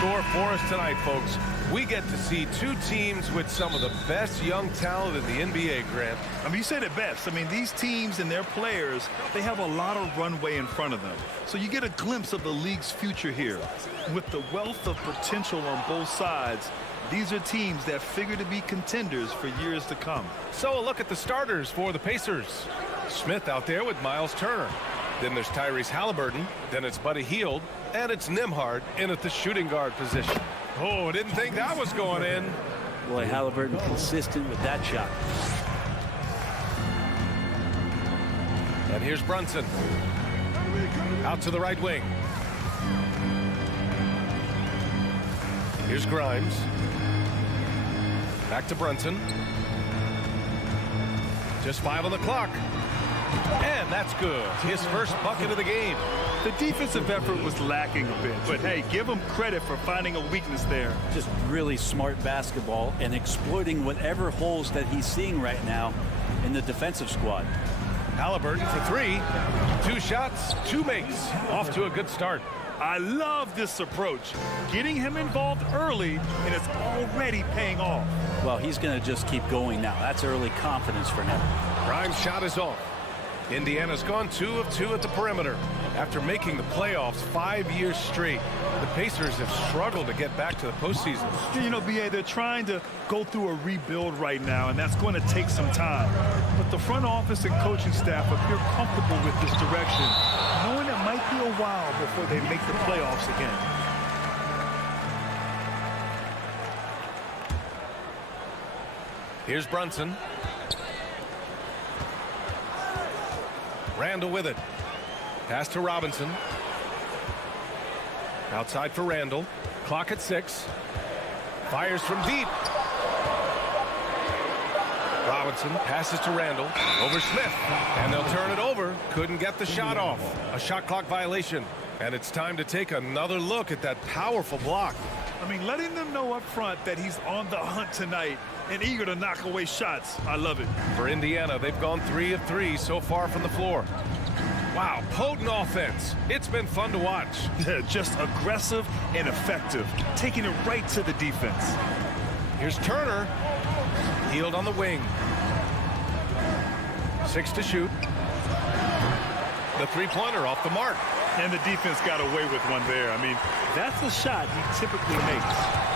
store for us tonight, folks. We get to see two teams with some of the best young talent in the NBA, Grant. I mean, you said it best. I mean, these teams and their players, they have a lot of runway in front of them. So you get a glimpse of the league's future here. With the wealth of potential on both sides, these are teams that figure to be contenders for years to come. So a look at the starters for the Pacers. Smith out there with Miles Turner. Then there's Tyrese Halliburton. Then it's Buddy Hield. And it's Nembhard in at the shooting guard position. Oh, didn't think that was going in. Boy, Halliburton consistent with that shot. And here's Brunson. Out to the right wing. Here's Grimes. Back to Brunson. Just 5 on the clock. And that's good. His first bucket of the game. The defensive effort was lacking a bit, but hey, give him credit for finding a weakness there. Just really smart basketball and exploiting whatever holes that he's seeing right now in the defensive squad. Halliburton for 3. 2 shots, 2 makes. Off to a good start. I love this approach. Getting him involved early, and it's already paying off. Well, he's going to just keep going now. That's early confidence for him. Grimes' shot is off. Indiana's gone 2 of 2 at the perimeter. After making the playoffs 5 years straight, the Pacers have struggled to get back to the postseason. You know, B.A., they're trying to go through a rebuild right now, and that's going to take some time. But the front office and coaching staff appear comfortable with this direction, knowing it might be a while before they make the playoffs again. Here's Brunson. Randall with it. Pass to Robinson. Outside for Randall. Clock at 6. Fires from deep. Robinson passes to Randall. Over Smith. And they'll turn it over. Couldn't get the shot off. A shot clock violation. And it's time to take another look at that powerful block. I mean, letting them know up front that he's on the hunt tonight and eager to knock away shots. I love it. For Indiana, they've gone 3 of 3 so far from the floor. Wow, potent offense. It's been fun to watch. Just aggressive and effective, taking it right to the defense. Here's Turner. Hield on the wing. 6 to shoot. The three-pointer off the mark. And the defense got away with one there. I mean, that's a shot he typically makes.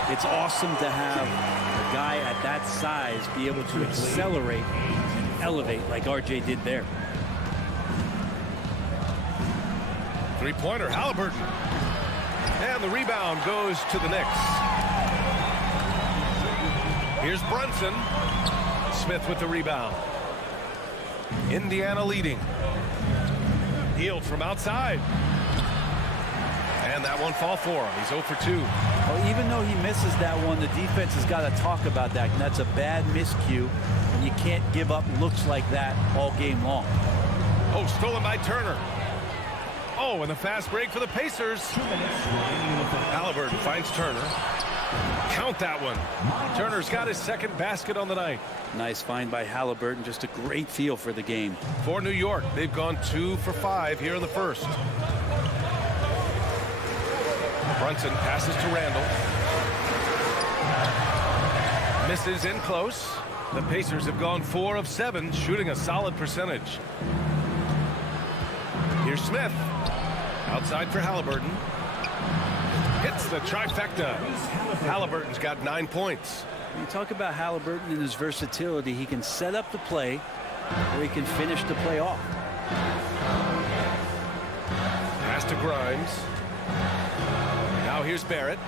It's awesome to have a guy at that size be able to accelerate and elevate like RJ did there. Three-pointer, Halliburton. And the rebound goes to the Knicks. Here's Brunson. Smith with the rebound. Indiana leading. Hield from outside. And that one fall for him. He's 0 for 2. Well, even though he misses that one, the defense has got to talk about that. And that's a bad miscue. And you can't give up looks like that all game long. Oh, stolen by Turner. Oh, and the fast break for the Pacers. Halliburton finds Turner. Count that one. Turner's got his second basket on the night. Nice find by Halliburton. Just a great feel for the game. For New York, they've gone 2 for 5 here in the first. Brunson passes to Randall. Misses in close. The Pacers have gone 4 of 7, shooting a solid percentage. Here's Smith. Outside for Halliburton. Hits the trifecta. Halliburton's got 9 points. When you talk about Halliburton and his versatility, he can set up the play or he can finish the play off. Pass to Grimes. Now here's Barrett.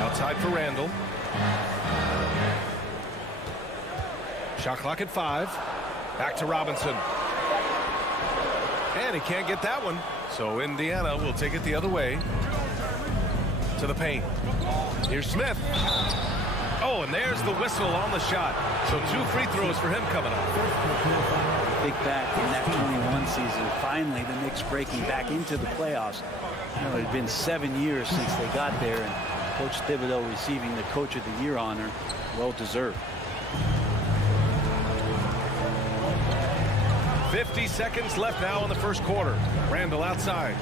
Outside for Randall. Shot clock at 5. Back to Robinson. And he can't get that one. So Indiana will take it the other way. To the paint. Here's Smith. Oh, and there's the whistle on the shot. So 2 free throws for him coming up. Think back in that 21 season, finally the Knicks breaking back into the playoffs. You know, it had been 7 years since they got there, and Coach Thibodeau receiving the Coach of the Year honor, well deserved. 50 seconds left now in the first quarter. Randall outside.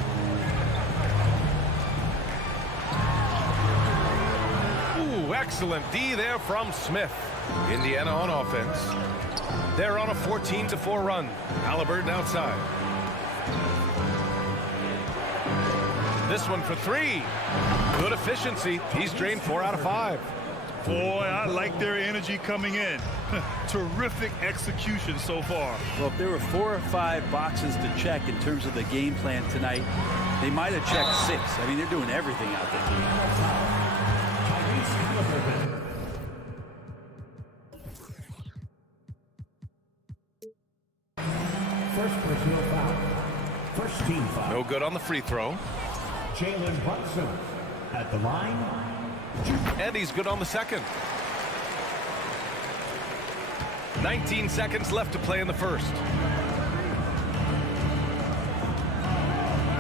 Excellent D there from Smith. Indiana on offense. They're on a 14-4 run. Halliburton outside. This one for three. Good efficiency. He's drained 4 out of 5. Boy, I like their energy coming in. Terrific execution so far. Well, if there were 4 or 5 boxes to check in terms of the game plan tonight, they might have checked 6. I mean, they're doing everything out there. First personal foul. First team foul. No good on the free throw. Jalen Brunson at the line. And he's good on the second. 19 seconds left to play in the first.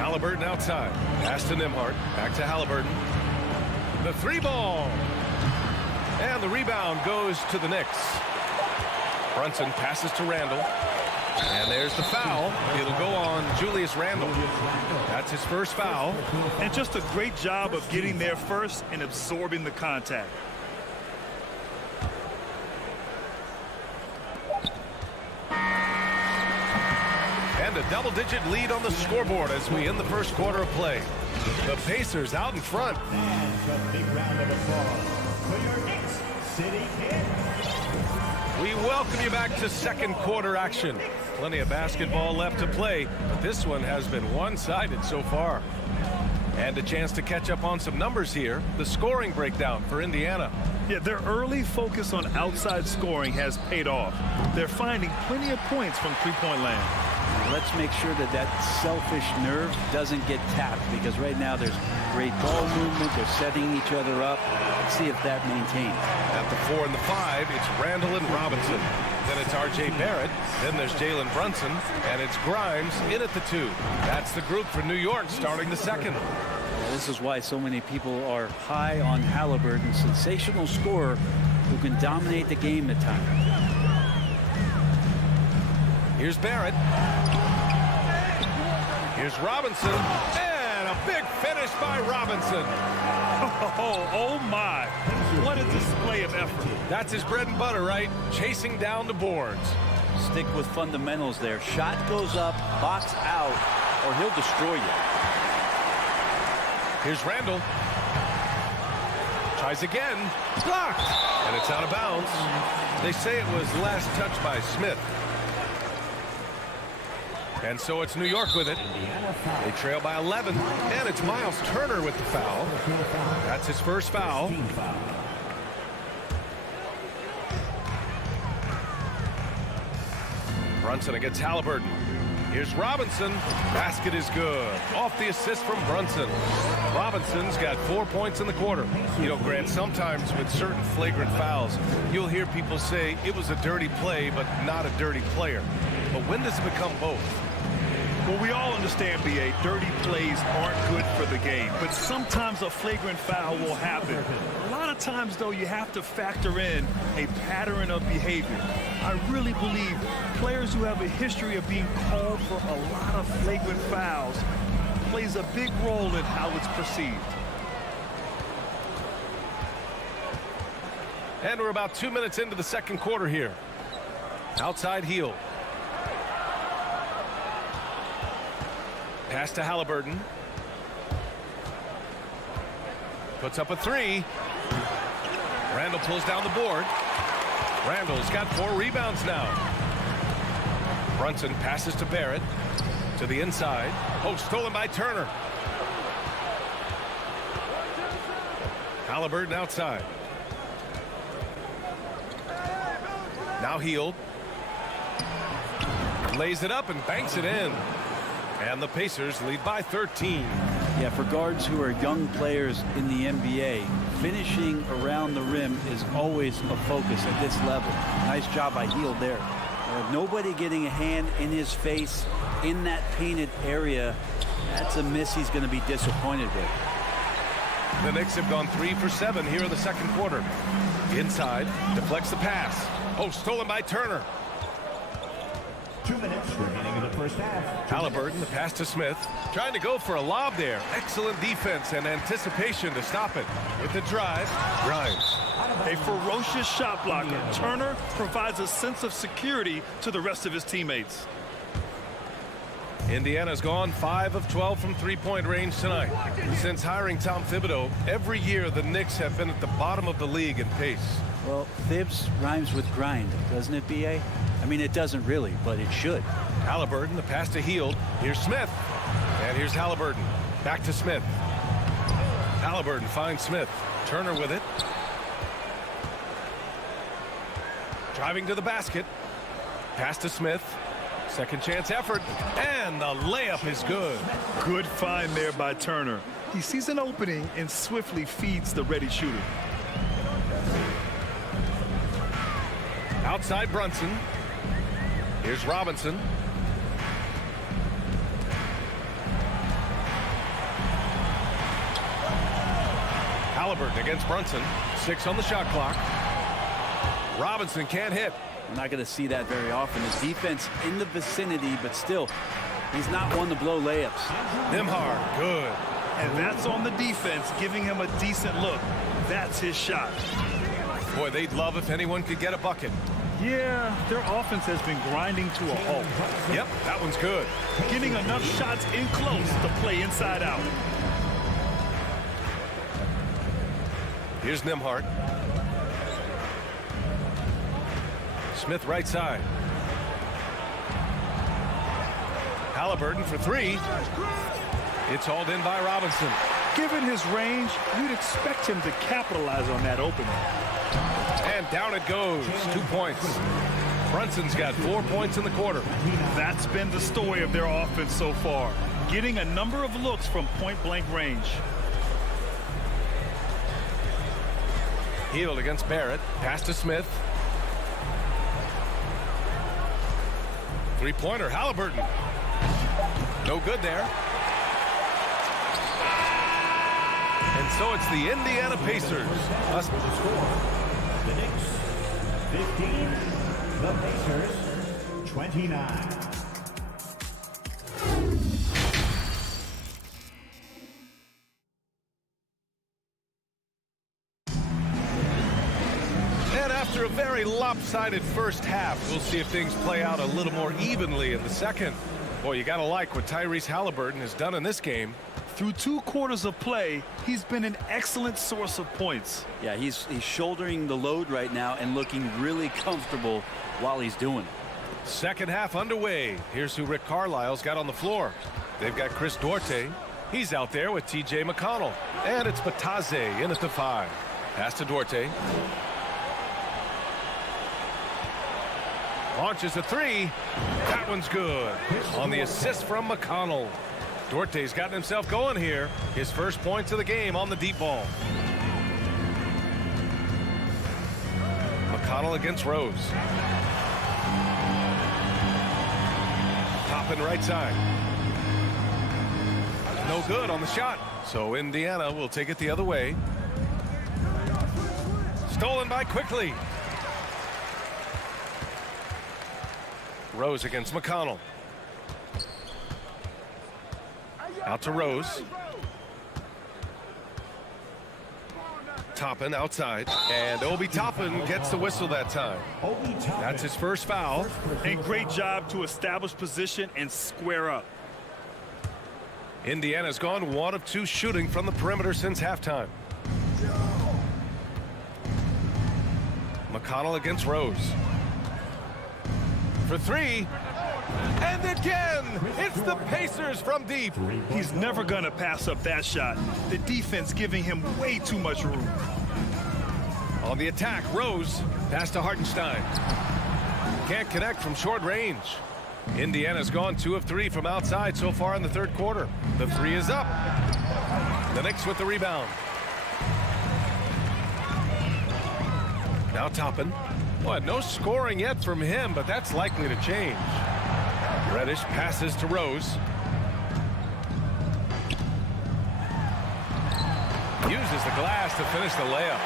Halliburton outside. Pass to Nembhard. Back to Halliburton. The 3 ball. And the rebound goes to the Knicks. Brunson passes to Randall. And there's the foul. It'll go on Julius Randle. That's his first foul. And just a great job of getting there first and absorbing the contact. And a double-digit lead on the scoreboard as we end the first quarter of play. The Pacers out in front. And a big round of applause for your Knicks City Kid. We welcome you back to second quarter action. Plenty of basketball left to play, but this one has been one-sided so far. And a chance to catch up on some numbers here. The scoring breakdown for Indiana. Yeah, their early focus on outside scoring has paid off. They're finding plenty of points from three-point land. Let's make sure that that selfish nerve doesn't get tapped, because right now there's great ball movement. They're setting each other up. Let's see if that maintains. At the 4 and the 5, it's Randall and Robinson. Then it's R.J. Barrett. Then there's Jalen Brunson. And it's Grimes in at the 2. That's the group for New York starting the second. Well, this is why so many people are high on Halliburton. Sensational scorer who can dominate the game at times. Here's Barrett. Here's Robinson. And a big finish by Robinson. Oh my. What a display of effort. That's his bread and butter, right? Chasing down the boards. Stick with fundamentals there. Shot goes up, box out, or he'll destroy you. Here's Randall. Tries again. Blocked. And it's out of bounds. They say it was last touched by Smith. And so it's New York with it. They trail by 11. And it's Miles Turner with the foul. That's his first foul. Brunson against Halliburton. Here's Robinson. Basket is good. Off the assist from Brunson. Robinson's got 4 points in the quarter. You know, Grant, sometimes with certain flagrant fouls, you'll hear people say it was a dirty play, but not a dirty player. But when does it become both? Well, we all understand, B.A., dirty plays aren't good for the game, but sometimes a flagrant foul will happen. A lot of times, though, you have to factor in a pattern of behavior. I really believe players who have a history of being called for a lot of flagrant fouls plays a big role in how it's perceived. And we're about 2 minutes into the second quarter here. Outside heel. Pass to Halliburton. Puts up a 3. Randall pulls down the board. Randall's got 4 rebounds now. Brunson passes to Barrett. To the inside. Oh, stolen by Turner. Halliburton outside. Now Hield. Lays it up and banks it in. And the Pacers lead by 13. Yeah, for guards who are young players in the NBA, finishing around the rim is always a focus at this level. Nice job by Hield there. Nobody getting a hand in his face in that painted area. That's a miss he's going to be disappointed with. The Knicks have gone 3 for 7 here in the second quarter. Inside, deflects the pass. Oh, stolen by Turner. 2 minutes remaining in the first half. Halliburton, the pass to Smith. Trying to go for a lob there. Excellent defense and anticipation to stop it. With the drive, Grimes. A ferocious shot blocker. Turner provides a sense of security to the rest of his teammates. Indiana's gone 5 of 12 from three-point range tonight. Since hiring Tom Thibodeau, every year the Knicks have been at the bottom of the league in pace. Well, Thibs rhymes with grind, doesn't it, B.A.? I mean, it doesn't really, but it should. Halliburton, the pass to Hield. Here's Smith. And here's Halliburton. Back to Smith. Halliburton finds Smith. Turner with it. Driving to the basket. Pass to Smith. Second chance effort. And the layup is good. Good find there by Turner. He sees an opening and swiftly feeds the ready shooter. Outside Brunson. Here's Robinson. Halliburton against Brunson. 6 on the shot clock. Robinson can't hit. We're not going to see that very often. His defense in the vicinity, but still, he's not one to blow layups. Nembhard, good. And that's on the defense, giving him a decent look. That's his shot. Boy, they'd love if anyone could get a bucket. Yeah, their offense has been grinding to a halt. Yep, that one's good. Getting enough shots in close to play inside out. Here's Nembhard. Smith right side. Halliburton for 3. It's hauled in by Robinson. Given his range, you'd expect him to capitalize on that opening. And down it goes. 2 points. Brunson's got 4 points in the quarter. That's been the story of their offense so far. Getting a number of looks from point-blank range. Hield against Barrett. Pass to Smith. Three-pointer, Halliburton. No good there. And so it's the Indiana Pacers. The Knicks 15, the Pacers 29. And after a very lopsided first half, we'll see if things play out a little more evenly in the second. Boy, you gotta like what Tyrese Halliburton has done in this game. Through 2 quarters of play, he's been an excellent source of points. Yeah, he's shouldering the load right now and looking really comfortable while he's doing it. Second half underway. Here's who Rick Carlisle's got on the floor. They've got Chris Duarte. He's out there with T.J. McConnell. And it's Bataze in at the 5. Pass to Duarte. Launches a 3. That one's good. On the assist from McConnell. Duarte's gotten himself going here. His first points of the game on the deep ball. McConnell against Rose. Toppin right side. No good on the shot. So Indiana will take it the other way. Stolen by Quickly. Rose against McConnell. Out to Rose. Toppin outside. And Obi Toppin gets the whistle that time. That's his first foul. And great job to establish position and square up. Indiana's gone 1 of 2 shooting from the perimeter since halftime. McConnell against Rose. For 3. And again, it's the Pacers from deep. He's never going to pass up that shot. The defense giving him way too much room. On the attack, Rose. Pass to Hartenstein. Can't connect from short range. Indiana's gone 2 of 3 from outside so far in the third quarter. The 3 is up. The Knicks with the rebound. Now Toppin. Boy, no scoring yet from him, but that's likely to change. Reddish passes to Rose. Uses the glass to finish the layup.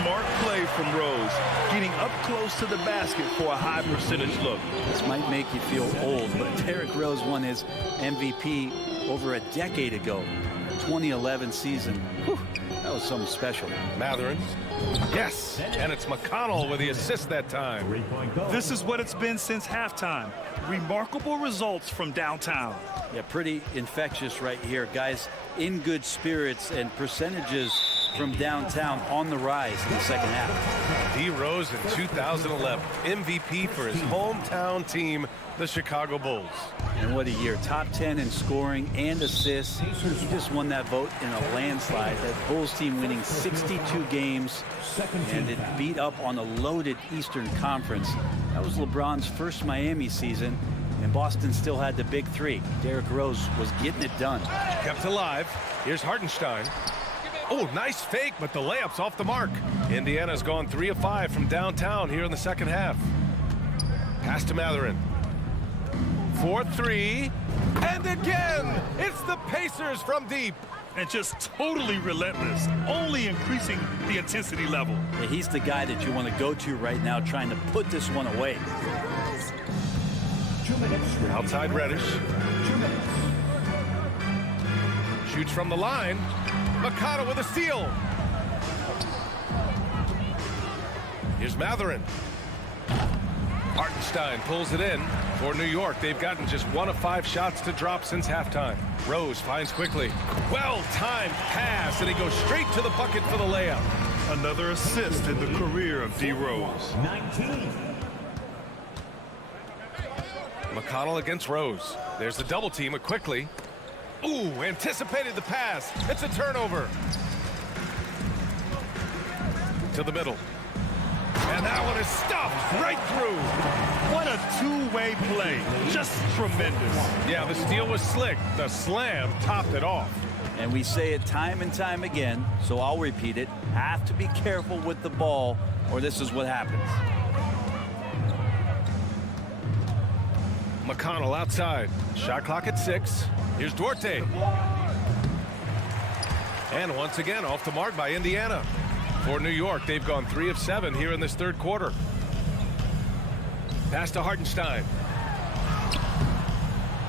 Smart play from Rose, getting up close to the basket for a high percentage look. This might make you feel old, but Derrick Rose won his MVP over a decade ago. 2011 season. Whew, that was something special. Mathurin. Yes, and it's McConnell with the assist that time. Three-point goal. This is what it's been since halftime. Remarkable results from downtown. Yeah, pretty infectious right here. Guys in good spirits, and percentages from downtown on the rise in the second half. D. Rose in 2011, MVP for his hometown team, the Chicago Bulls. And what a year. Top 10 in scoring and assists. He just won that vote in a landslide. That Bulls team winning 62 games, and it beat up on a loaded Eastern Conference. That was LeBron's first Miami season, and Boston still had the big three. Derrick Rose was getting it done. Kept alive. Here's Hartenstein. Oh, nice fake, but the layup's off the mark. Indiana's gone 3 of 5 from downtown here in the second half. Pass to Mathurin. 4-3. And again, it's the Pacers from deep. And just totally relentless, only increasing the intensity level. Yeah, he's the guy that you want to go to right now, trying to put this one away. 2 minutes. Outside Reddish. 2 minutes. Shoots from the line. McConnell with a steal. Here's Mathurin. Hartenstein pulls it in for New York. They've gotten just 1 of 5 shots to drop since halftime. Rose finds quickly. Well-timed pass, and he goes straight to the bucket for the layup. Another assist in the career of D. Rose. 19. McConnell against Rose. There's the double team at quickly. Ooh, anticipated the pass. It's a turnover. To the middle. And that one is stuffed right through. What a two-way play. Just tremendous. Yeah, the steal was slick. The slam topped it off. And we say it time and time again, so I'll repeat it. Have to be careful with the ball, or this is what happens. McConnell outside. Shot clock at 6. Here's Duarte. And once again, off the mark by Indiana. For New York, they've gone 3 of 7 here in this third quarter. Pass to Hartenstein.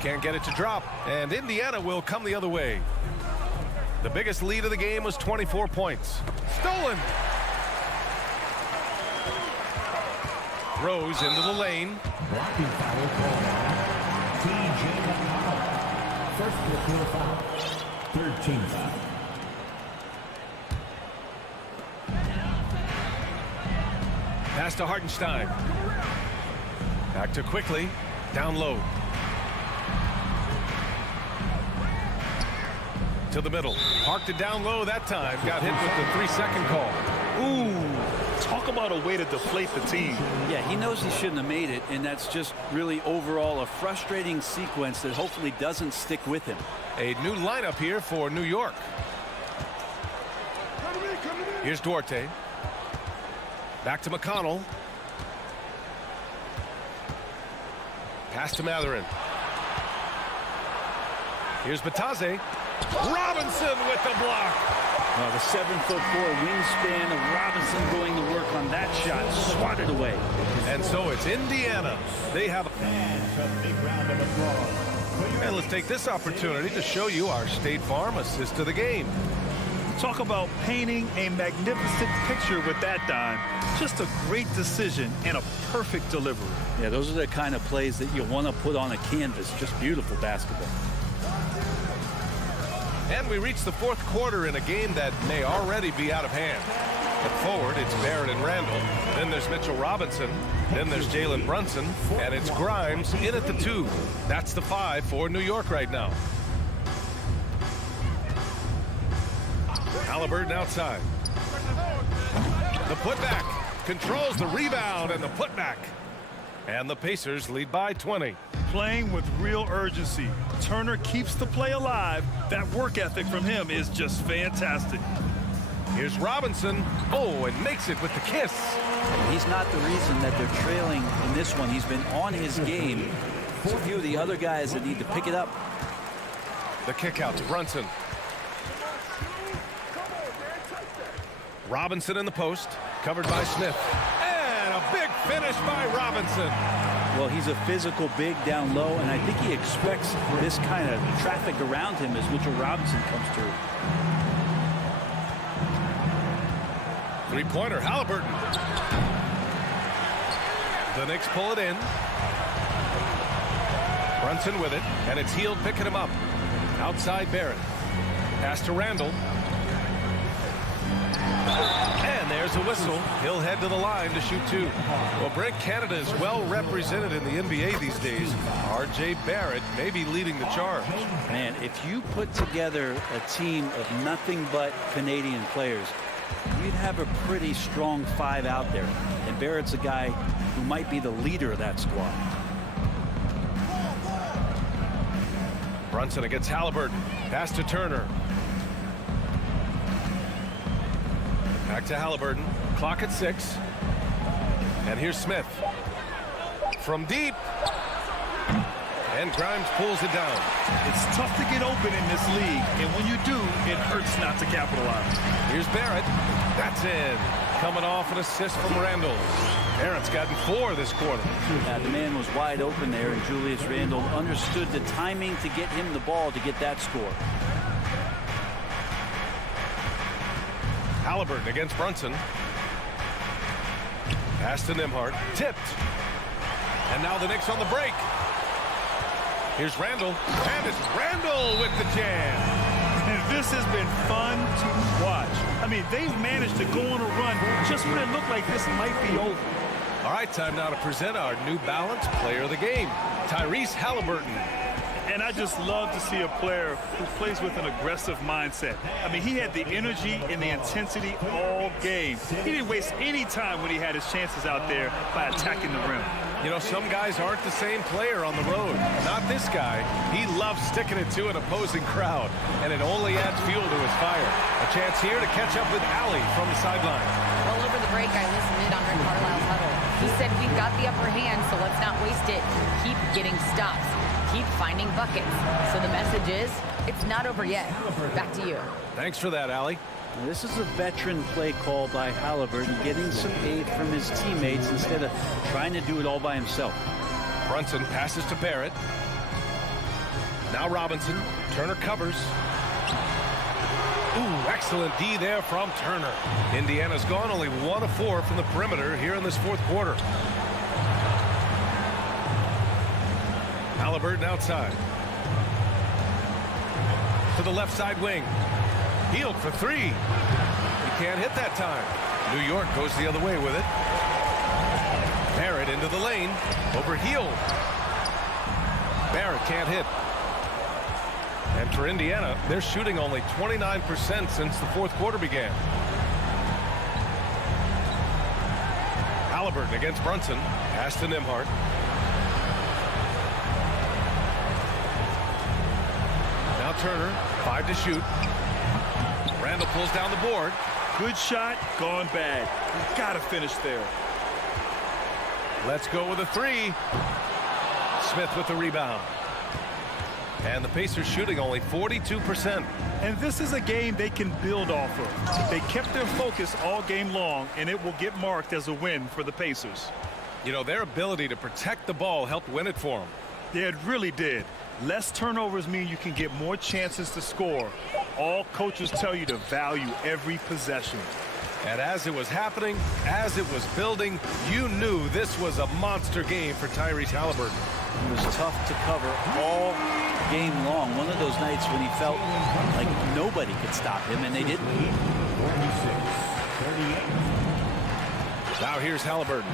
Can't get it to drop, and Indiana will come the other way. The biggest lead of the game was 24 points. Stolen. Rose into the lane. Blocking foul called. T.J. McConnell. First personal foul. Third team foul. Pass to Hartenstein. Back to quickly. Down low. To the middle. Parked it down low that time. Got hit with the 3-second call. Ooh, talk about a way to deflate the team. Yeah, he knows he shouldn't have made it, and that's just really overall a frustrating sequence that hopefully doesn't stick with him. A new lineup here for New York. Here's Duarte. Back to McConnell. Pass to Mathurin. Here's Batase. Robinson with the block. The 7'4" wingspan of Robinson going to work on that shot. Swatted away. And so it's Indiana. They have. And a big round of applause. And let's take this opportunity to show you our State Farm assist to the game. Talk about painting a magnificent picture with that dime. Just a great decision and a perfect delivery. Yeah, those are the kind of plays that you want to put on a canvas. Just beautiful basketball. And we reach the fourth quarter in a game that may already be out of hand. At forward, it's Barrett and Randall. Then there's Mitchell Robinson. Then there's Jalen Brunson. And it's Grimes in at the 2. That's the 5 for New York right now. Halliburton outside. The putback controls the rebound and the putback. And the Pacers lead by 20. Playing with real urgency. Turner keeps the play alive. That work ethic from him is just fantastic. Here's Robinson. Oh, and makes it with the kiss. He's not the reason that they're trailing in this one. He's been on his game. There's a few of the other guys that need to pick it up. The kick out to Brunson. Robinson in the post, covered by Smith. And a big finish by Robinson. Well, he's a physical big down low, and I think he expects this kind of traffic around him as Mitchell Robinson comes through. Three-pointer, Halliburton. The Knicks pull it in. Brunson with it, and it's Hield picking him up. Outside Barrett. Pass to Randall. And there's a whistle. He'll head to the line to shoot two. Well, Brent, Canada is well represented in the NBA these days. R.J. Barrett may be leading the charge. Man, if you put together a team of nothing but Canadian players, you'd have a pretty strong five out there. And Barrett's a guy who might be the leader of that squad. Brunson against Halliburton. Pass to Turner. Back to Halliburton. Clock at 6. And here's Smith. From deep. And Grimes pulls it down. It's tough to get open in this league, and when you do, it hurts not to capitalize. Here's Barrett. That's in. Coming off an assist from Randall. Barrett's gotten 4 this quarter. The man was wide open there, and Julius Randle understood the timing to get him the ball to get that score. Halliburton against Brunson. Pass to Nembhard. Tipped. And now the Knicks on the break. Here's Randall. And it's Randall with the jam. This has been fun to watch. I mean, they've managed to go on a run just when it looked like this might be over. All right, time now to present our New Balance Player of the Game, Tyrese Halliburton. And I just love to see a player who plays with an aggressive mindset. I mean, he had the energy and the intensity all game. He didn't waste any time when he had his chances out there by attacking the rim. You know, some guys aren't the same player on the road. Not this guy. He loves sticking it to an opposing crowd, and it only adds fuel to his fire. A chance here to catch up with Allie from the sideline. Well, over the break, I listened in on Rick Carlisle's huddle. He said, we've got the upper hand, so let's not waste it. Keep getting stops. Keep finding buckets. So the message is, it's not over yet. Back to you. Thanks for that, Allie. This is a veteran play call by Halliburton, getting some aid from his teammates instead of trying to do it all by himself. Brunson passes to Barrett. Now Robinson. Turner covers. Ooh, excellent D there from Turner. Indiana's gone only 1 of 4 from the perimeter here in this fourth quarter. Halliburton outside. To the left side wing. Hield for 3. He can't hit that time. New York goes the other way with it. Barrett into the lane. Over Hield. Barrett can't hit. And for Indiana, they're shooting only 29% since the fourth quarter began. Halliburton against Brunson. Pass to Nembhard. Now Turner. 5 to shoot. Randall pulls down the board. Good shot, gone bad. You've got to finish there. Let's go with a 3. Smith with the rebound. And the Pacers shooting only 42%. And this is a game they can build off of. They kept their focus all game long, and it will get marked as a win for the Pacers. You know, their ability to protect the ball helped win it for them. Yeah, it really did. Less turnovers mean you can get more chances to score. All coaches tell you to value every possession. And as it was happening, as it was building, you knew this was a monster game for Tyrese Halliburton. It was tough to cover all game long. One of those nights when he felt like nobody could stop him, and they didn't. 46-38. Now here's Halliburton.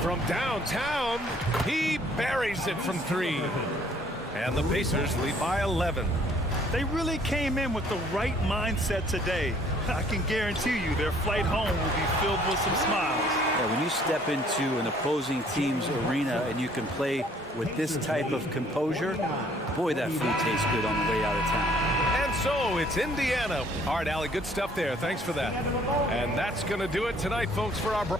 From downtown, he buries it from 3. And the Pacers lead by 11. They really came in with the right mindset today. I can guarantee you their flight home will be filled with some smiles. Yeah, when you step into an opposing team's arena and you can play with this type of composure, boy, that food tastes good on the way out of town. And so it's Indiana. All right, Allie, good stuff there. Thanks for that. And that's going to do it tonight, folks, for our...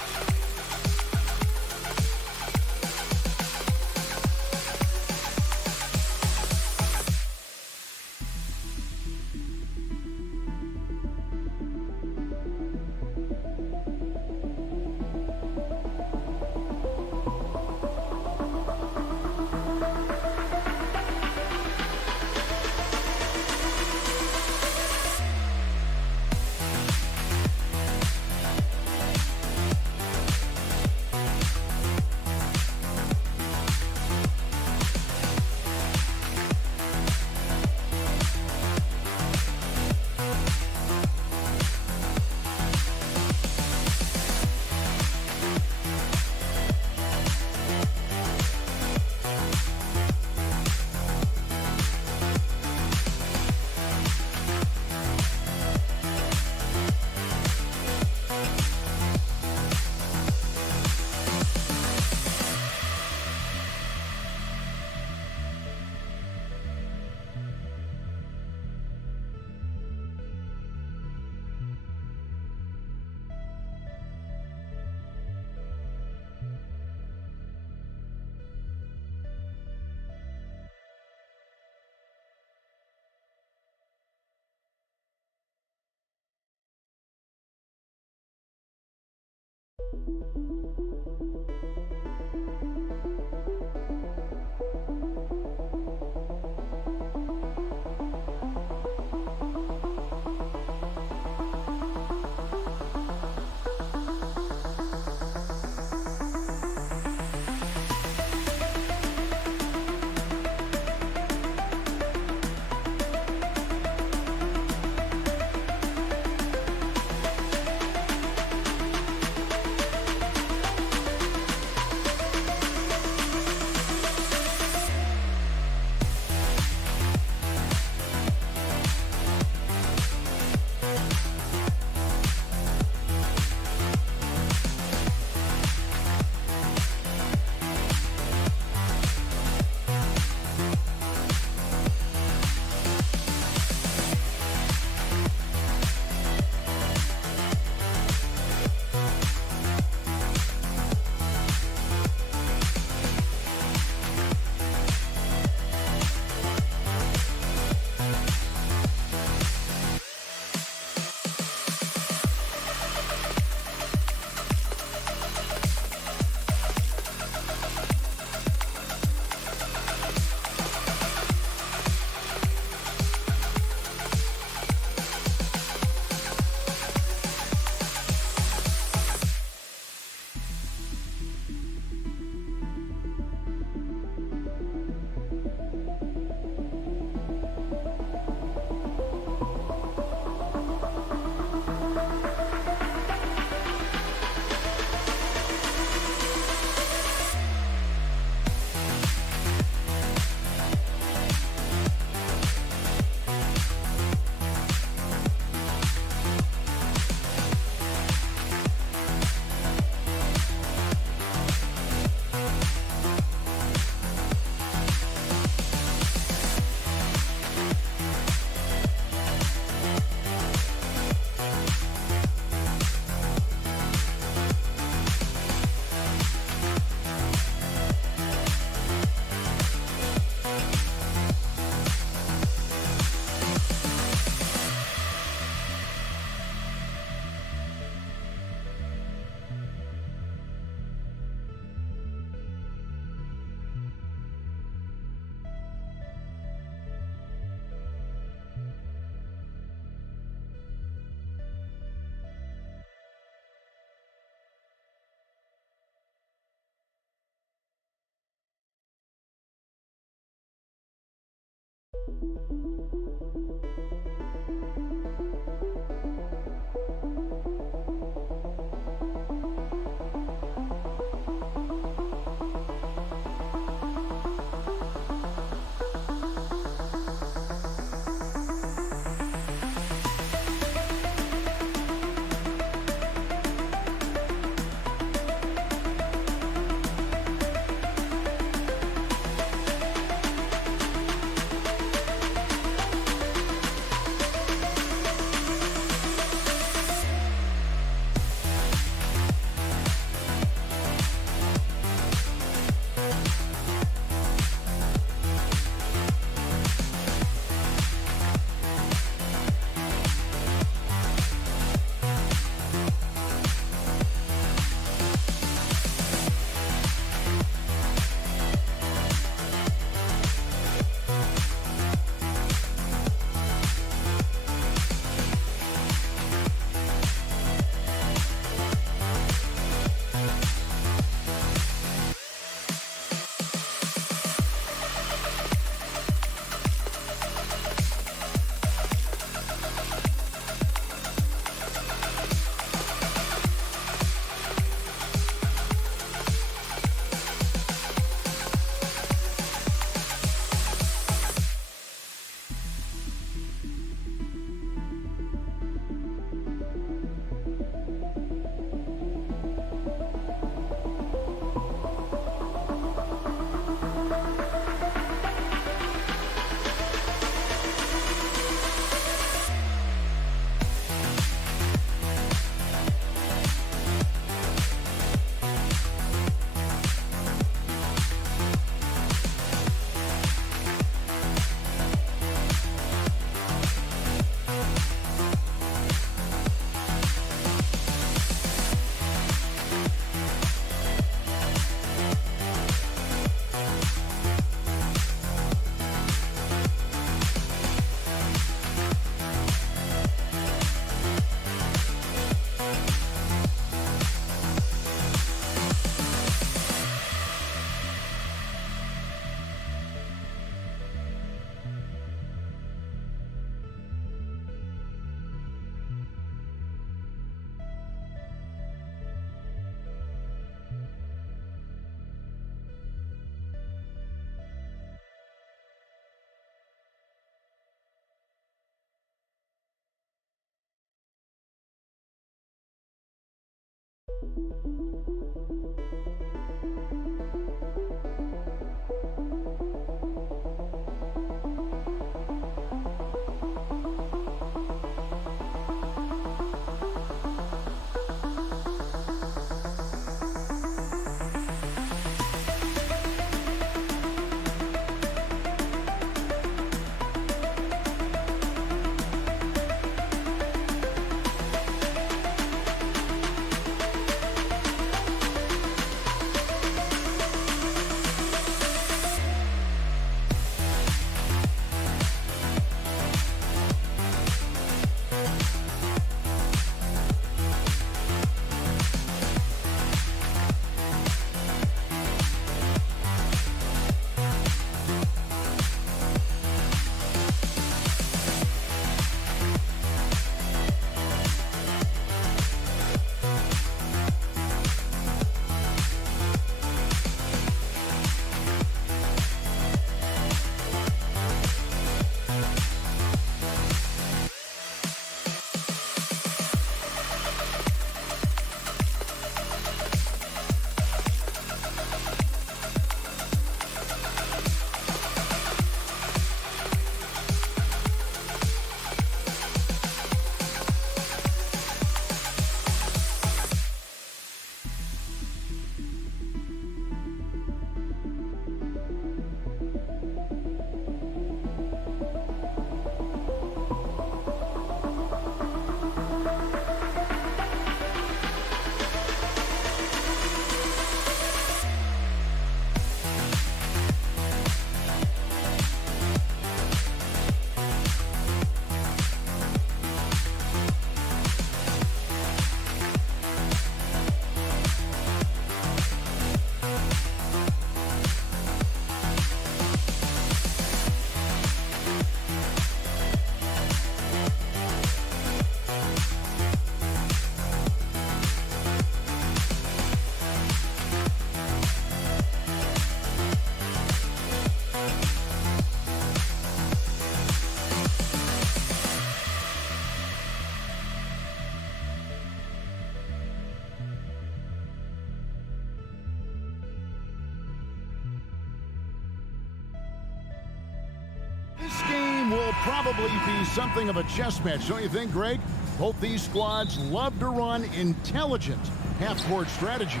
probably be something of a chess match, don't you think, Greg? Both these squads love to run intelligent half-court strategy.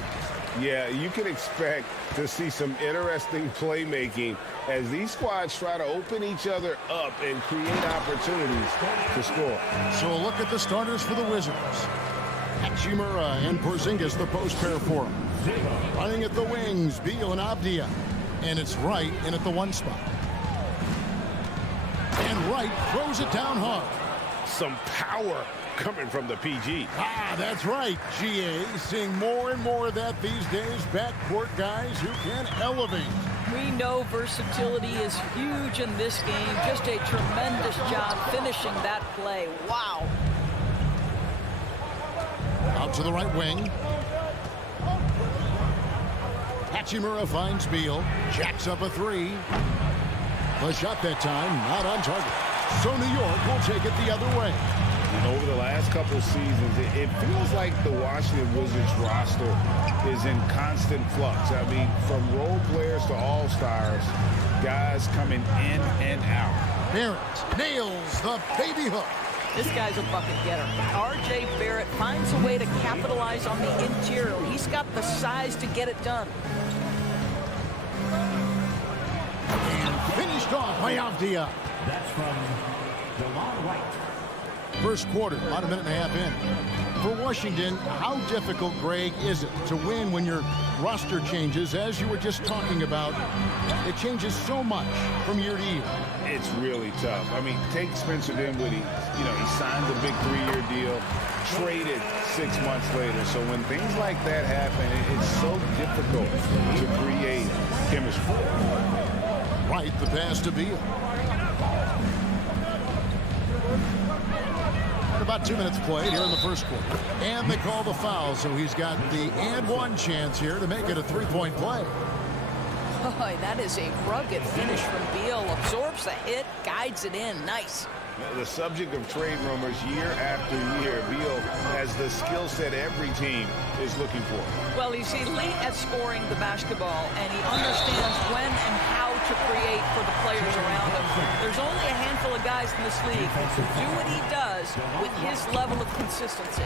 Yeah, you can expect to see some interesting playmaking as these squads try to open each other up and create opportunities to score. So a look at the starters for the Wizards. Hachimura and Porzingis, the post pair for him. Running at the wings, Beal and Avdia. And it's Wright in at the 1 spot. And Wright throws it down hard. Some power coming from the PG. Ah, that's right, GA. Seeing more and more of that these days. Backcourt guys who can elevate. We know versatility is huge in this game. Just a tremendous job finishing that play. Wow. Out to the right wing. Hachimura finds Beal. Jacks up a 3. The shot that time, not on target. So New York will take it the other way. Over the last couple seasons, it feels like the Washington Wizards roster is in constant flux. I mean, from role players to all-stars, guys coming in and out. Barrett nails the baby hook. This guy's a bucket getter. R.J. Barrett finds a way to capitalize on the interior. He's got the size to get it done. And finished off by Avdia. That's from DeLon Wright. First quarter, about a minute and a half in. For Washington, how difficult, Greg, is it to win when your roster changes, as you were just talking about? It changes so much from year to year. It's really tough. I mean, take Spencer Dinwiddie. You know, he signed a big 3-year deal, traded 6 months later. So when things like that happen, it's so difficult to create chemistry. Right, the pass to Beal. About 2 minutes played here in the first quarter. And they call the foul, so he's got the and 1 chance here to make it a 3-point play. Boy, that is a rugged finish from Beal. Absorbs the hit, guides it in. Nice. The subject of trade rumors year after year. Beal has the skill set every team is looking for. Well, he's elite at scoring the basketball, and he understands when and how to create for the players around him. There's only a handful of guys in this league who do what he does with his level of consistency.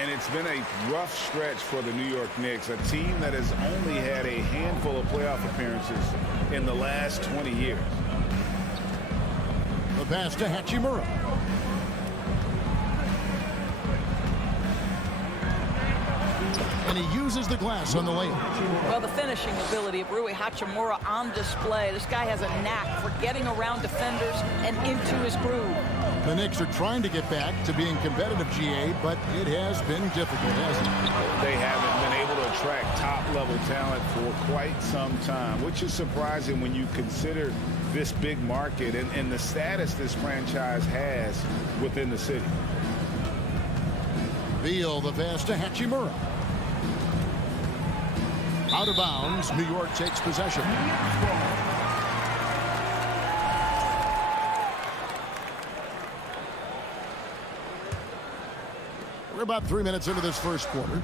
And it's been a rough stretch for the New York Knicks, a team that has only had a handful of playoff appearances in the last 20 years. The pass to Hachimura. And he uses the glass on the layup. Well, the finishing ability of Rui Hachimura on display. This guy has a knack for getting around defenders and into his groove. The Knicks are trying to get back to being competitive, GA, but it has been difficult, hasn't it? They haven't been able to attract top-level talent for quite some time, which is surprising when you consider this big market and the status this franchise has within the city. Beal, the pass to Hachimura. Out of bounds, New York takes possession. We're about 3 minutes into this first quarter.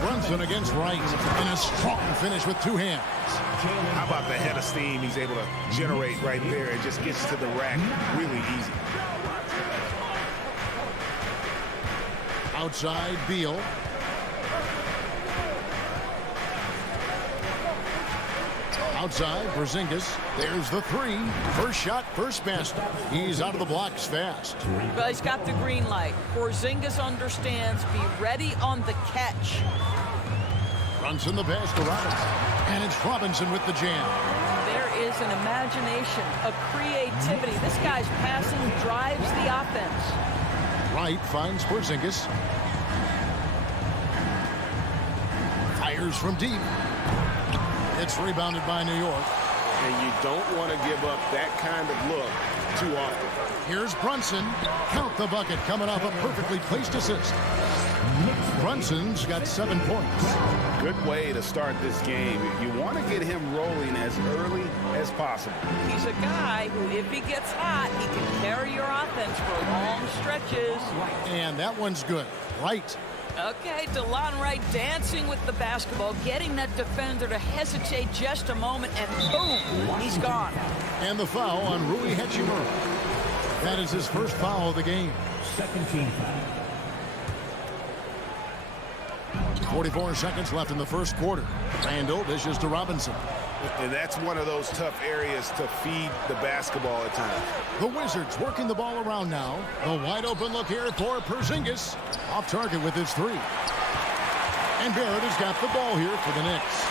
Brunson against Wright, and a strong finish with 2 hands. How about the head of steam he's able to generate right there? It just gets to the rack really easy. Outside, Beal. Outside, Porzingis. There's the 3. First shot, first basket. He's out of the blocks fast. Well, he's got the green light. Porzingis understands. Be ready on the catch. Brunson the pass to Robinson. And it's Robinson with the jam. There is an imagination, a creativity. This guy's passing drives the offense. Wright finds Porzingis. Fires from deep. It's rebounded by New York. And you don't want to give up that kind of look too often. Here's Brunson. Count the bucket coming off a perfectly placed assist. Brunson's got 7 points. Good way to start this game. You want to get him rolling as early as possible. He's a guy who, if he gets hot, he can carry your offense for long stretches. And that one's good. Right. Okay, DeLon Wright dancing with the basketball, getting that defender to hesitate just a moment, and boom, he's gone. And the foul on Rui Hachimura. That is his first foul of the game. Second team foul. 44 seconds left in the first quarter. Randall dishes to Robinson. And that's one of those tough areas to feed the basketball at times. The Wizards working the ball around now. A wide open look here for Porzingis. Off target with his three. And Barrett has got the ball here for the Knicks.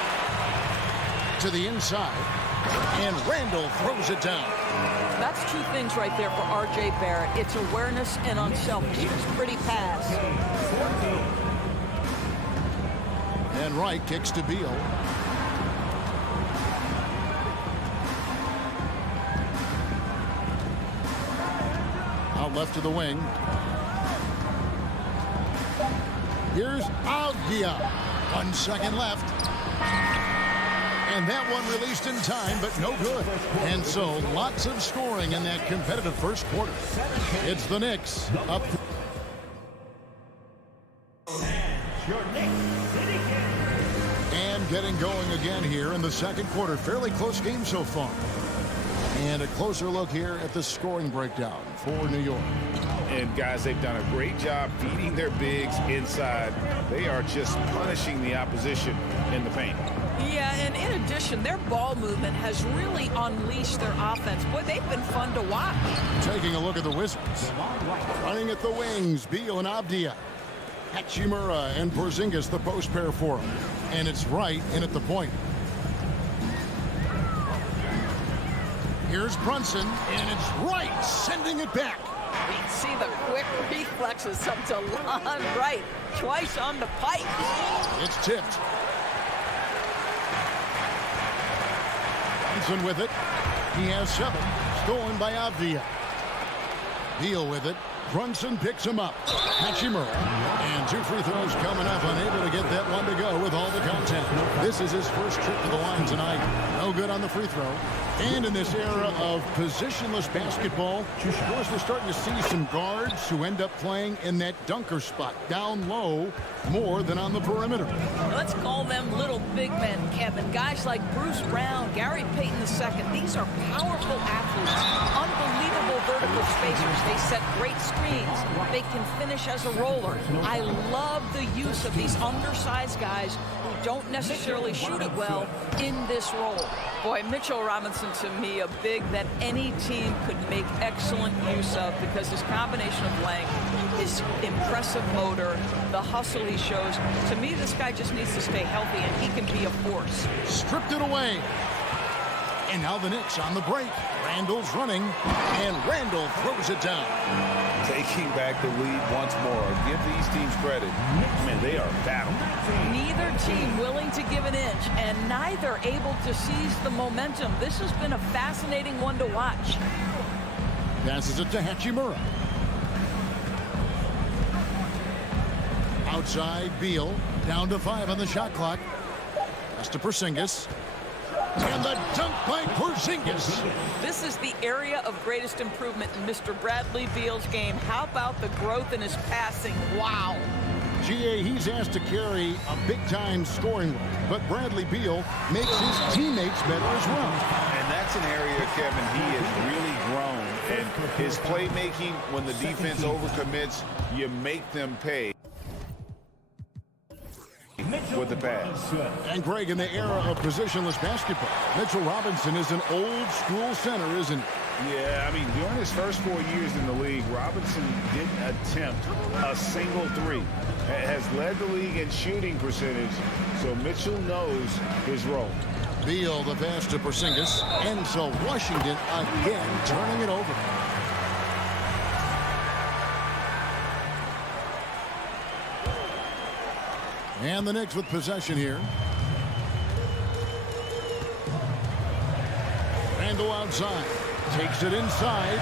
To the inside. And Randall throws it down. That's two things right there for R.J. Barrett. It's awareness and unselfishness. Pretty pass. And Wright kicks to Beal. Out left to the wing. Here's Algia. 1 second left. And that one released in time, but no good. And so lots of scoring in that competitive first quarter. It's the Knicks up. And getting going again here in the second quarter. Fairly close game so far. And a closer look here at the scoring breakdown for New York. And guys, they've done a great job feeding their bigs inside. They are just punishing the opposition in the paint. Yeah, and in addition, their ball movement has really unleashed their offense. Boy, they've been fun to watch. Taking a look at the Wizards. Running at the wings, Beal and Avdia. Hachimura and Porzingis, the post pair for him. And it's Wright in at the point. Here's Brunson, and it's Wright sending it back. We can see the quick reflexes of DeLon Wright. Twice on the pipe. It's tipped. Brunson with it. He has 7. Stolen by Avdia. Beal with it. Brunson picks him up. Hachimura. And 2 free throws coming up. Unable to get that one to go with all the contact. This is his first trip to the line tonight. No good on the free throw. And in this era of positionless basketball, of course, we're starting to see some guards who end up playing in that dunker spot, down low, more than on the perimeter. Let's call them little big men, Kevin. Guys like Bruce Brown, Gary Payton II. These are powerful athletes, unbelievable vertical spacers. They set great screens. They can finish as a roller. I love the use of these undersized guys who don't necessarily shoot it well in this role. Boy, Mitchell Robinson, to me, a big that any team could make excellent use of because his combination of length, his impressive motor, the hustle he shows. To me, this guy just needs to stay healthy, and he can be a force. Stripped it away. And now the Knicks on the break. Randall's running, and Randall throws it down. Taking back the lead once more. Give these teams credit. Man, they are battling. Neither team willing to give an inch, and neither able to seize the momentum. This has been a fascinating one to watch. Passes it to Hachimura. Outside, Beal. Down to 5 on the shot clock. That's to Porzingis. And the dunk by Porzingis. This is the area of greatest improvement in Mr. Bradley Beal's game. How about the growth in his passing? Wow. GA, he's asked to carry a big-time scoring role, but Bradley Beal makes his teammates better as well. And that's an area, Kevin, he has really grown. And his playmaking, when the defense overcommits, you make them pay with the pass. And Greg, in the era of positionless basketball, Mitchell Robinson is an old-school center, isn't he? Yeah, I mean, during his first 4 years in the league, Robinson didn't attempt a single three. Has led the league in shooting percentage, so Mitchell knows his role. Beal, the pass to Porzingis, and so Washington again turning it over. And the Knicks with possession here. Randall outside. Takes it inside.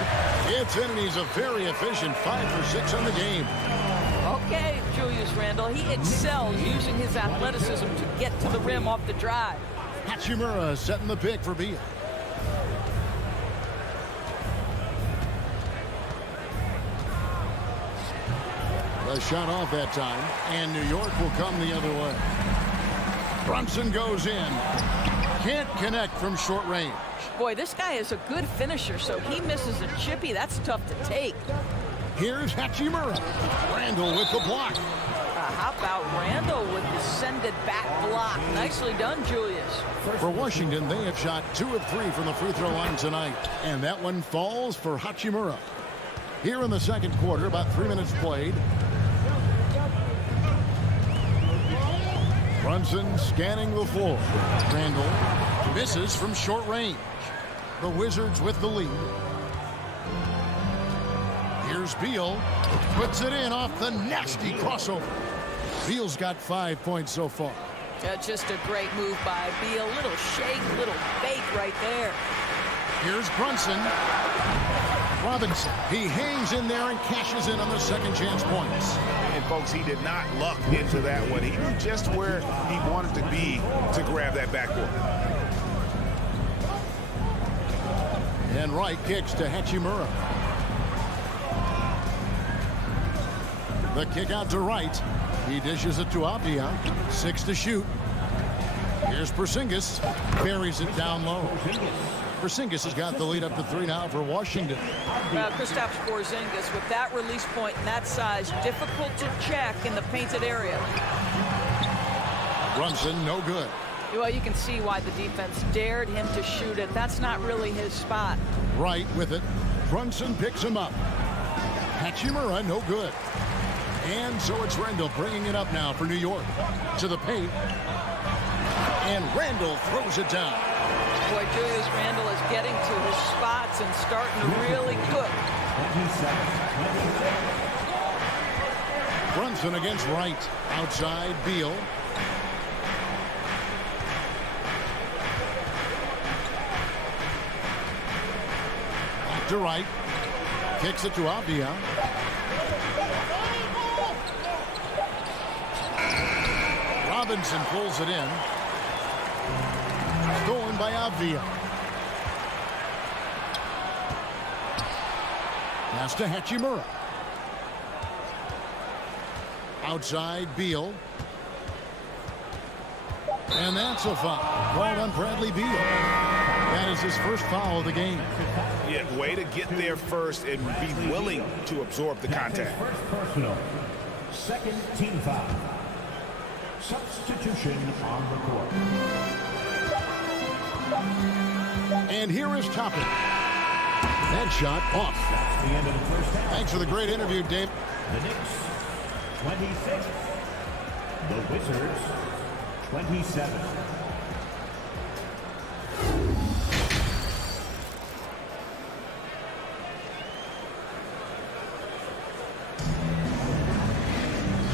It's in, and he's a very efficient 5 for 6 on the game. Okay, Julius Randle. He excels using his athleticism to get to the rim off the drive. Hachimura setting the pick for Beal. A shot off that time, and New York will come the other way. Brunson goes in. Can't connect from short range. Boy, this guy is a good finisher, so he misses a chippy. That's tough to take. Here's Hachimura. Randall with the block. How about Randall with the send it back block? Nicely done, Julius. For Washington, they have shot 2 of 3 from the free throw line tonight, and that one falls for Hachimura. Here in the second quarter, about 3 minutes played. Brunson scanning the floor. Randall misses from short range. The Wizards with the lead. Here's Beal. Puts it in off the nasty crossover. Beal's got 5 points so far. Yeah, just a great move by Beal. Little shake, little fake right there. Here's Brunson. Robinson. He hangs in there and cashes in on the second chance points. And folks, he did not luck into that one. He knew just where he wanted to be to grab that backboard. And Wright kicks to Hachimura. The kick out to Wright. He dishes it to Avdia. 6 to shoot. Here's Porzingis. Buries it down low. Porzingis has got the lead up to 3 now for Washington. Kristaps Porzingis with that release point and that size, difficult to check in the painted area. Brunson, no good. Well, you can see why the defense dared him to shoot it. That's not really his spot. Wright with it. Brunson picks him up. Hachimura, no good. And so it's Randall bringing it up now for New York. To the paint. And Randall throws it down. Boy, Julius Randall is getting to his spots and starting to really cook. Brunson against Wright. Outside, Beal. Back to Wright. Kicks it to Avdia. Robinson pulls it in. Stolen by Avdia. Pass to Hachimura. Outside, Beal. And that's a foul. Called on Bradley Beal. That is his first foul of the game. Yeah, way to get there first and be willing to absorb the contact. First personal. Second team foul. Substitution on the court. And here is Toppin. That shot off. That's the end of the first half. Thanks for the great interview, Dave. The Knicks, 26. The Wizards, 27.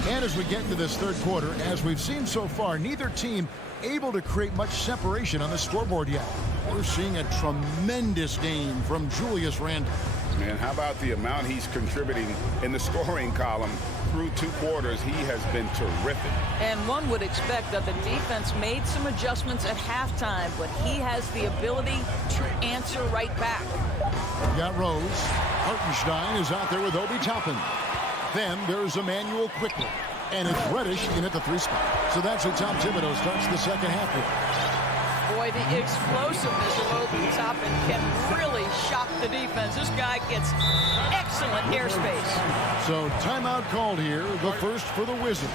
And as we get into this third quarter, as we've seen so far, neither team able to create much separation on the scoreboard yet. We're seeing a tremendous game from Julius Randle. Man, how about the amount he's contributing in the scoring column through 2 quarters? He has been terrific. And one would expect that the defense made some adjustments at halftime, but he has the ability to answer right back. We've got Rose. Hartenstein is out there with Obi Toppin. Then there's Emmanuel quickly. And it's Reddish in at the 3 spot. So that's how Tom Thibodeau starts the second half here. Boy, the explosiveness of Obi Toppin can really shock the defense. This guy gets excellent airspace. So timeout called here, the first for the Wizards.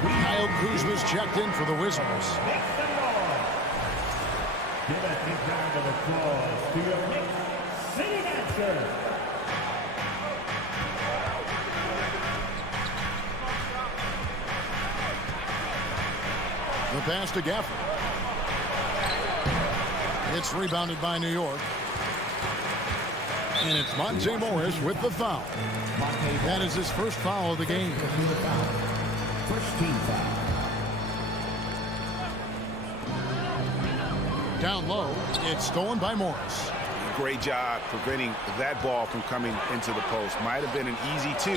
Kyle Kuzma's checked in for the Wizards. Give a big round of applause to your Knicks City Dancer. The pass to Gafford. It's rebounded by New York. And it's Monte Morris with the foul. That is his first foul of the game. First team foul. Down low, it's stolen by Morris. Great job preventing that ball from coming into the post. Might have been an easy 2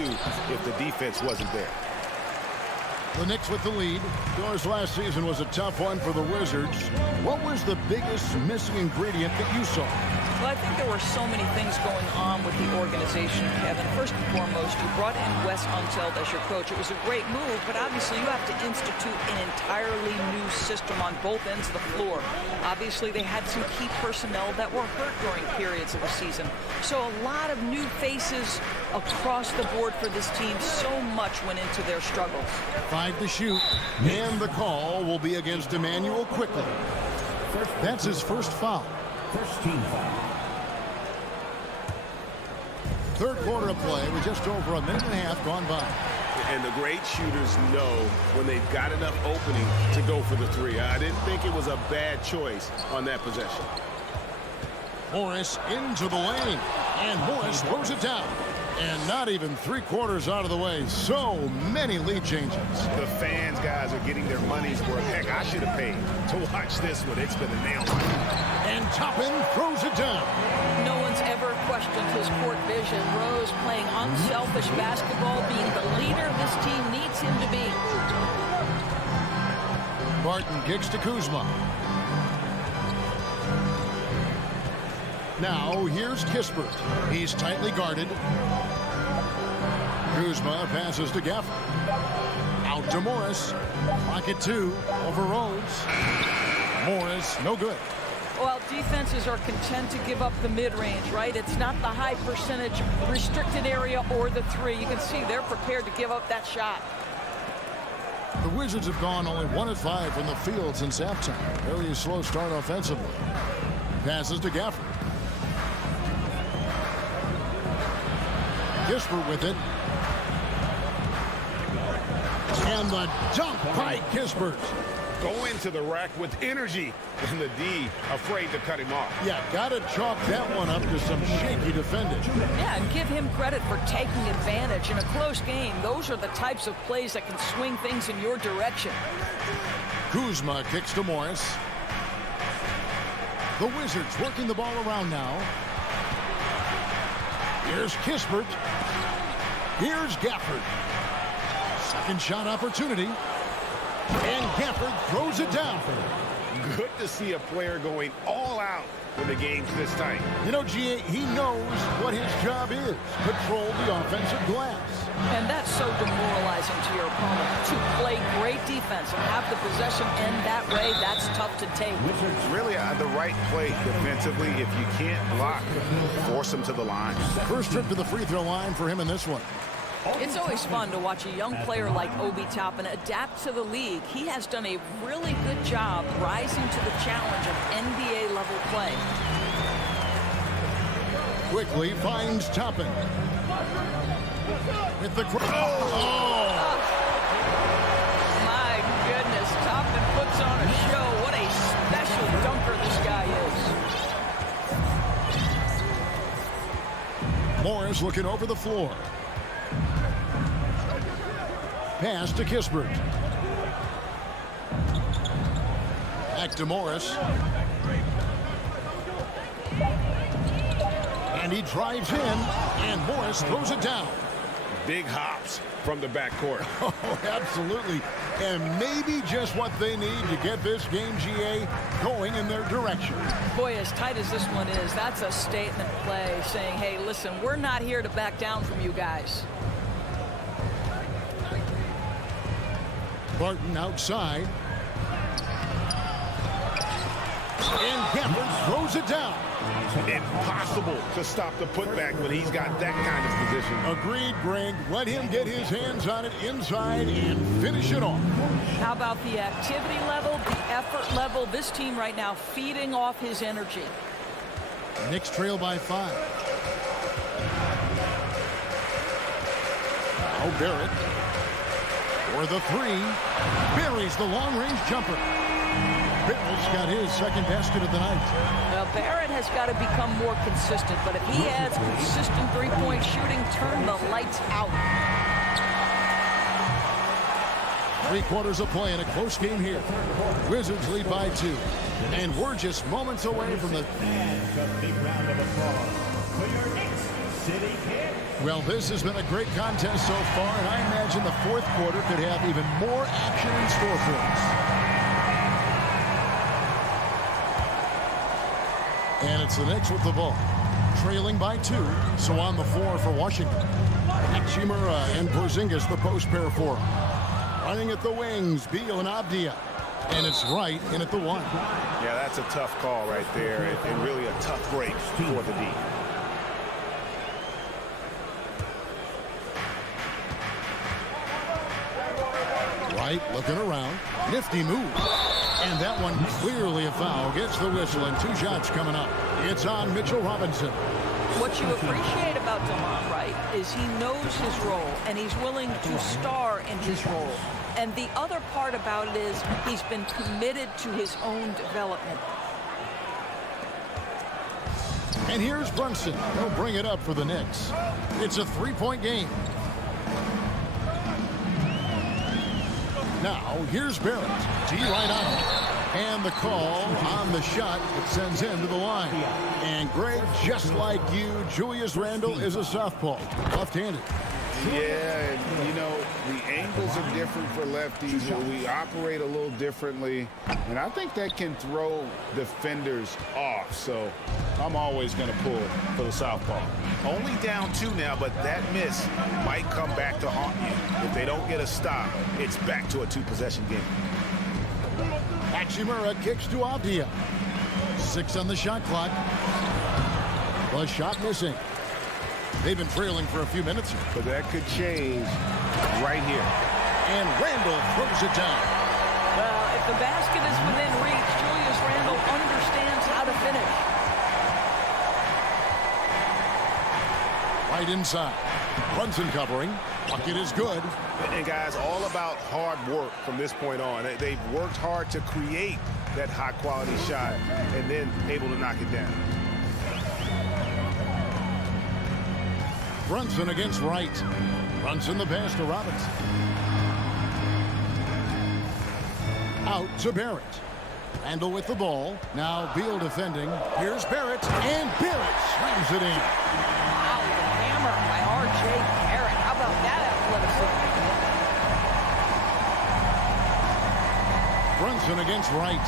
if the defense wasn't there. The Knicks with the lead. Yours last season was a tough one for the Wizards. What was the biggest missing ingredient that you saw? Well, I think there were so many things going on with the organization, Kevin. First and foremost, you brought in Wes Unseld as your coach. It was a great move, but obviously you have to institute an entirely new system on both ends of the floor. Obviously, they had some key personnel that were hurt during periods of the season. So a lot of new faces across the board for this team. So much went into their struggles. 5 to shoot, and the call will be against Emmanuel quickly. That's his first foul. First team foul. Third quarter of play with just over a minute and a half gone by. And the great shooters know when they've got enough opening to go for the three. I didn't think it was a bad choice on that possession. Morris into the lane, and Morris throws it down. And not even 3/4 out of the way. So many lead changes. The fans, guys, are getting their money's worth. Heck, I should have paid to watch this one. It's been a nail biter. And Toppin throws it down. No one's ever questioned his court vision. Rose playing unselfish basketball, being the leader this team needs him to be. Barton kicks to Kuzma. Now here's Kispert. He's tightly guarded. Kuzma passes to Gafford. Out to Morris. Pocket 2 over Rhodes. Morris, no good. Well, defenses are content to give up the mid-range, right? It's not the high percentage restricted area or the three. You can see they're prepared to give up that shot. The Wizards have gone only 1 of 5 from the field since halftime. Very slow start offensively. Passes to Gafford. Kispert with it. And the dunk by Kispert. Go into the rack with energy, and the D afraid to cut him off. Yeah, got to chalk that one up to some shaky defending. Yeah, and give him credit for taking advantage in a close game. Those are the types of plays that can swing things in your direction. Kuzma kicks to Morris. The Wizards working the ball around now. Here's Kispert. Here's Gafford. Second shot opportunity. And Gafford throws it down. Good to see a player going all out when the game's this tight. You know, GA, he knows what his job is. Control the offensive glass. And that's so demoralizing to your opponent. To play great defense and have the possession end that way, that's tough to take. Really the right play defensively. If you can't block, force him to the line. First trip to the free throw line for him in this one. It's always fun to watch a young player like Obi Toppin adapt to the league. He has done a really good job rising to the challenge of NBA-level play. Quickly finds Toppin. With the oh! My goodness, Toppin puts on a show. What a special dunker this guy is. Morris looking over the floor. Pass to Kispert. Back to Morris. And he drives in, and Morris throws it down. Big hops from the backcourt. Oh, absolutely. And maybe just what they need to get this game, GA, going in their direction. Boy, as tight as this one is, that's a statement play saying, hey, listen, we're not here to back down from you guys. Barton outside. And Gafford throws it down. Impossible to stop the putback when he's got that kind of position. Agreed, Greg. Let him get his hands on it inside and finish it off. How about the activity level, the effort level? This team right now feeding off his energy. Knicks trail by 5. Now Barrett. For the 3. Buries the long-range jumper. Barrett's got his second basket of the night. Well, Barrett has got to become more consistent, but if he adds consistent three-point shooting, turn the lights out. 3/4 of play in a close game here. Wizards lead by 2. And we're just moments away from the... Well, this has been a great contest so far, and I imagine the fourth quarter could have even more action in store for us. And it's the Knicks with the ball. Trailing by 2, so on the floor for Washington. Hachimura and Porzingis, the post pair for him. Running at the wings, Beal and Abdia. And it's right in at the 1. Yeah, that's a tough call right there, and really a tough break for the D. Right, looking around. Nifty move. And that one clearly a foul. Gets the whistle, and 2 shots coming up. It's on Mitchell Robinson. What you appreciate about DeMar Wright is he knows his role, and he's willing to star in his role. And the other part about it is he's been committed to his own development. And here's Brunson. He'll bring it up for the Knicks. It's a 3-point game. Now, here's Barrett. T right on him. And the call on the shot that sends him to the line. And Greg, just like you, Julius Randle is a southpaw, left-handed. Yeah, and, you know, the angles are different for lefties. We operate a little differently, and I think that can throw defenders off. So I'm always going to pull for the southpaw. Only down 2 now, but that miss might come back to haunt you. If they don't get a stop, it's back to a 2-possession game. Hachimura kicks to Abdia. 6 on the shot clock. The shot missing. They've been trailing for a few minutes here. But that could change right here. And Randle throws it down. Well, if the basket is within reach, Julius Randle understands how to finish. Right inside. Brunson covering. Bucket is good. And guys, all about hard work from this point on. They've worked hard to create that high-quality shot and then able to knock it down. Brunson against Wright. Brunson the pass to Robinson. Out to Barrett. Randle with the ball. Now Beal defending. Here's Barrett. And Barrett slams it in. Wow, the hammer by R.J. Barrett. How about that athleticism? Brunson against Wright.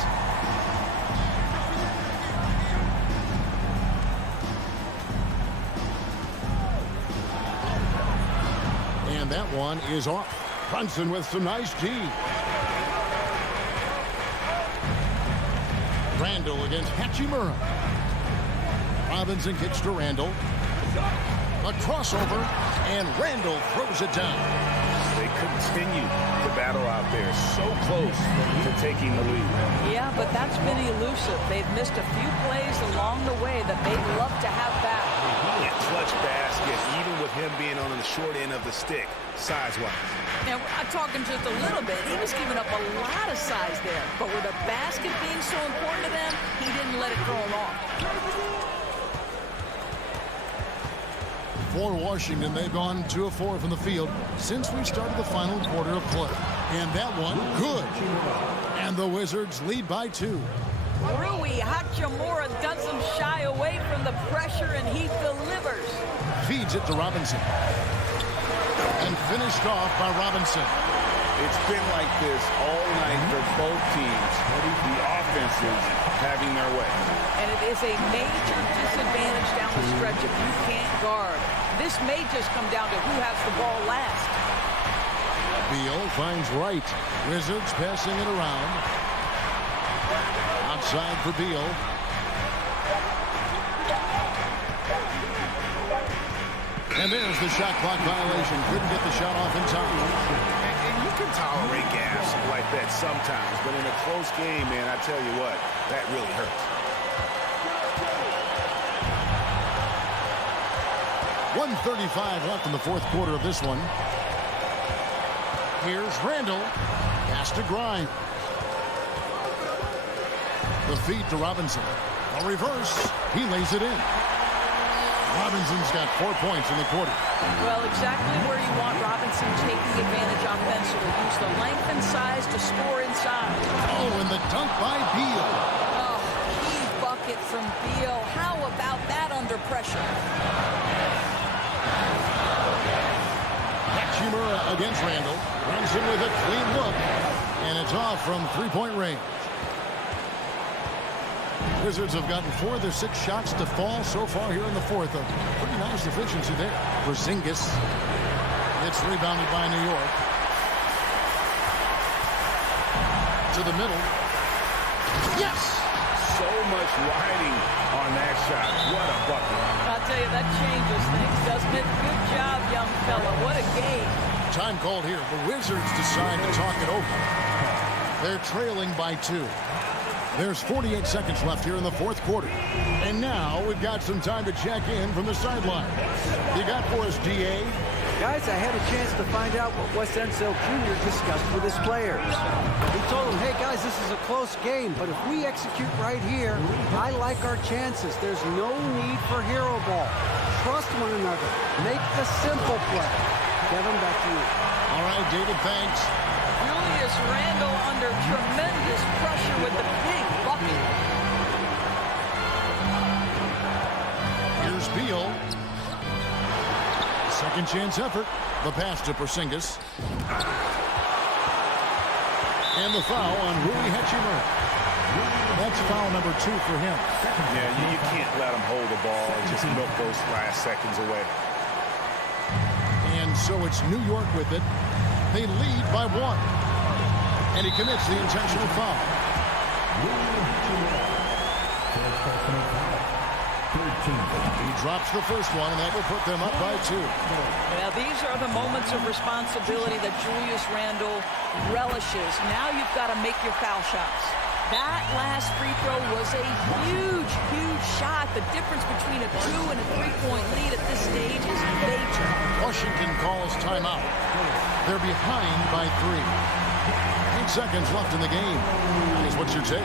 And that one is off. Brunson with some nice D. Randle against Hachimura. Robinson kicks to Randle. A crossover, and Randle throws it down. They continue to battle out there, so close to taking the lead. Yeah, but that's been elusive. They've missed a few plays along the way that they'd love to have back. A clutch basket, even with him being on the short end of the stick, size-wise. Now, we're not talking just a little bit. He was giving up a lot of size there. But with a basket being so important to them, he didn't let it throw him off. For Washington, they've gone 2 of 4 from the field since we started the final quarter of play. And that one, good. And the Wizards lead by 2. Rui Hachimura doesn't shy away from the pressure, and he delivers. Feeds it to Robinson. And finished off by Robinson. It's been like this all night for both teams. The offenses having their way. And it is a major disadvantage down the stretch if you can't guard. This may just come down to who has the ball last. Beal finds Wright. Wizards passing it around. Outside for Beal. And there's the shot clock violation. Couldn't get the shot off in time. And you can tolerate gaps like that sometimes, but in a close game, man, I tell you what, that really hurts. 1:35 left in the 4th quarter of this one. Here's Randle. Pass to Grimes. The feed to Robinson. A reverse. He lays it in. Robinson's got 4 points in the quarter. Well, exactly where you want Robinson taking advantage offensively. Use the length and size to score inside. Oh, and the dunk by Beal. Oh, key bucket from Beal. How about that under pressure? Hachimura against Randle. Brunson with a clean look. And it's off from 3-point range. Wizards have gotten 4 of their 6 shots to fall so far here in the fourth. A pretty nice efficiency there for Skijesss. It's rebounded by New York. To the middle. Yes! So much riding on that shot. What a bucket. I'll tell you, that changes things, doesn't it? Good job, young fella. What a game. Time called here. The Wizards decide to talk it over. They're trailing by 2. There's 48 seconds left here in the fourth quarter. And now we've got some time to check in from the sideline. You got for us, GA? Guys, I had a chance to find out what Wes Unseld Jr. discussed with his players. He told them, hey, guys, this is a close game, but if we execute right here, I like our chances. There's no need for hero ball. Trust one another. Make the simple play. Kevin, back to you. All right, David, thanks. Julius Randle under tremendous pressure with the big bucket. Here's Beal. Second chance effort. The pass to Skijesss. And the foul on Rui Hachimura. That's foul number 2 for him. Yeah, you can't let him hold the ball and just milk those last seconds away. And so it's New York with it. They lead by 1. And he commits the intentional foul. He drops the first one, and that will put them up by 2. Now, these are the moments of responsibility that Julius Randle relishes. Now you've got to make your foul shots. That last free throw was a huge, huge shot. The difference between a 2 and a 3-point lead at this stage is major. Washington calls timeout. They're behind by 3. 8 seconds left in the game. Here's what's your take?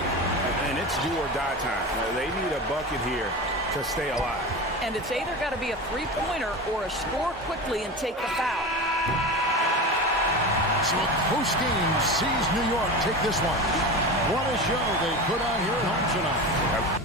And it's do or die time. They need a bucket here to stay alive. And it's either got to be a 3-pointer or a score quickly and take the foul. So a close game sees New York take this one. What a show they put on here at home tonight.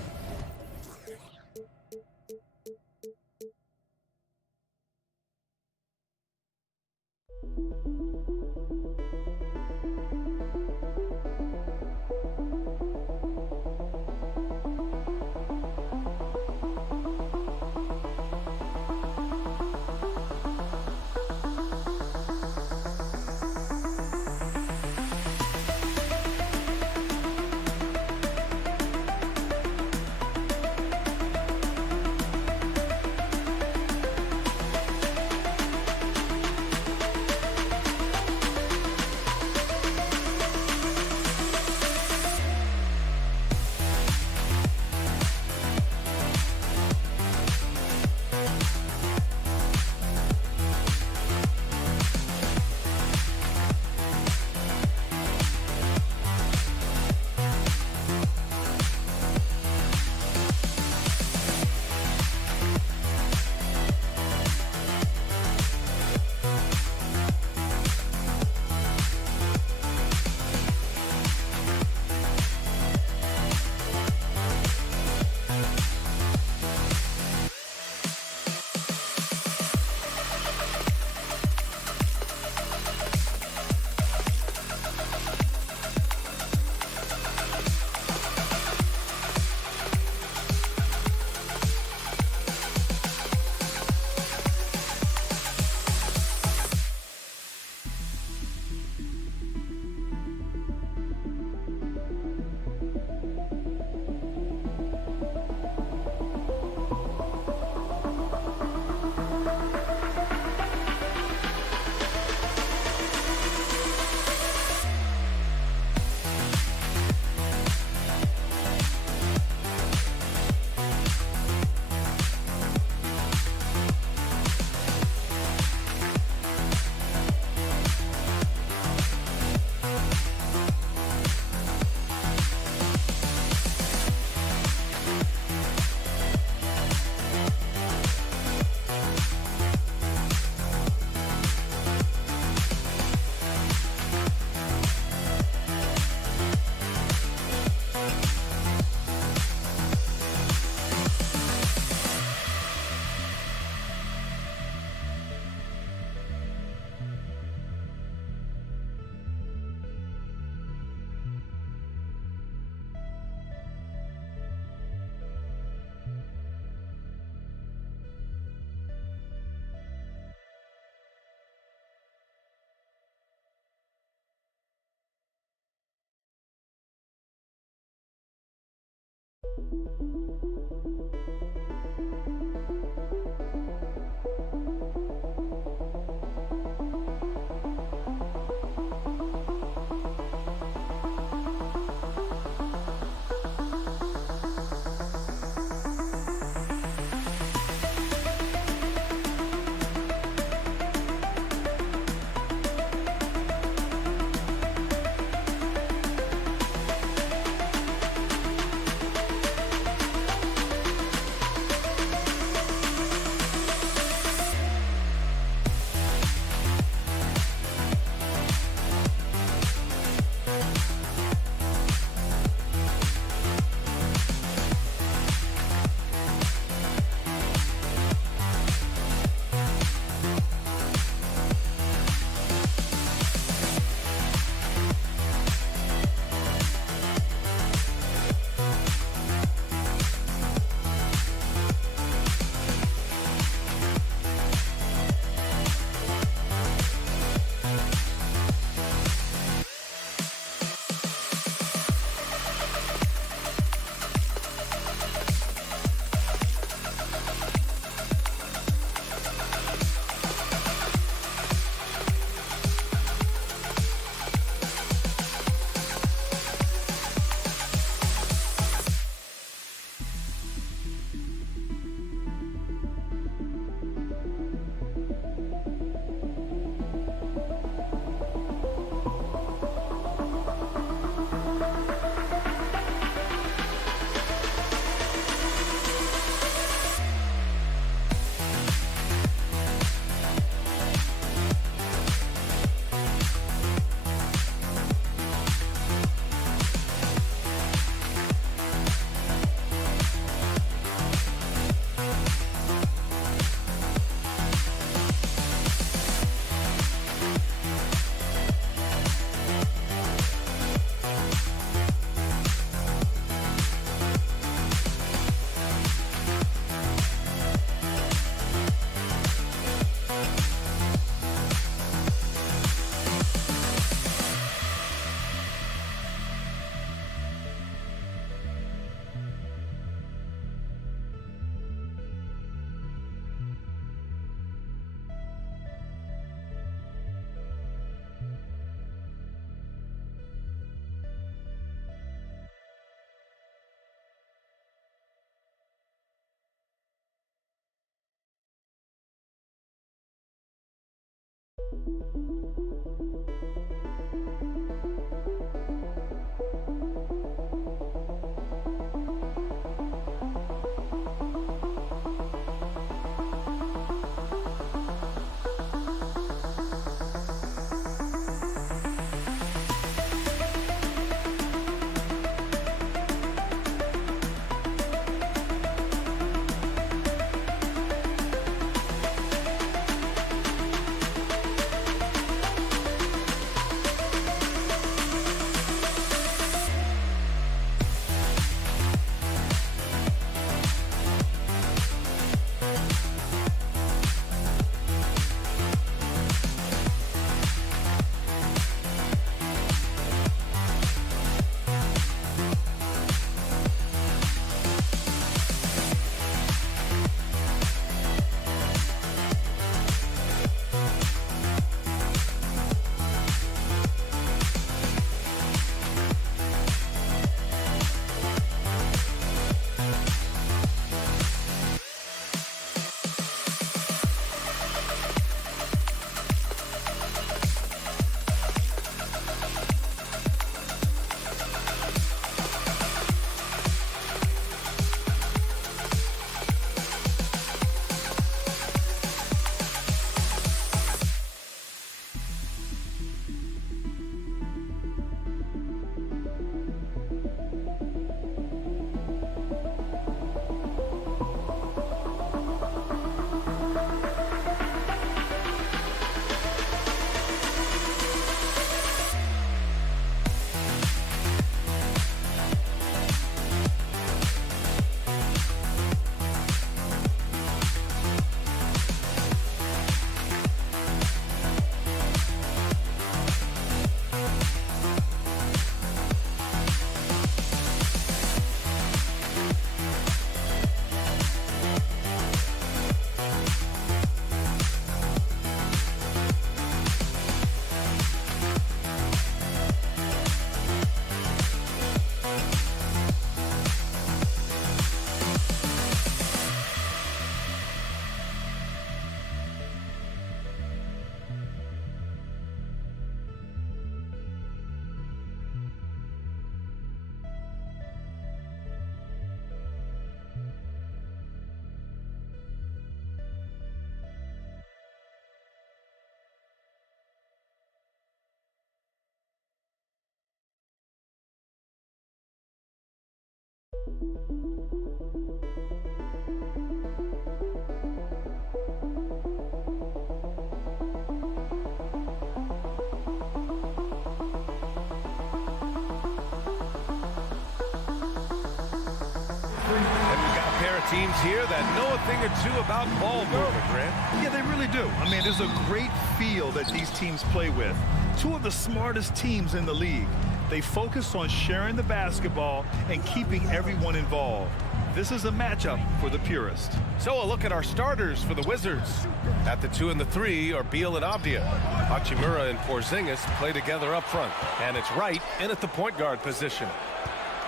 teams here that know a thing or two about ball movement, Grant. Yeah, they really do. I mean, there's a great feel that these teams play with. Two of the smartest teams in the league. They focus on sharing the basketball and keeping everyone involved. This is a matchup for the purist. So a look at our starters for the Wizards. At the 2 and the 3 are Beal and Avdia. Hachimura and Porzingis play together up front. And it's Wright in at the point guard position.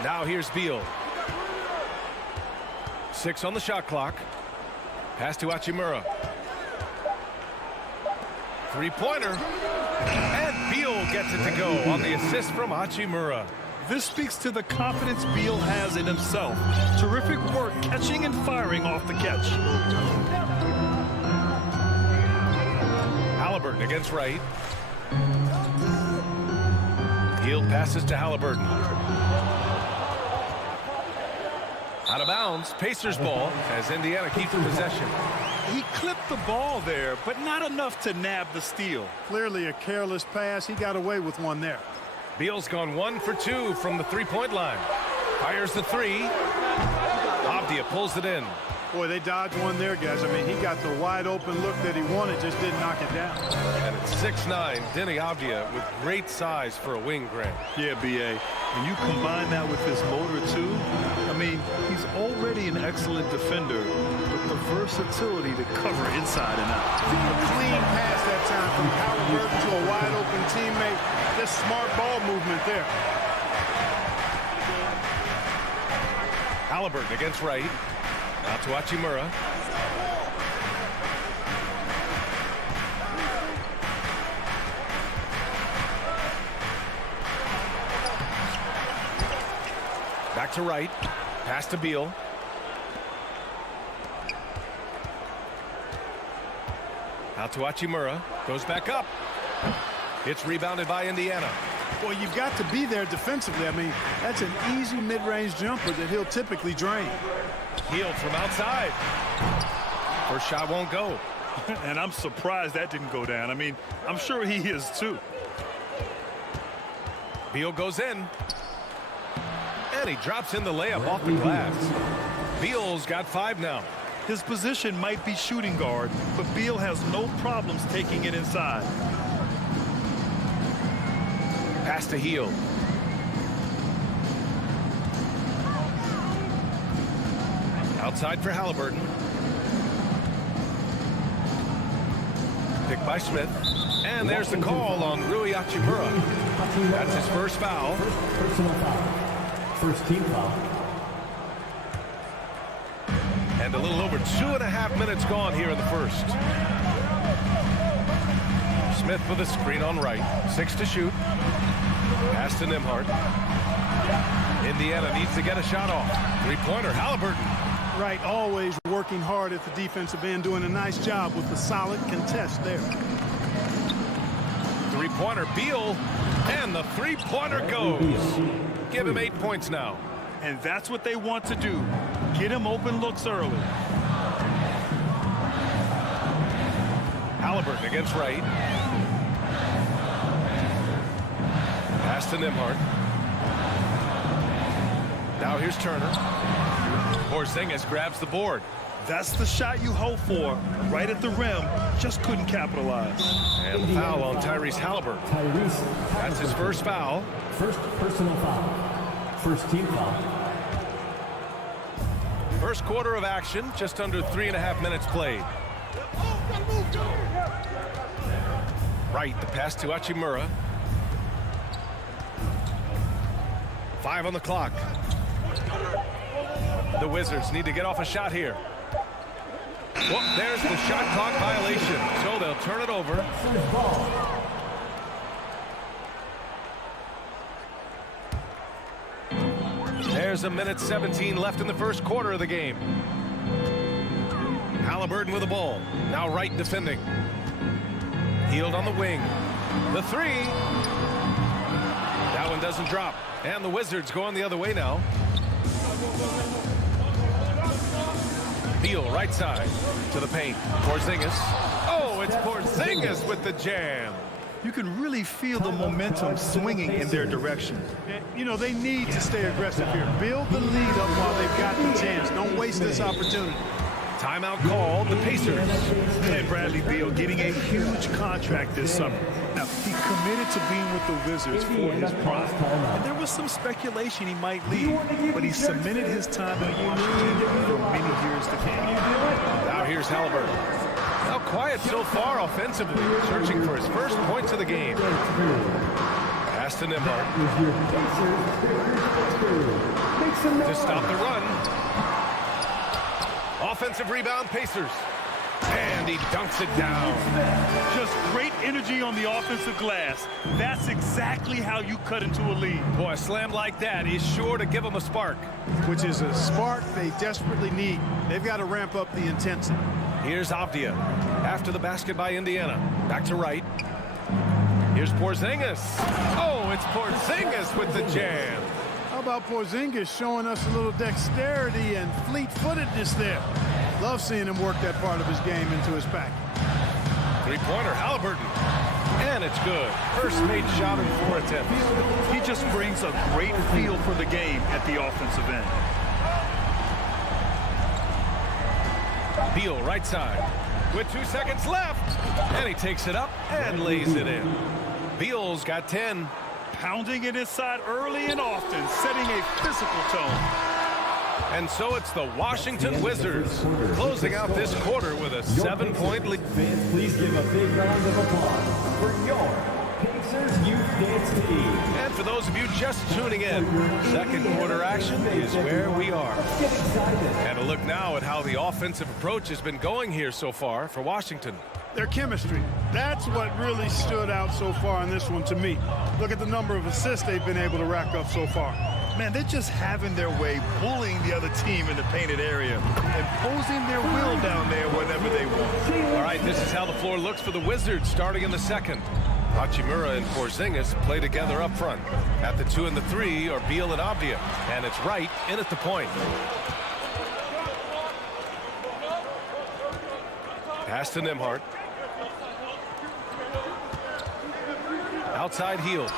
Now here's Beal. 6 on the shot clock. Pass to Hachimura. Three-pointer. And Beal gets it to go on the assist from Hachimura. This speaks to the confidence Beal has in himself. Terrific work catching and firing off the catch. Halliburton against Wright. Hield passes to Halliburton. Out of bounds, Pacers ball as Indiana keeps the possession. He clipped the ball there, but not enough to nab the steal. Clearly a careless pass. He got away with one there. Beal's gone 1 for 2 from the three-point line. Fires the 3. Avdia pulls it in. Boy, they dodged one there, guys. I mean, he got the wide-open look that he wanted, just didn't knock it down. And it's 6'9", Denny Avdia with great size for a wing, Grant. Yeah, B.A. And you combine that with his motor, too. I mean, he's already an excellent defender with the versatility to cover inside and out. A clean pass that time from Halliburton to a wide-open teammate. Just smart ball movement there. Halliburton against Wright. Out to Hachimura. Back to Wright. Pass to Beal. Out to Hachimura. Goes back up. It's rebounded by Indiana. Boy, you've got to be there defensively. I mean, that's an easy mid-range jumper that he'll typically drain. Hield from outside. First shot won't go. And I'm surprised that didn't go down. I mean, I'm sure he is too. Beal goes in. And he drops in the layup off the glass. Beal's got 5 now. His position might be shooting guard, but Beal has no problems taking it inside. Pass to Hield. Outside for Halliburton. Picked by Smith. And there's the call on Rui Hachimura. That's his first foul. Personal foul. First team foul. And a little over 2.5 minutes gone here in the first. Smith with a screen on Wright. 6 to shoot. Pass to Nembhard. Indiana needs to get a shot off. Three-pointer, Halliburton. Right, always working hard at the defensive end, doing a nice job with the solid contest there. Three-pointer, Beal, and the three-pointer goes. Give him 8 points now. And that's what they want to do. Get him open looks early. Halliburton against Wright. Pass to Nembhard. Now here's Turner. Porzingis grabs the board. That's the shot you hope for. Right at the rim. Just couldn't capitalize. And the foul on Tyrese Halliburton. That's his first foul. First personal foul. First team foul. First quarter of action, just under 3.5 minutes played. Wright, the pass to Hachimura. 5 on the clock. The Wizards need to get off a shot here. Well, there's the shot clock violation, so they'll turn it over. There's 1:17 left in the first quarter of the game. Halliburton with the ball. Now Wright defending. Hield on the wing. The 3. That one doesn't drop. And the Wizards going the other way now. Beal right side to the paint. Porzingis. Oh, it's Porzingis with the jam. You can really feel the momentum swinging in their direction. You know, they need to stay aggressive here. Build the lead up while they've got the chance. Don't waste this opportunity. Timeout called, the Pacers. And Bradley Beal getting a huge contract this summer. Now, he committed to being with the Wizards for his prime. And there was some speculation he might leave, but he cemented his time in Washington for many years to come. Now here's Halliburton. Now quiet so far offensively, searching for his first points of the game. Pass to Nembhard. To stop the run. Offensive rebound, Pacers. And he dunks it down. Just great energy on the offensive glass. That's exactly how you cut into a lead. Boy, a slam like that is sure to give them a spark. Which is a spark they desperately need. They've got to ramp up the intensity. Here's Avdia. After the basket by Indiana. Back to right. Here's Porzingis. Oh, it's Porzingis with the jam. How about Porzingis showing us a little dexterity and fleet-footedness there? Love seeing him work that part of his game into his pack. Three-pointer, Halliburton. And it's good. First made shot in 4 attempts. He just brings a great feel for the game at the offensive end. Beal, right side. With 2 seconds left. And he takes it up and lays it in. Beal's got 10. Pounding it inside early and often, setting a physical tone. And so it's the Washington Wizards closing out this quarter with a 7-point lead. Please give a big round of applause for your Pacers Youth Dance Team. And for those of you just tuning in, second quarter action is where we are. Get excited. And a look now at how the offensive approach has been going here so far for Washington. Their chemistry. That's what really stood out so far in this one to me. Look at the number of assists they've been able to rack up so far. Man, they're just having their way, bullying the other team in the painted area, imposing their will down there whenever they want. All right, this is how the floor looks for the Wizards starting in the second. Hachimura and Porzingis play together up front. At the 2 and the 3 are Beal and Avdia. And it's Wright in at the point. Pass to Nembhard. Outside Hield.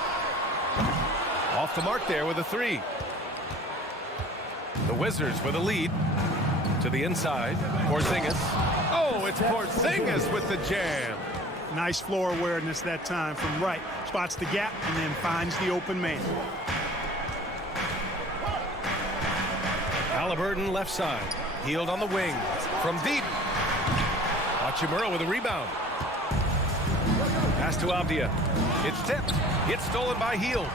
Off the mark there with a 3. The Wizards with a lead. To the inside. Porzingis. Oh, it's Porzingis with the jam. Nice floor awareness that time from Wright. Spots the gap and then finds the open man. Halliburton left side. Hield on the wing. From deep. Hachimura with a rebound. Pass to Avdia. It's tipped. It's stolen by Hield.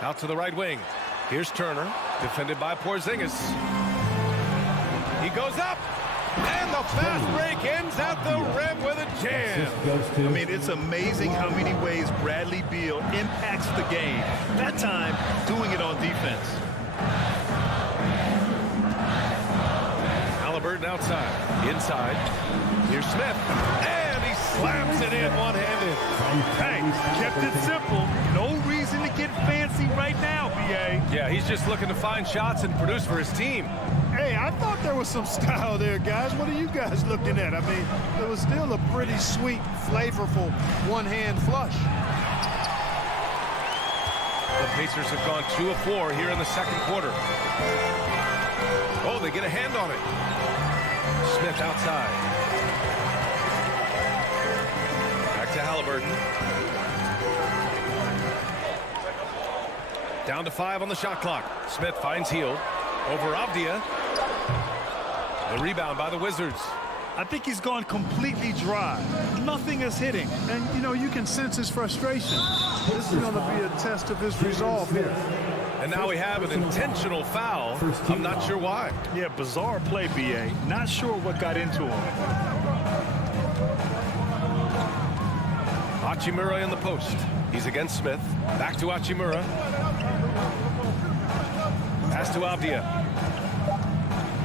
Out to the right wing. Here's Turner. Defended by Porzingis. He goes up. And the fast break ends at the rim with a jam. I mean, it's amazing how many ways Bradley Beal impacts the game. That time, doing it on defense. Halliburton outside. Inside. Here's Smith. And he slams it in one-handed. Hey, kept it simple. No reason to get fancy right now, B.A. Yeah, he's just looking to find shots and produce for his team. Hey, I thought there was some style there, guys. What are you guys looking at? I mean, it was still a pretty sweet, flavorful one-hand flush. The Pacers have gone 2 of 4 here in the second quarter. Oh, they get a hand on it. Smith outside. Back to Halliburton. Down to 5 on the shot clock. Smith finds Hield. Over Avdia. The rebound by the Wizards. I think he's gone completely dry. Nothing is hitting. And, you know, you can sense his frustration. This is going to be a test of his resolve here. And now we have an intentional foul. I'm not sure why. Yeah, bizarre play, B.A. Not sure what got into him. Hachimura in the post. He's against Smith. Back to Hachimura. Pass to Avdia.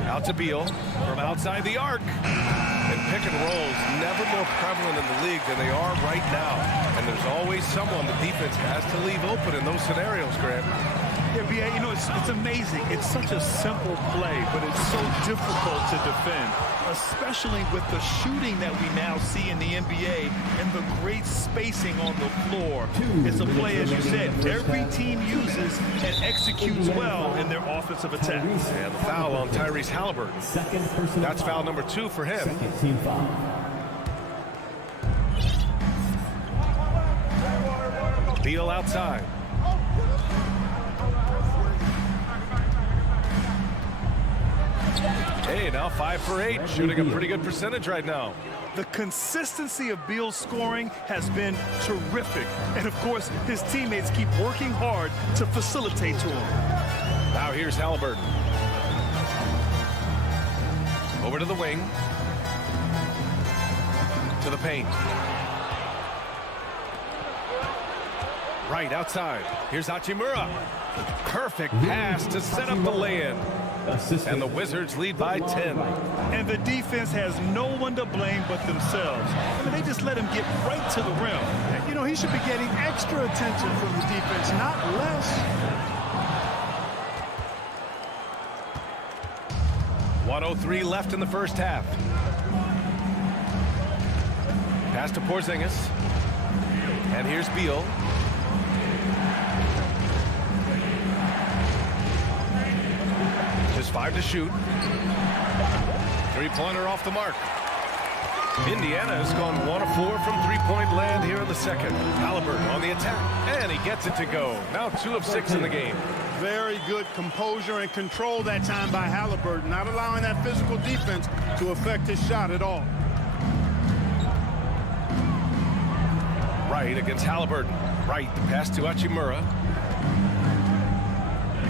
Out to Beal from outside the arc. And pick and rolls never more prevalent in the league than they are right now. And there's always someone the defense has to leave open in those scenarios, Grant. Yeah, B.A., you know, it's amazing. It's such a simple play, but it's so difficult to defend, especially with the shooting that we now see in the NBA and the great spacing on the floor. It's a play, as you said, every team uses and executes well in their offensive attack. And the foul on Tyrese Halliburton. That's foul number 2 for him. Second team foul. Beal outside. Hey, now 5 for 8, shooting a pretty good percentage right now. The consistency of Beal's scoring has been terrific. And, of course, his teammates keep working hard to facilitate to him. Now here's Halliburton. Over to the wing. To the paint. Right outside. Here's Hachimura. Perfect pass to set up the lay-in. And the Wizards lead by 10. And the defense has no one to blame but themselves. I mean, they just let him get right to the rim. You know, he should be getting extra attention from the defense, not less. 1:03 left in the first half. Pass to Porzingis. And here's Beal. Just 5 to shoot. 3-pointer off the mark. Indiana has gone 1 of 4 from 3-point land here in the second. Halliburton on the attack. And he gets it to go. Now 2 of 6 in the game. Very good composure and control that time by Halliburton, not allowing that physical defense to affect his shot at all. Right against Halliburton. Right, the pass to Hachimura.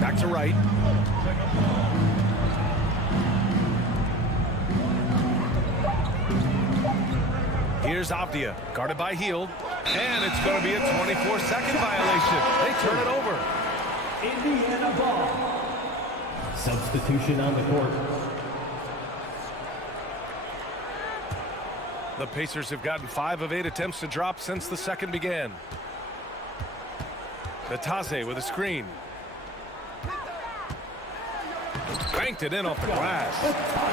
Back to Wright. Here's Avdia, guarded by Hield. And it's going to be a 24-second violation. They turn it over. Indiana ball. Substitution on the court. The Pacers have gotten 5 of 8 attempts to drop since the second began. Nataze with a screen. Banked it in off the glass.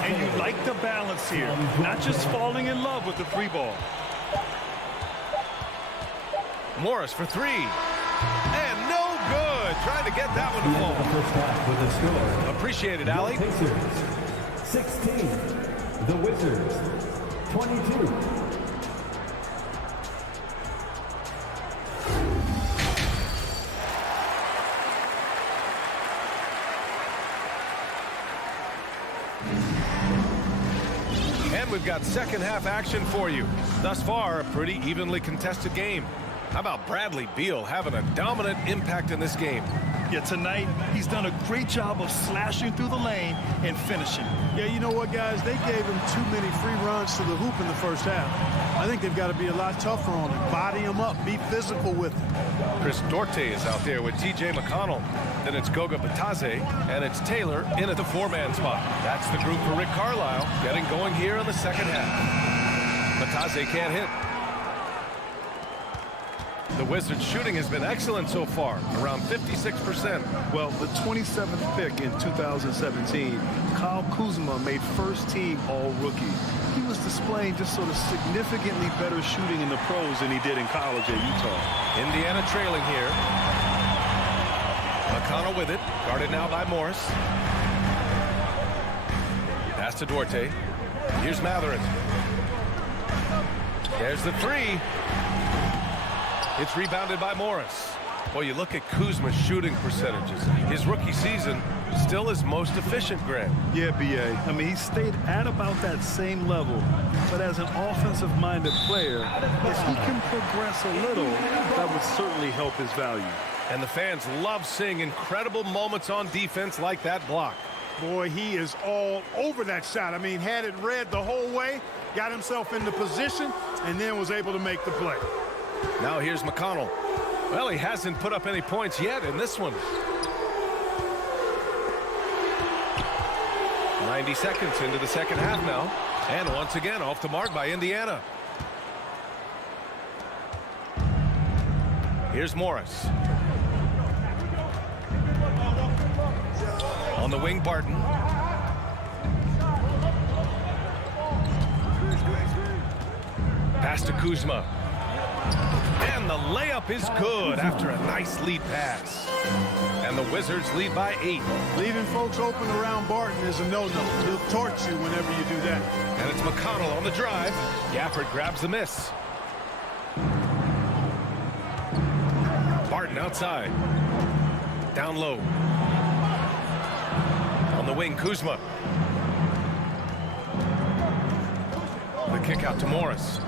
And you like the balance here, not just falling in love with the 3 ball. Morris for 3. And no good. Trying to get that one to fall. The first half with a score. Appreciate it, Allie. Pacers 16. The Wizards 22. And we've got second half action for you. Thus far, a pretty evenly contested game. How about Bradley Beal having a dominant impact in this game? Yeah, tonight he's done a great job of slashing through the lane and finishing. Yeah, you know what, guys? They gave him too many free runs to the hoop in the first half. I think they've got to be a lot tougher on him. Body him up. Be physical with him. Chris Duarte is out there with T.J. McConnell. Then it's Goga Bitadze, and it's Taylor in at the 4-man spot. That's the group for Rick Carlisle getting going here in the second half. Bitadze can't hit. The Wizards' shooting has been excellent so far, around 56%. Well, the 27th pick in 2017, Kyle Kuzma made first-team All-Rookie. He was displaying just sort of significantly better shooting in the pros than he did in college at Utah. Indiana trailing here. McConnell with it, guarded now by Morris. Pass to Duarte. Here's Matherin. There's the 3. It's rebounded by Morris. Well, you look at Kuzma's shooting percentages. His rookie season, still his most efficient, Grant. Yeah, B.A. I mean, he stayed at about that same level. But as an offensive-minded player, if he can progress a little, that would certainly help his value. And the fans love seeing incredible moments on defense like that block. Boy, he is all over that shot. I mean, had it read the whole way, got himself into position, and then was able to make the play. Now here's McConnell. Well, he hasn't put up any points yet in this one. 90 seconds into the second half now. And once again, off the mark by Indiana. Here's Morris. On the wing, Barton. Pass to Kuzma. And the layup is good after a nice lead pass. And the Wizards lead by 8. Leaving folks open around Barton is a no-no. He'll torch you whenever you do that. And it's McConnell on the drive. Gafford grabs the miss. Barton outside. Down low. On the wing, Kuzma. The kick out to Morris.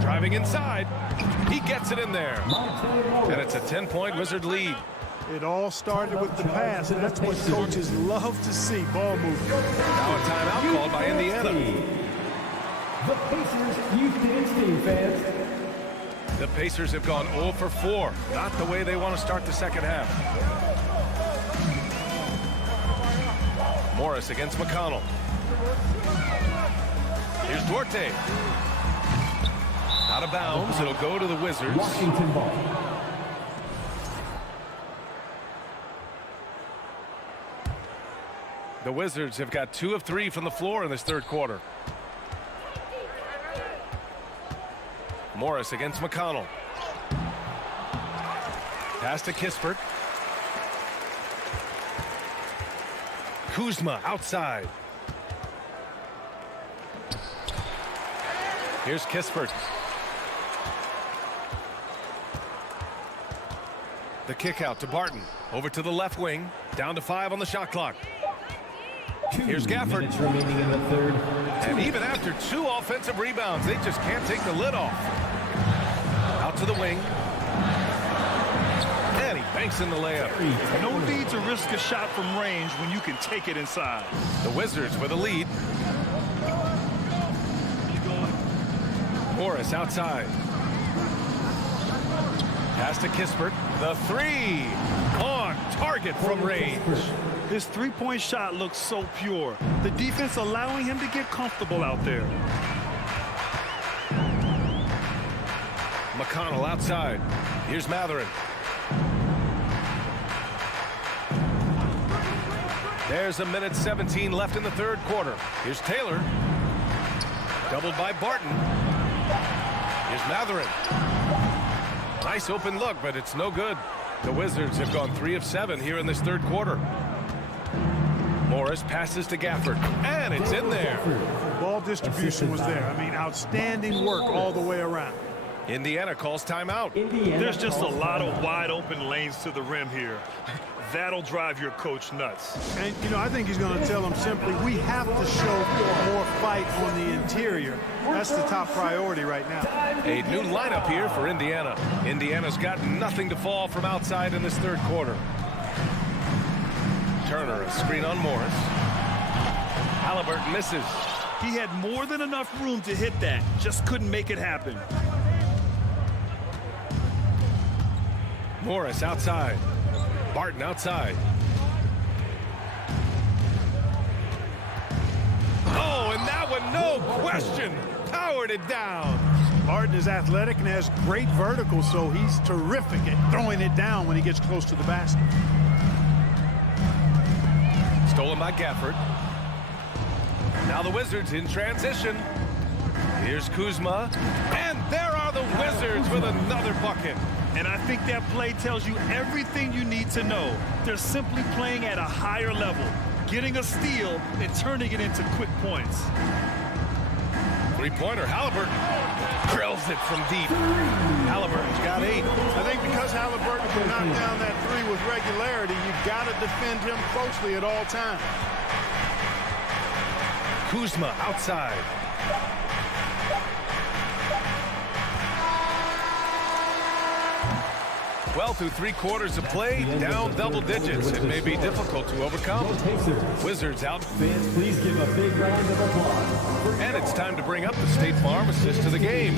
Driving inside. He gets it in there. And it's a 10-point Wizard lead. It all started with the pass, and that's what coaches love to see, ball movement. Now a timeout called by Indiana. The Pacers Houston team fans. The Pacers have gone 0 for 4. Not the way they want to start the second half. Morris against McConnell. Here's Duarte. Out of bounds. It'll go to the Wizards. Washington ball. The Wizards have got 2 of 3 from the floor in this third quarter. Morris against McConnell. Pass to Kispert. Kuzma outside. Here's Kispert. The kick out to Barton. Over to the left wing. Down to 5 on the shot clock. Here's Gafford. Remaining in the third. And even after 2 offensive rebounds, they just can't take the lid off. Out to the wing. And he banks in the layup. No need to risk a shot from range when you can take it inside. The Wizards with a lead. Morris outside. Pass to Kispert. The 3 on target from range. His three-point shot looks so pure. The defense allowing him to get comfortable out there. McConnell outside. Here's Matherin. There's a minute 17 left in the third quarter. Here's Taylor. Doubled by Barton. Here's Matherin. Nice open look, but it's no good. The Wizards have gone 3 of 7 here in this third quarter. Morris passes to Gafford, and it's in there. Ball distribution was there. I mean, outstanding work all the way around. Indiana calls timeout. There's just a lot of wide open lanes to the rim here. That'll drive your coach nuts. And, you know, I think he's going to tell them simply, we have to show more fight on the interior. That's the top priority right now. A new lineup here for Indiana. Indiana's got nothing to fall from outside in this third quarter. Turner, a screen on Morris. Halliburton misses. He had more than enough room to hit that. Just couldn't make it happen. Morris outside. Barton outside. Oh, and that one, no question, powered it down. Barton is athletic and has great vertical, so he's terrific at throwing it down when he gets close to the basket. Stolen by Gafford. Now the Wizards in transition. Here's Kuzma. And there are the Wizards with another bucket. And I think that play tells you everything you need to know. They're simply playing at a higher level, getting a steal and turning it into quick points. Three-pointer, Halliburton drills it from deep. Halliburton's got 8. I think because Halliburton can knock down that 3 with regularity, you've got to defend him closely at all times. Kuzma outside. Well, through 3 quarters of play, down double digits. It may be difficult to overcome. Wizards out. Fans, please give a big round of applause. And it's time to bring up the State Farm assist to the game.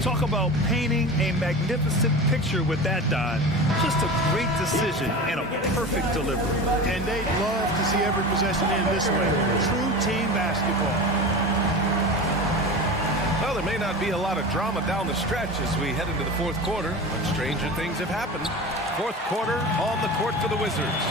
Talk about painting a magnificent picture with that dive. Just a great decision and a perfect delivery. And they'd love to see every possession end this way. True team basketball. Well, there may not be a lot of drama down the stretch as we head into the fourth quarter, but stranger things have happened. Fourth quarter on the court for the Wizards.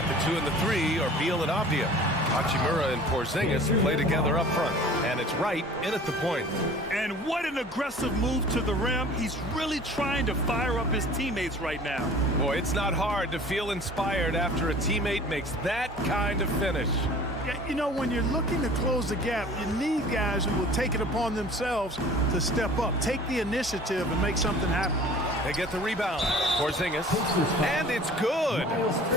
At the 2 and the 3 are Beal and Avdia. Hachimura and Porzingis play together up front, and it's Wright in at the point. And what an aggressive move to the rim. He's really trying to fire up his teammates right now. Boy, it's not hard to feel inspired after a teammate makes that kind of finish. Yeah, you know, when you're looking to close the gap, you need guys who will take it upon themselves to step up, take the initiative, and make something happen. They get the rebound. Porzingis, and it's good.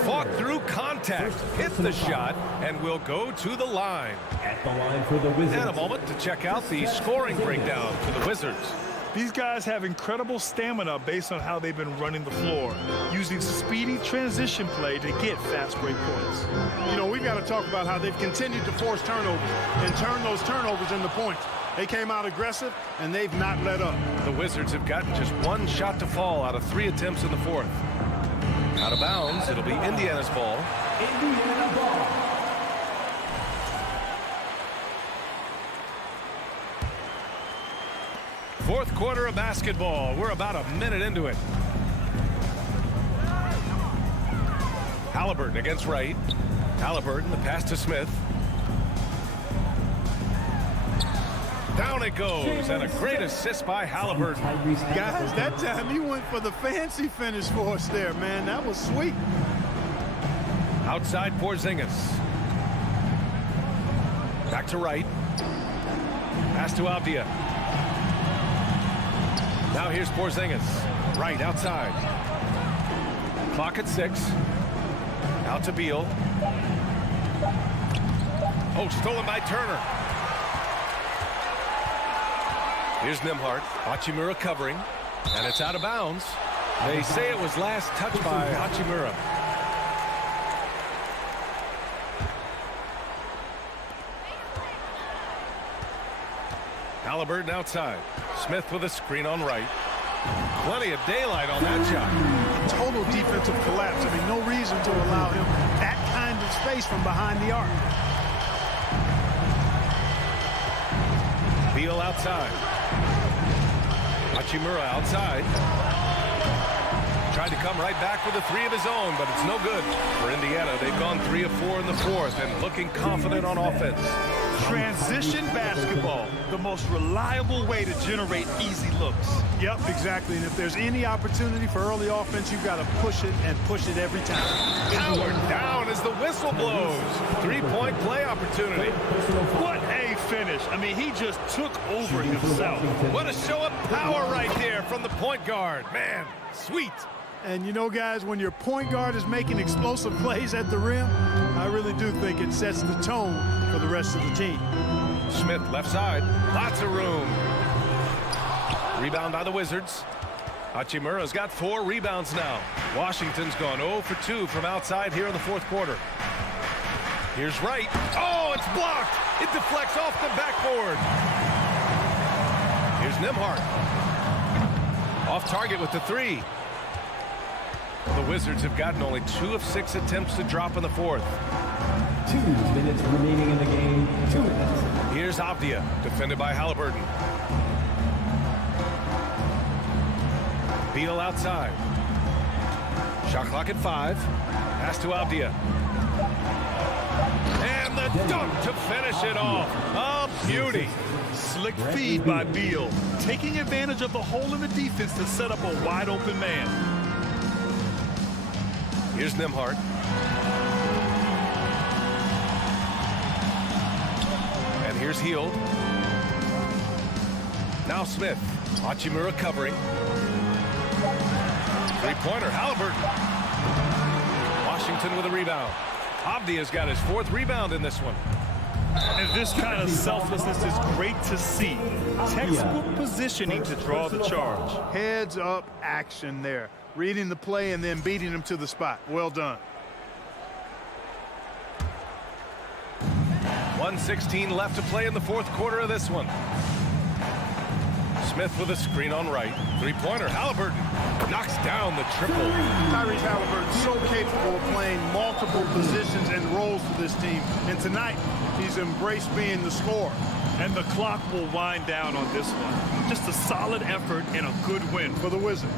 Fought through contact, hit the shot, and will go to the line. At the line for the Wizards. And a moment to check out the scoring breakdown for the Wizards. These guys have incredible stamina based on how they've been running the floor, using speedy transition play to get fast break points. You know, we've got to talk about how they've continued to force turnovers and turn those turnovers into points. They came out aggressive, and they've not let up. The Wizards have gotten just 1 shot to fall out of 3 attempts in the 4th. Out of bounds, it'll be Indiana's ball. Indiana ball. Fourth quarter of basketball. We're about a minute into it. Halliburton against Wright. Halliburton, the pass to Smith. Down it goes, and a great assist by Halliburton. Guys, that time he went for the fancy finish for us there, man. That was sweet. Outside Porzingis. Back to Wright. Pass to Avdia. Now here's Porzingis. Wright outside. Clock at 6. Out to Beal. Oh, stolen by Turner. Here's Nembhard. Hachimura covering. And it's out of bounds. They say it was last touched by Hachimura. Halliburton outside. Smith with a screen on Wright. Plenty of daylight on that shot. Total defensive collapse. I mean, no reason to allow him that kind of space from behind the arc. Beal outside. Hachimura outside. Tried to come right back with a 3 of his own, but it's no good. For Indiana, they've gone 3 of 4 in the 4th and looking confident on offense. Transition basketball, the most reliable way to generate easy looks. Yep, exactly. And if there's any opportunity for early offense, you've got to push it and push it every time. Howard down as the whistle blows. 3-point play opportunity. What a finish. I mean, he just took over himself. What a show of power right there from the point guard. Man, sweet. And you know, guys, when your point guard is making explosive plays at the rim, I really do think it sets the tone for the rest of the team. Smith left side. Lots of room. Rebound by the Wizards. Hachimura's got 4 rebounds now. Washington's gone 0 for 2 from outside here in the 4th quarter. Here's Wright. Oh, it's blocked. It deflects off the backboard. Here's Nembhard. Off target with the 3. The Wizards have gotten only 2 of 6 attempts to drop in the 4th. 2 minutes remaining in the game. 2 minutes. Here's Avdia, defended by Halliburton. Beal outside. Shot clock at 5. Pass to Avdia. And the dunk to finish it off. A beauty. Slick feed by Beal, taking advantage of the hole in the defense to set up a wide open man. Here's Nembhard. And here's Hield. Now Smith. Hachimura covering. 3-pointer, Halliburton. Washington with a rebound. Avdia's got his 4th rebound in this one. And this kind of selflessness is great to see. Textbook positioning to draw the charge. Heads up action there. Reading the play and then beating him to the spot. Well done. 1:16 left to play in the 4th quarter of this one. Smith with a screen on Wright. 3-pointer, Halliburton knocks down the triple. Tyrese Halliburton so capable of playing multiple positions and roles for this team. And tonight, he's embraced being the scorer. And the clock will wind down on this one. Just a solid effort and a good win for the Wizards.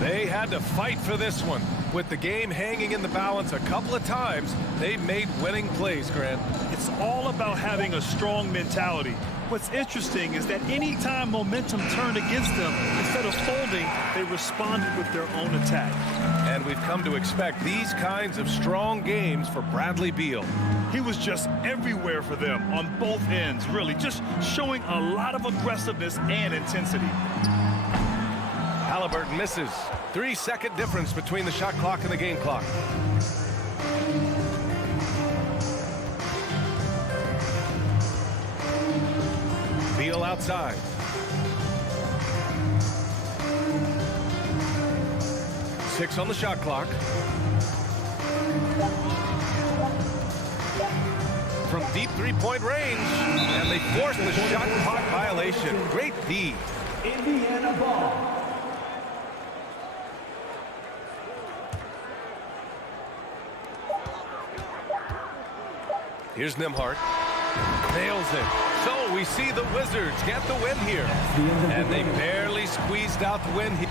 They had to fight for this one. With the game hanging in the balance a couple of times, they've made winning plays, Grant. It's all about having a strong mentality. What's interesting is that any time momentum turned against them, instead of folding, they responded with their own attack. And we've come to expect these kinds of strong games for Bradley Beal. He was just everywhere for them on both ends, really, just showing a lot of aggressiveness and intensity. Halliburton misses. 3-second difference between the shot clock and the game clock. Beal outside. Six on the shot clock. From deep three-point range, and they force the shot clock violation. Great D. Indiana ball. Here's Nembhard. Nails it. So we see the Wizards get the win here. And they barely squeezed out the win here.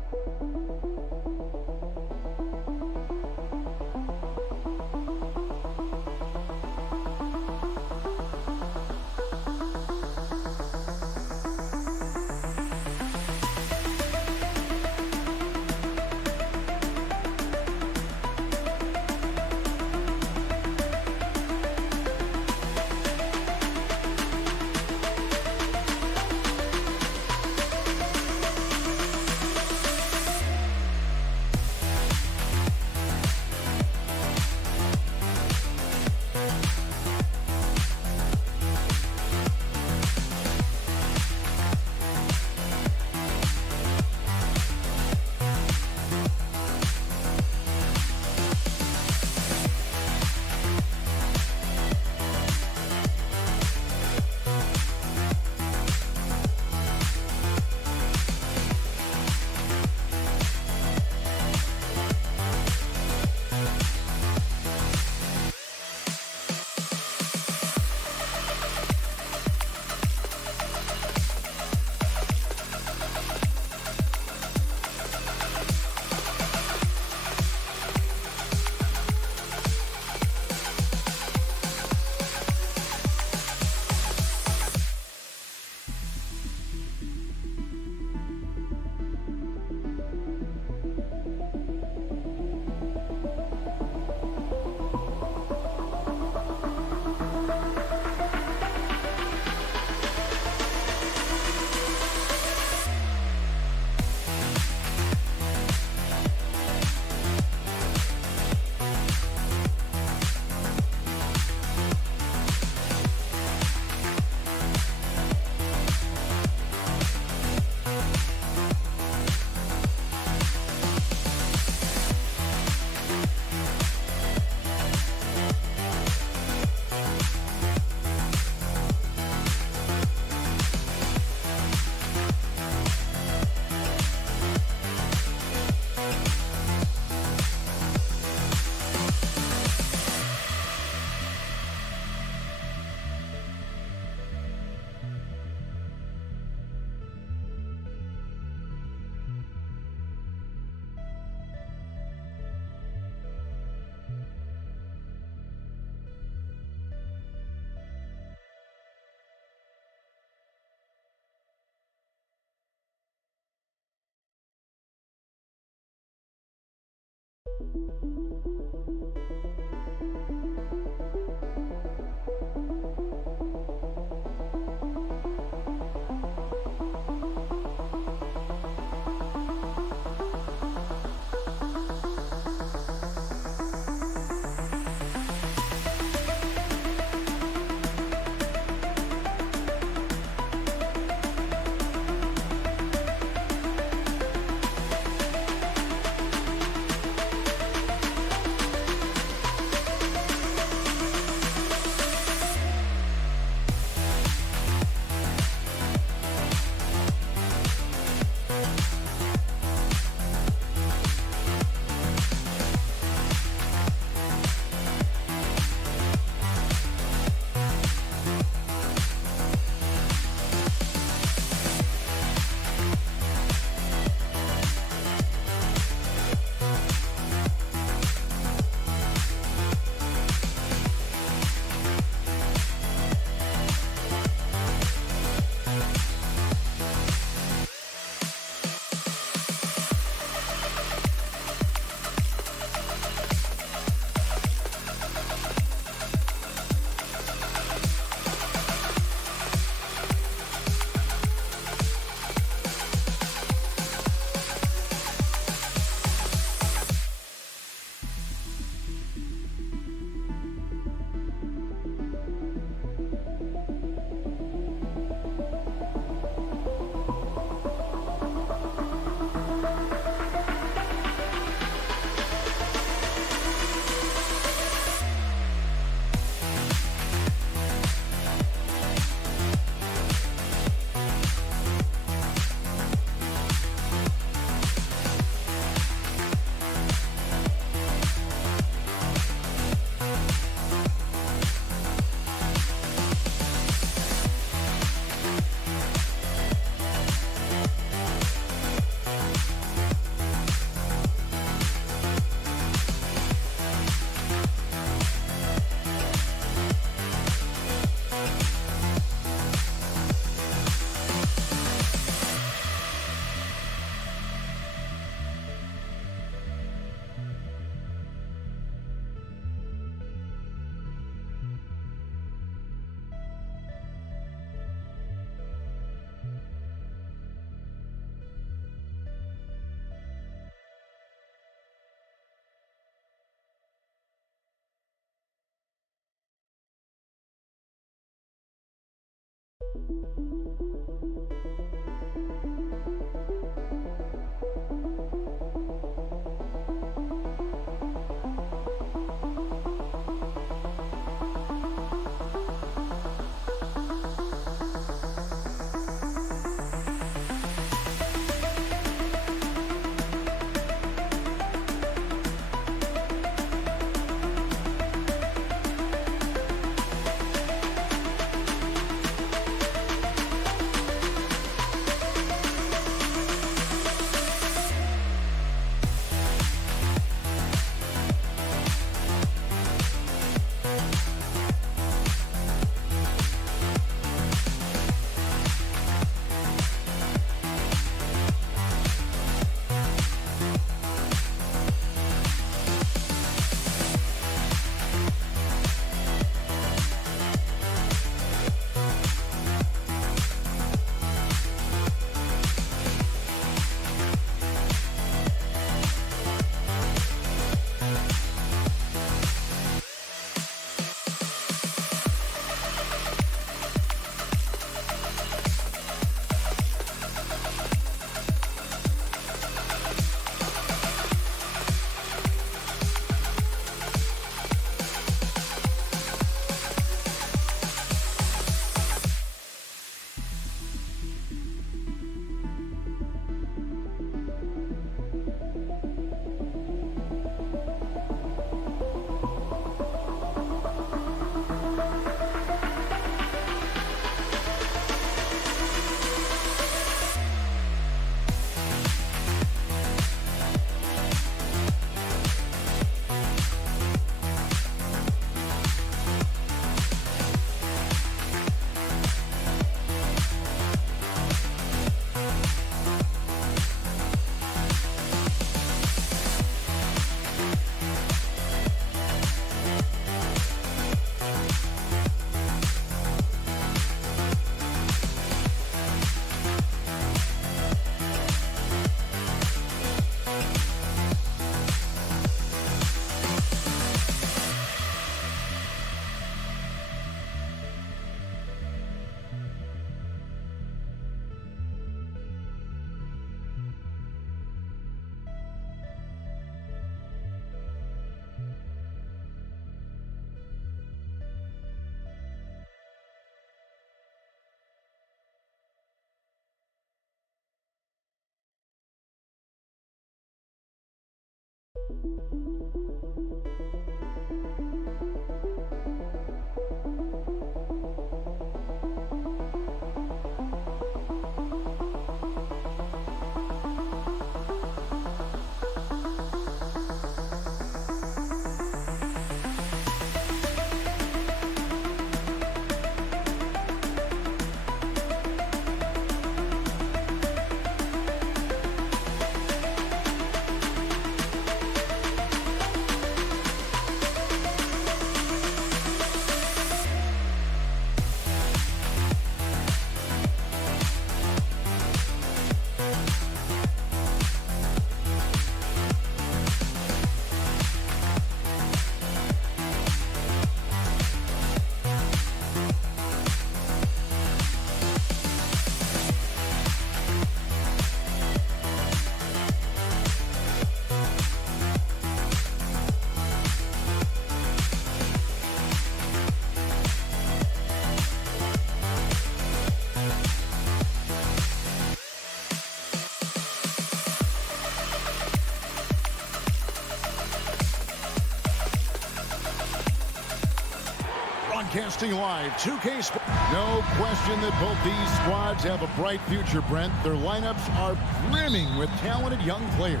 Broadcasting live, 2K Sports. No question that both these squads have a bright future, Brent. Their lineups are brimming with talented young players.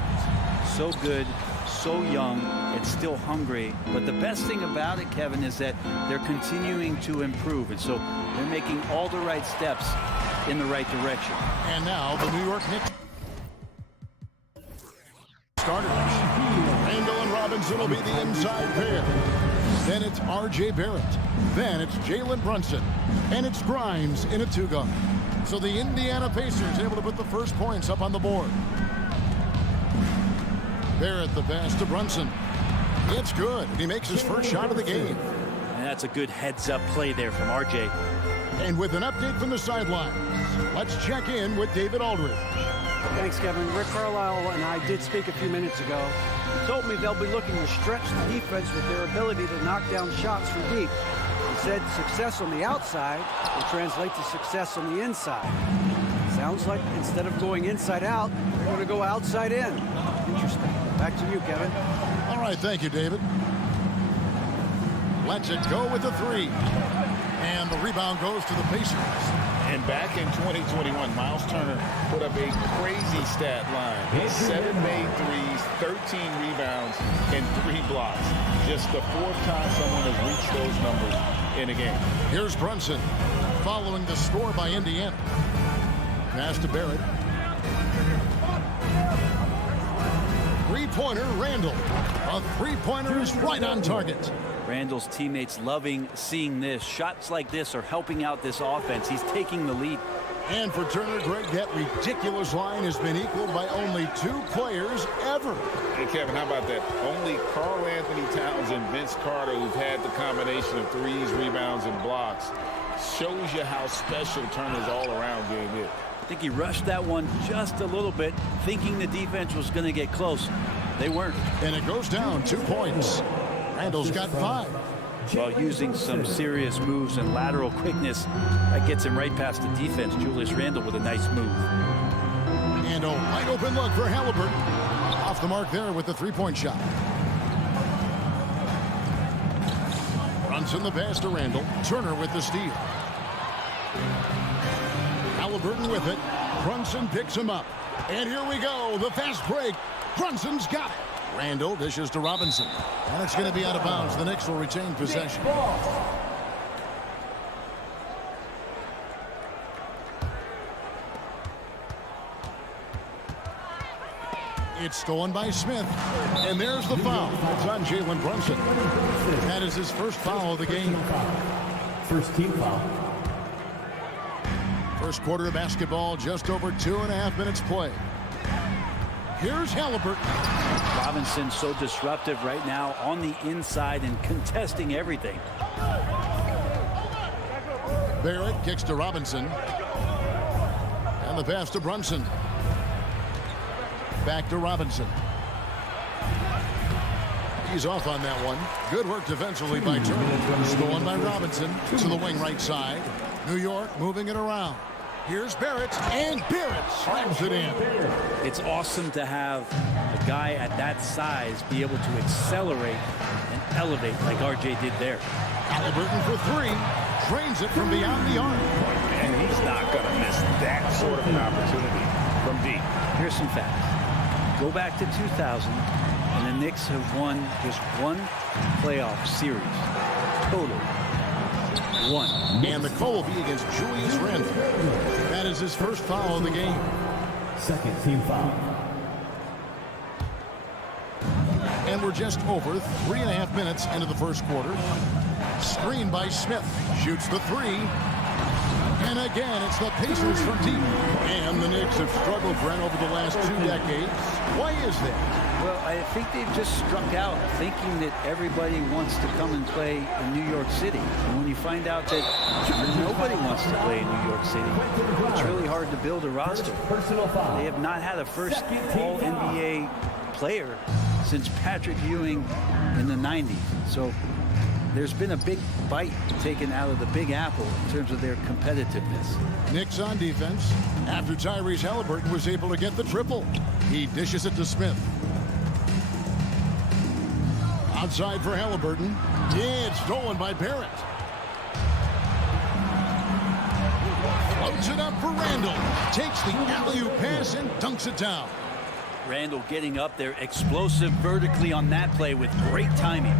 So good, so young, and still hungry. But the best thing about it, Kevin, is that they're continuing to improve. And so they're making all the right steps in the right direction. And now the New York Knicks starters. Randall and Robinson will be the inside pair. Then it's R.J. Barrett. Then it's Jalen Brunson. And it's Grimes in a two-guard. So the Indiana Pacers able to put the first points up on the board. Barrett the pass to Brunson. It's good, and he makes his first shot of the game. And that's a good heads-up play there from RJ. And with an update from the sidelines, let's check in with David Aldridge. Thanks, Kevin. Rick Carlisle and I did speak a few minutes ago. He told me they'll be looking to stretch the defense with their ability to knock down shots from deep. He said success on the outside will translate to success on the inside. Sounds like instead of going inside out, they're going to go outside in. Interesting. Back to you, Kevin. All right, thank you, David. Let's it go with the three. And the rebound goes to the Pacers. And back in 2021, Miles Turner put up a crazy stat line. 7 made threes, 13 rebounds, and 3 blocks. Just the 4th time someone has reached those numbers in a game. Here's Brunson following the score by Indiana. Pass to Barrett. Three-pointer, Randall. A three-pointer is right on target. Randall's teammates loving seeing this. Shots like this are helping out this offense. He's taking the lead. And for Turner, Greg, that ridiculous line has been equaled by only 2 players ever. Hey, Kevin, how about that? Only Karl Anthony Towns and Vince Carter, who've had the combination of threes, rebounds, and blocks, shows you how special Turner's all-around game is. I think he rushed that one just a little bit, thinking the defense was going to get close. They weren't. And it goes down 2 points. Randall's got 5. While using some serious moves and lateral quickness, that gets him right past the defense. Julius Randle with a nice move. And a wide open look for Halliburton. Off the mark there with the three-point shot. Brunson the pass to Randle. Turner with the steal. Halliburton with it. Brunson picks him up. And here we go. The fast break. Brunson's got it. Randle dishes to Robinson. And it's going to be out of bounds. The Knicks will retain possession. It's stolen by Smith. And there's the foul. It's on Jalen Brunson. That is his first foul of the game. First team foul. First quarter of basketball, just over 2.5 minutes play. Here's Halliburton. Robinson so disruptive right now on the inside and contesting everything. Barrett kicks to Robinson. And the pass to Brunson. Back to Robinson. He's off on that one. Good work defensively by Turner. Stolen by Robinson to the wing right side. New York moving it around. Here's Barrett, and Barrett slams it in. It's awesome to have a guy at that size be able to accelerate and elevate like RJ did there. Halliburton for 3. Drains it from beyond the arc. And he's not going to miss that sort of an opportunity from deep. Here's some facts. Go back to 2000, and the Knicks have won just 1 playoff series. Total. 1. And the call will be against Julius Randle. That is his first foul of the game. Second team foul. And we're just over 3.5 minutes into the first quarter. Screen by Smith. Shoots the 3. And again, it's the Pacers from deep. And the Knicks have struggled, Brent, over the last 2 decades. Why is that? Well, I think they've just struck out thinking that everybody wants to come and play in New York City. And when you find out that nobody wants to play in New York City, it's really hard to build a roster. They have not had a first All-NBA player since Patrick Ewing in the 90s. So there's been a big bite taken out of the Big Apple in terms of their competitiveness. Knicks on defense after Tyrese Halliburton was able to get the triple. He dishes it to Smith. Outside for Halliburton. Yeah, it's stolen by Barrett. Floats it up for Randle. Takes the alley-oop pass and dunks it down. Randle getting up there, explosive vertically on that play with great timing.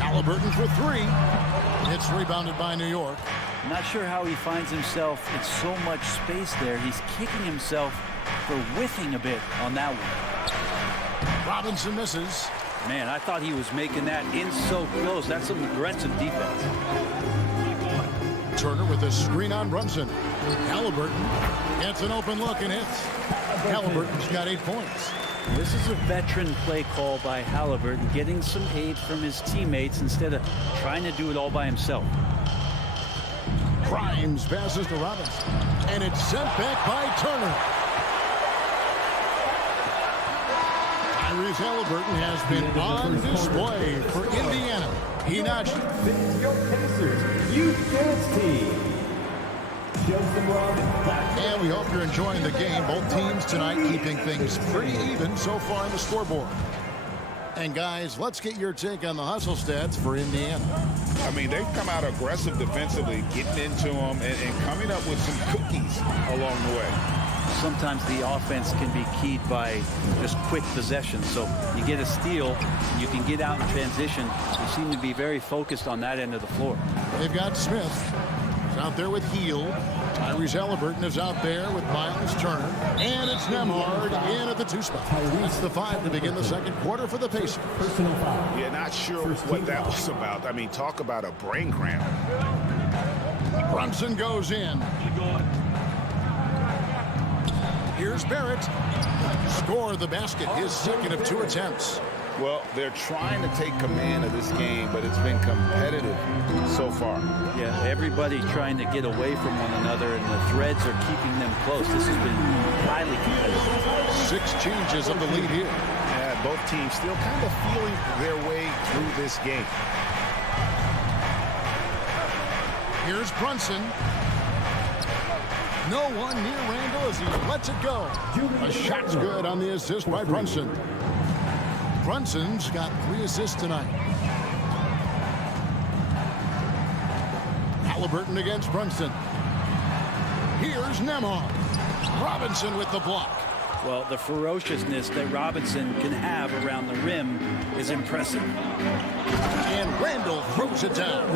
Halliburton for 3. It's rebounded by New York. I'm not sure how he finds himself in so much space there. He's kicking himself for whiffing a bit on that one. Robinson misses. Man, I thought he was making that in so close. That's some aggressive defense. Turner with a screen on Brunson. Halliburton gets an open look and hits. Halliburton's got 8 points. This is a veteran play call by Halliburton, getting some aid from his teammates instead of trying to do it all by himself. Grimes passes to Robinson, and it's sent back by Turner. Tyrese Halliburton has been on display for Indiana. He notched. Pacers Youth Dance Team. And we hope you're enjoying the game. Both teams tonight keeping things pretty even so far on the scoreboard. And guys, let's get your take on the hustle stats for Indiana. I mean, they've come out aggressive defensively, getting into them and coming up with some cookies along the way. Sometimes the offense can be keyed by just quick possession. So you get a steal, you can get out in transition. They seem to be very focused on that end of the floor. They've got Smith. He's out there with Hield. Tyrese Halliburton is out there with Miles Turner. And it's Nembhard in at the 2 spot. That's the 5 to begin the second quarter for the Pacers. Personal foul. Yeah, not sure what that was about. I mean, talk about a brain cramp. Brunson goes in. Here's Barrett. Score the basket, his second of 2 attempts. Well, they're trying to take command of this game, but it's been competitive so far. Yeah, everybody trying to get away from one another, and the threads are keeping them close. This has been highly competitive. 6 changes of the lead here. Yeah, both teams still kind of feeling their way through this game. Here's Brunson. No one near Randall as he lets it go. A shot's good on the assist by Brunson. Brunson's got 3 assists tonight. Halliburton against Brunson. Here's Nembhard. Robinson with the block. Well, the ferociousness that Robinson can have around the rim is impressive. And Randall throws it down.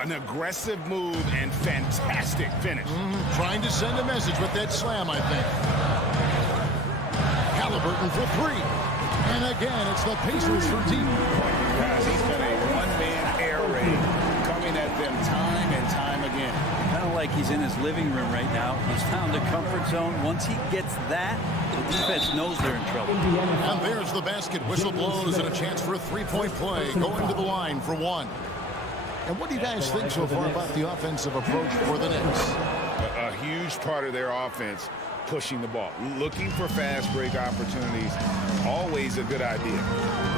An aggressive move and fantastic finish. Trying to send a message with that slam, I think. Halliburton for 3. And again, it's the Pacers from deep. Guys, he's been a one-man air raid coming at them time and time again. Kind of like he's in his living room right now. He's found a comfort zone. Once he gets that, the defense knows they're in trouble. And there's the basket. Whistle blows and a chance for a 3-point play. Going to the line for 1. And what do you guys think so far about the offensive approach for the Knicks? A huge part of their offense, pushing the ball, looking for fast break opportunities, always a good idea.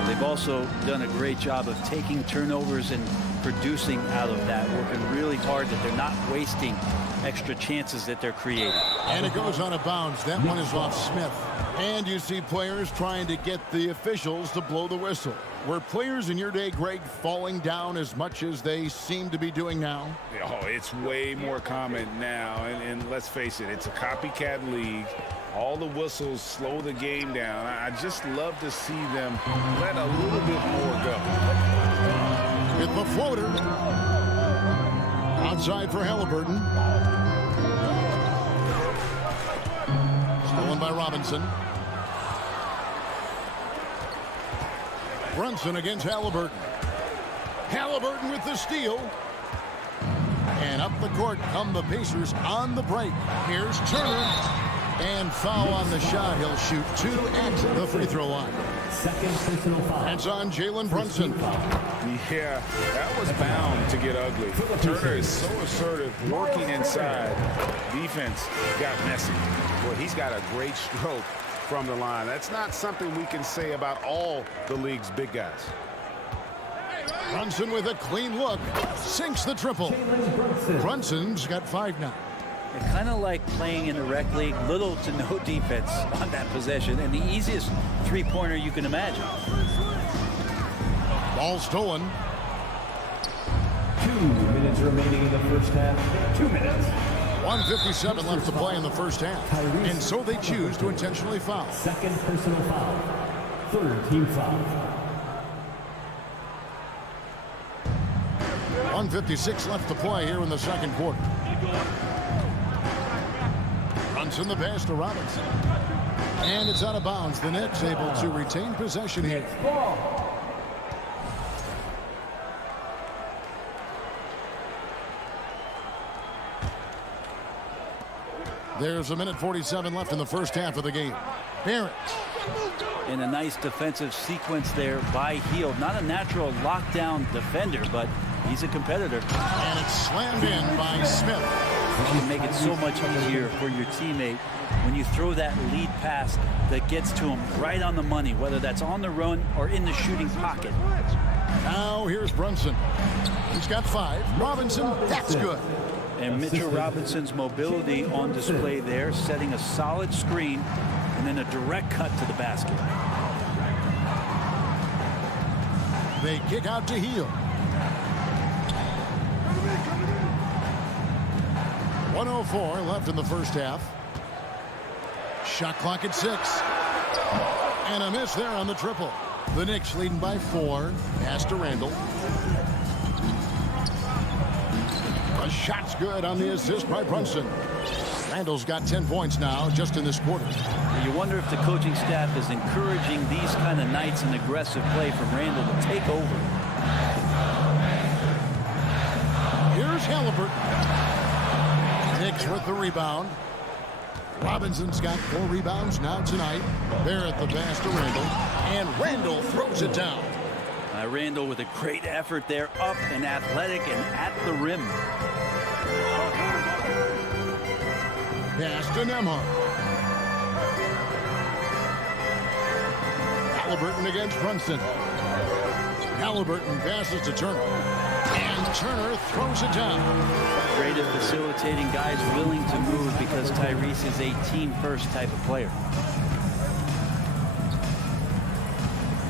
They've also done a great job of taking turnovers and producing out of that, working really hard that they're not wasting extra chances that they're creating. And it goes on a bounce. That one is off Smith. And you see players trying to get the officials to blow the whistle. Were players in your day, Greg, falling down as much as they seem to be doing now? Oh, it's way more common now. And let's face it, it's a copycat league. All the whistles slow the game down. I just love to see them let a little bit more go. With the floater. Outside for Halliburton. Stolen by Robinson. Brunson against Halliburton. Halliburton with the steal. And up the court come the Pacers on the break. Here's Turner. And foul on the shot. He'll shoot 2 at the free throw line. Second personal foul. That's on Jalen Brunson. Yeah, that was bound to get ugly. Turner is so assertive, working inside. Defense got messy. Well, he's got a great stroke from the line. That's not something we can say about all the league's big guys. Brunson with a clean look. Sinks the triple. Brunson's got 5 now. It's kind of like playing in a rec league, little to no defense on that possession, and the easiest three-pointer you can imagine. Ball stolen. 2 minutes remaining in the first half. 2 minutes. 1:57 left to play in the first half. And so they choose to intentionally foul. Second personal foul. Third team foul. 1:56 left to play here in the second quarter. Brunson the pass to Robinson. And it's out of bounds. The Knicks able to retain possession here. There's 1:47 left in the first half of the game. Barrett. And a nice defensive sequence there by Hield. Not a natural lockdown defender, but he's a competitor. And it's slammed in by Smith. You can make it so much easier for your teammate when you throw that lead pass that gets to him right on the money, whether that's on the run or in the shooting pocket. Now here's Brunson. He's got 5. Robinson, that's good. And Mitchell Robinson's mobility on display there, setting a solid screen and then a direct cut to the basket. They kick out to Hield. 1:04 left in the first half. Shot clock at 6. And a miss there on the triple. The Knicks leading by 4. Pass to Randall. A shot's good on the assist by Brunson. Randall's got 10 points now just in this quarter. You wonder if the coaching staff is encouraging these kind of nights and aggressive play from Randall to take over. Here's Halliburton. Knicks with the rebound. Robinson's got 4 rebounds now tonight. Barrett the pass to Randall. And Randall throws it down. Randall with a great effort there, up and athletic and at the rim. Pass to Nembhard. Halliburton against Brunson. Halliburton passes to Turner. And Turner throws it down. Great at facilitating guys willing to move because Tyrese is a team-first type of player.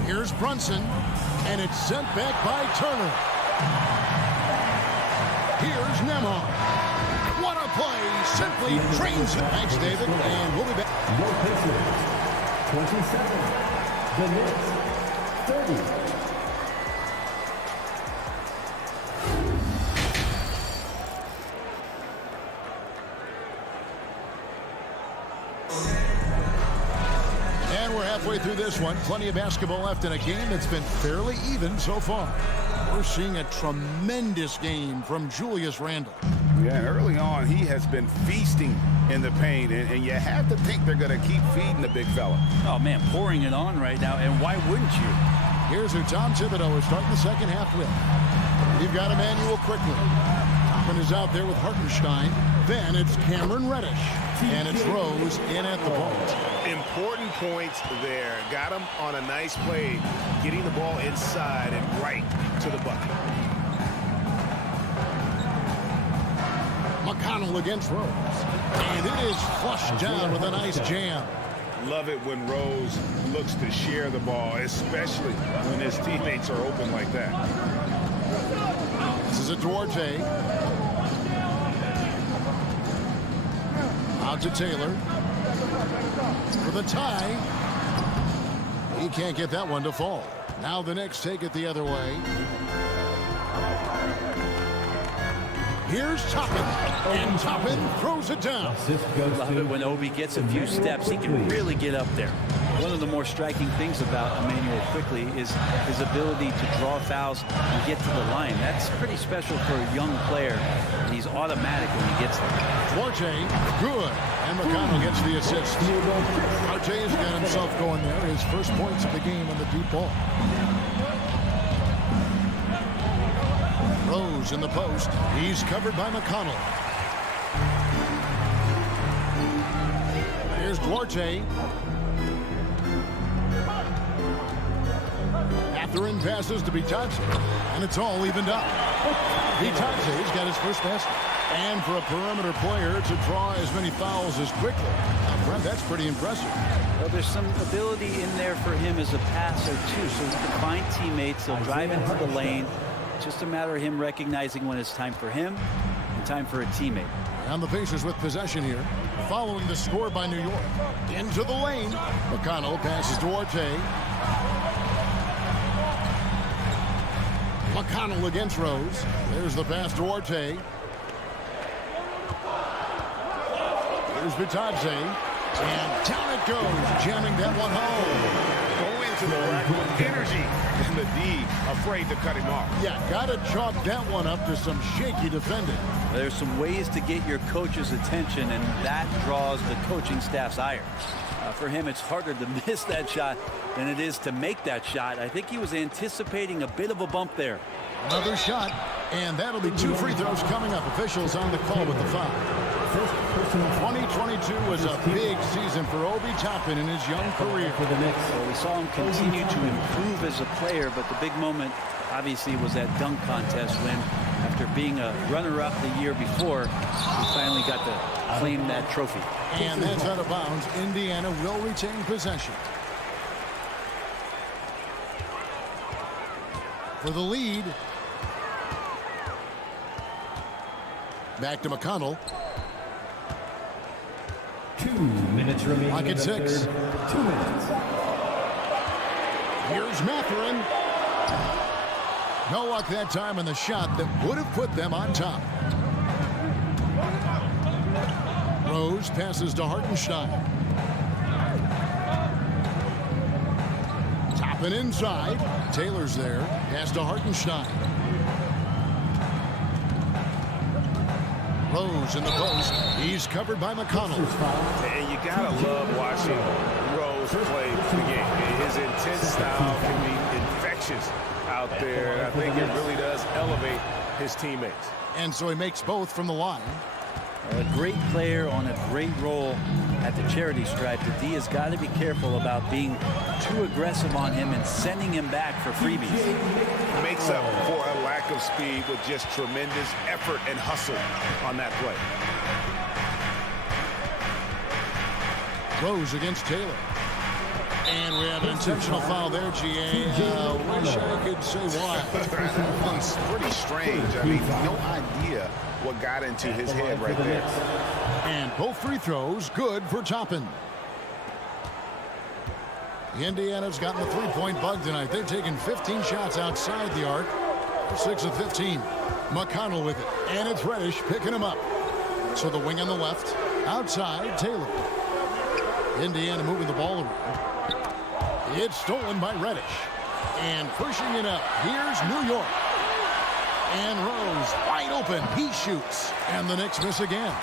Here's Brunson. And it's sent back by Turner. Here's Nembhard. What a play. Simply trains it. Thanks, David. And we'll be back. Your Pacers, 27. The Knicks, 30. And we're halfway through this one. Plenty of basketball left in a game that's been fairly even so far. We're seeing a tremendous game from Julius Randle. Yeah, early on, he has been feasting in the paint, and you have to think they're going to keep feeding the big fella. Oh, man, pouring it on right now, and why wouldn't you? Here's who Tom Thibodeau is starting the second half with. You've got Emmanuel quickly. Toppin is out there with Hartenstein. Then it's Cameron Reddish. And it's Rose in at the point. Important points there. Got him on a nice play, getting the ball inside and right to the bucket. McConnell against Rose. And it is flushed down with a nice jam. Love it when Rose looks to share the ball, especially when his teammates are open like that. This is a Duarte. Out to Taylor. For the tie. He can't get that one to fall. Now the Knicks take it the other way. Here's Toppin. And Toppin throws it down. Love it when Obi gets a few steps. He can really get up there. One of the more striking things about Emmanuel Quickly is his ability to draw fouls and get to the line. That's pretty special for a young player. He's automatic when he gets there. Duarte, good. And McConnell gets the assist. Duarte's got himself going there. His first points of the game on the deep ball. Rose in the post. He's covered by McConnell. Here's Duarte. Catherine passes to Bitadze. And it's all evened up. Bitadze's got his first basket. And for a perimeter player to draw as many fouls as quickly. Brent, that's pretty impressive. Well, there's some ability in there for him as a passer, too. So he can find teammates. He'll drive into the lane. Just a matter of him recognizing when it's time for him and time for a teammate. And the Pacers with possession here. Following the score by New York. Into the lane. McConnell passes Duarte. McConnell against Rose. There's the pass to Duarte. Here's Bitadze. And down it goes, jamming that one home. Going to the rack with energy, and the D afraid to cut him off. Yeah, got to chalk that one up to some shaky defending. There's some ways to get your coach's attention, and that draws the coaching staff's ire. For him, it's harder to miss that shot than it is to make that shot. I think he was anticipating a bit of a bump there. Another shot, and that'll be 2 free throws coming up. Officials on the call with the foul. 2022 was a big season for Obi Toppin in his young career. Well, we saw him continue to improve as a player, but the big moment obviously was that dunk contest when, after being a runner-up the year before, he finally got to claim that trophy. And that's out of bounds. Indiana will retain possession. For the lead. Back to McConnell. 2 minutes remaining. Clock at 6. 2 minutes. Here's Mathurin. No luck that time in the shot that would have put them on top. Rose passes to Hartenstein. Toppin inside. Taylor's there. Pass to Hartenstein. Rose in the post. He's covered by McConnell. And you gotta love watching Rose play the game. His intense style can be infectious out there. And I think it really does elevate his teammates. And so he makes both from the line. A great player on a great role at the charity stripe. The D has got to be careful about being too aggressive on him and sending him back for freebies. Makes up for a lack of speed with just tremendous effort and hustle on that play. Rose against Taylor. And we have an intentional foul there, GA. Wish I could say why. It's pretty strange. I mean, no idea what got into his head right there. And both free throws good for Toppin. Indiana's gotten the three-point bug tonight. They're taking 15 shots outside the arc. 6 of 15. McConnell with it. And it's Reddish picking him up. So the wing on the left. Outside, Taylor. Indiana moving the ball around. It's stolen by Reddish. And pushing it up. Here's New York. And Rose wide open. He shoots. And the Knicks miss again.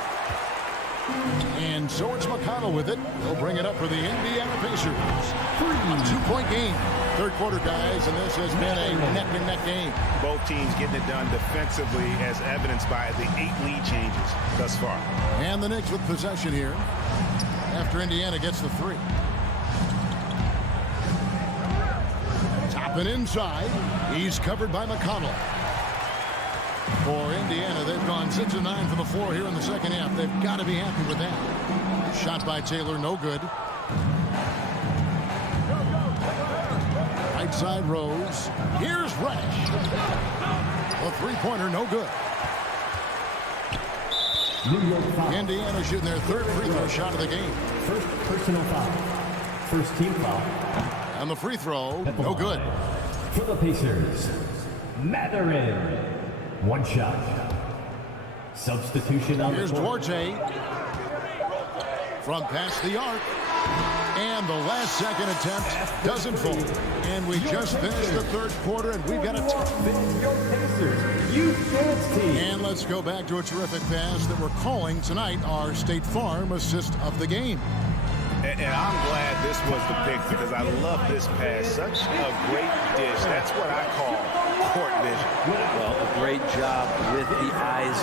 And so it's McConnell with it. They'll bring it up for the Indiana Pacers. A 2-point game. Third quarter, guys, and this has been a neck-and-neck game. Both teams getting it done defensively as evidenced by the 8 lead changes thus far. And the Knicks with possession here after Indiana gets the 3. Toppin inside. He's covered by McConnell. For Indiana, they've gone 6 of 9 from the floor here in the second half. They've got to be happy with that. Shot by Taylor, no good. Right side, Rose. Here's Reddish. A three-pointer, no good. Indiana shooting their third free throw shot of the game. First personal foul. First team foul. And the free throw, no good. For the Pacers, Mathurin. 1 shot. Substitution on Here's the court. Duarte from past the arc. And the last second attempt doesn't fall. And we just finished the third quarter, and we've got a Your Pacers Youth Dance Team. And let's go back to a terrific pass that we're calling tonight our State Farm assist of the game. And I'm glad this was the pick because I love this pass. Such a great dish. That's what I call court vision. Well, a great job with the eyes.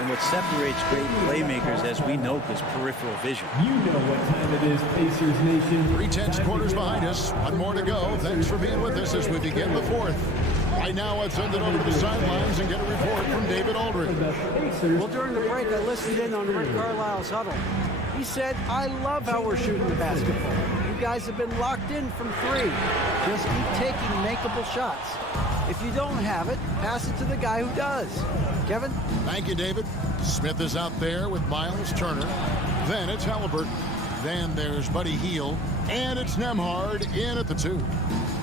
And what separates great playmakers, as we know, is peripheral vision. You know what time it is, Pacers Nation. 3 quarters behind us. 1 more to go. Thanks for being with us as we begin the 4th. Right now, let's send it over to the sidelines and get a report from David Aldridge. Well, during the break, I listened in on Rick Carlisle's huddle. He said, I love how we're shooting the basketball. You guys have been locked in from 3. Just keep taking makeable shots. If you don't have it, pass it to the guy who does. Kevin? Thank you, David. Smith is out there with Miles Turner. Then it's Halliburton. Then there's Buddy Hield. And it's Nembhard in at the 2.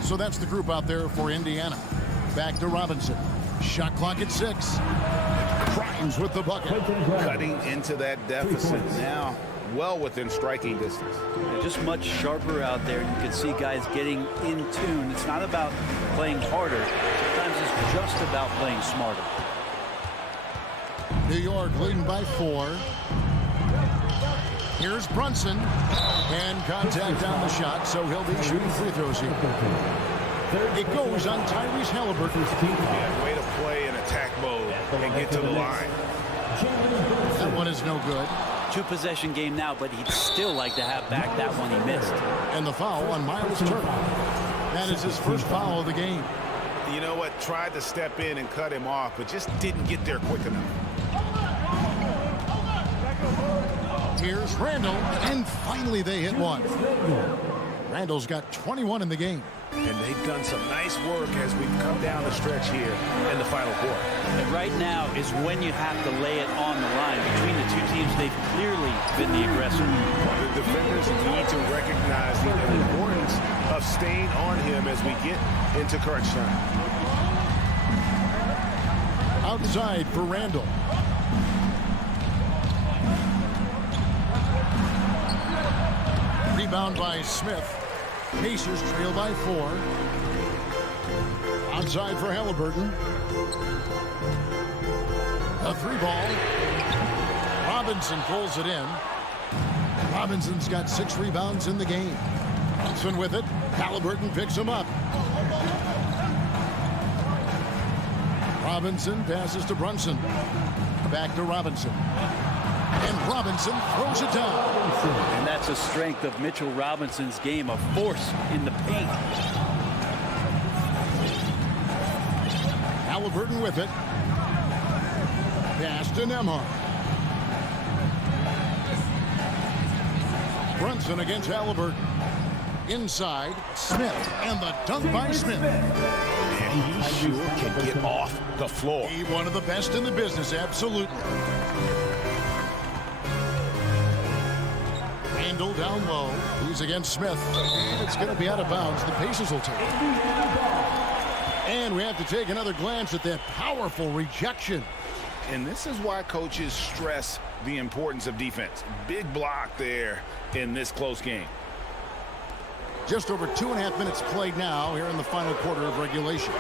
So that's the group out there for Indiana. Back to Robinson. Shot clock at 6. Trying Grimes with the bucket. Cutting into that deficit now, well within striking distance. They're just much sharper out there. You can see guys getting in tune. It's not about playing harder. Sometimes it's just about playing smarter. New York leading by 4. Here's Brunson. And contact on the shot, so he'll be shooting free throws here. It goes on Tyrese Halliburton. Yeah, way to play in attack mode and get to the line. That one is no good. 2-possession game now, but he'd still like to have back that one he missed. And the foul on Miles Turner. That is his first foul of the game. You know what? Tried to step in and cut him off, but just didn't get there quick enough. Here's Randall, and finally they hit one. Randall's got 21 in the game. And they've done some nice work as we've come down the stretch here in the final quarter. And right now is when you have to lay it on the line. Between the two teams, they've clearly been the aggressor. The defenders need to recognize the importance of staying on him as we get into crunch time. Outside for Randall. Rebound by Smith. Pacers trail by 4. Outside for Halliburton. A 3-ball. Robinson pulls it in. Robinson's got 6 rebounds in the game. Brunson with it. Halliburton picks him up. Robinson passes to Brunson. Back to Robinson. And Robinson throws it down. And that's a strength of Mitchell Robinson's game, a force in the paint. Halliburton with it. Pass to Nembhard. Brunson against Halliburton. Inside, Smith. And the dunk by Smith. And he sure can get off the floor. He one of the best in the business, absolutely. Randall down low. He's against Smith. And it's going to be out of bounds. The Pacers will take it. And we have to take another glance at that powerful rejection. And this is why coaches stress the importance of defense. Big block there in this close game. Just over 2.5 minutes played now here in the final quarter of regulation.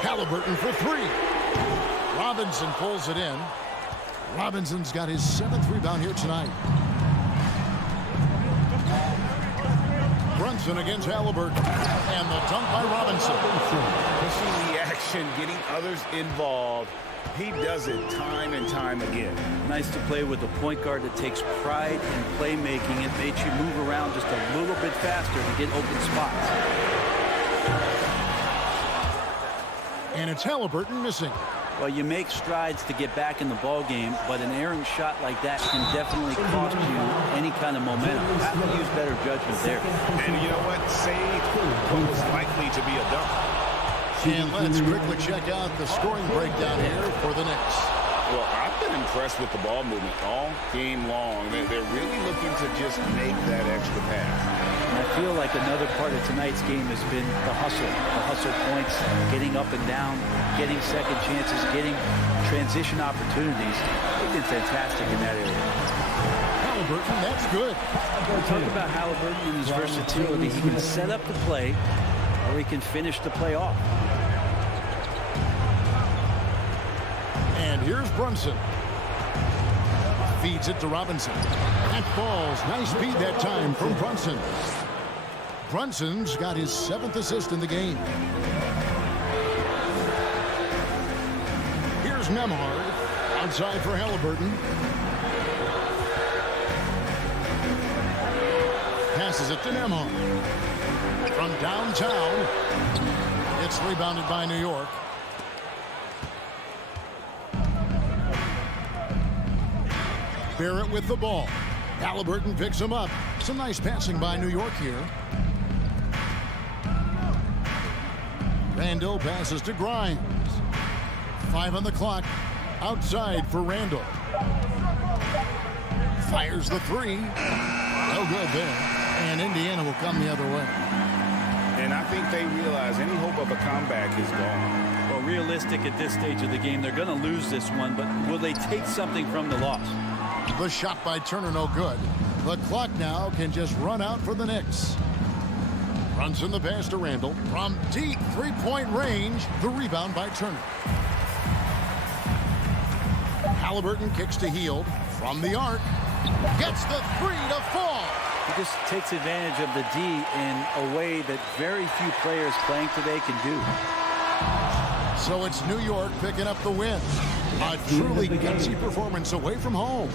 Halliburton for 3. Robinson pulls it in. Robinson's got his 7th rebound here tonight. Brunson against Halliburton. And the dunk by Robinson. Pushing the action, getting others involved. He does it time and time again. Nice to play with a point guard that takes pride in playmaking. It makes you move around just a little bit faster to get open spots. And it's Halliburton missing. Well, you make strides to get back in the ball game, but an errant shot like that can definitely cost you any kind of momentum. You have to use better judgment there. And you know what? Save what was likely to be a dunk. And let's quickly check out the scoring breakdown here for the Knicks. Well, I've been impressed with the ball movement all game long. They're really looking to just make that extra pass. And I feel like another part of tonight's game has been the hustle points, getting up and down, getting second chances, getting transition opportunities. They've been fantastic in that area. Halliburton, that's good. Talk about Halliburton and his versatility. He can set up the play, or he can finish the play off. And here's Brunson. Feeds it to Robinson. That falls. Nice feed that time from Brunson. Brunson's got his 7th assist in the game. Here's Nembhard. Outside for Halliburton. Passes it to Nembhard. From downtown. It's rebounded by New York. Barrett with the ball. Halliburton picks him up. Some nice passing by New York here. Randall passes to Grimes. 5 on the clock. Outside for Randall. Fires the 3. No good there. And Indiana will come the other way. And I think they realize any hope of a comeback is gone. Well, realistic at this stage of the game. They're going to lose this one, but will they take something from the loss? The shot by Turner, no good. The clock now can just run out for the Knicks. Runs in the pass to Randall. From deep three-point range, the rebound by Turner. Halliburton kicks to Hield. From the arc, gets the three to fall. He just takes advantage of the D in a way that very few players playing today can do. So it's New York picking up the win. A truly gutsy performance away from home.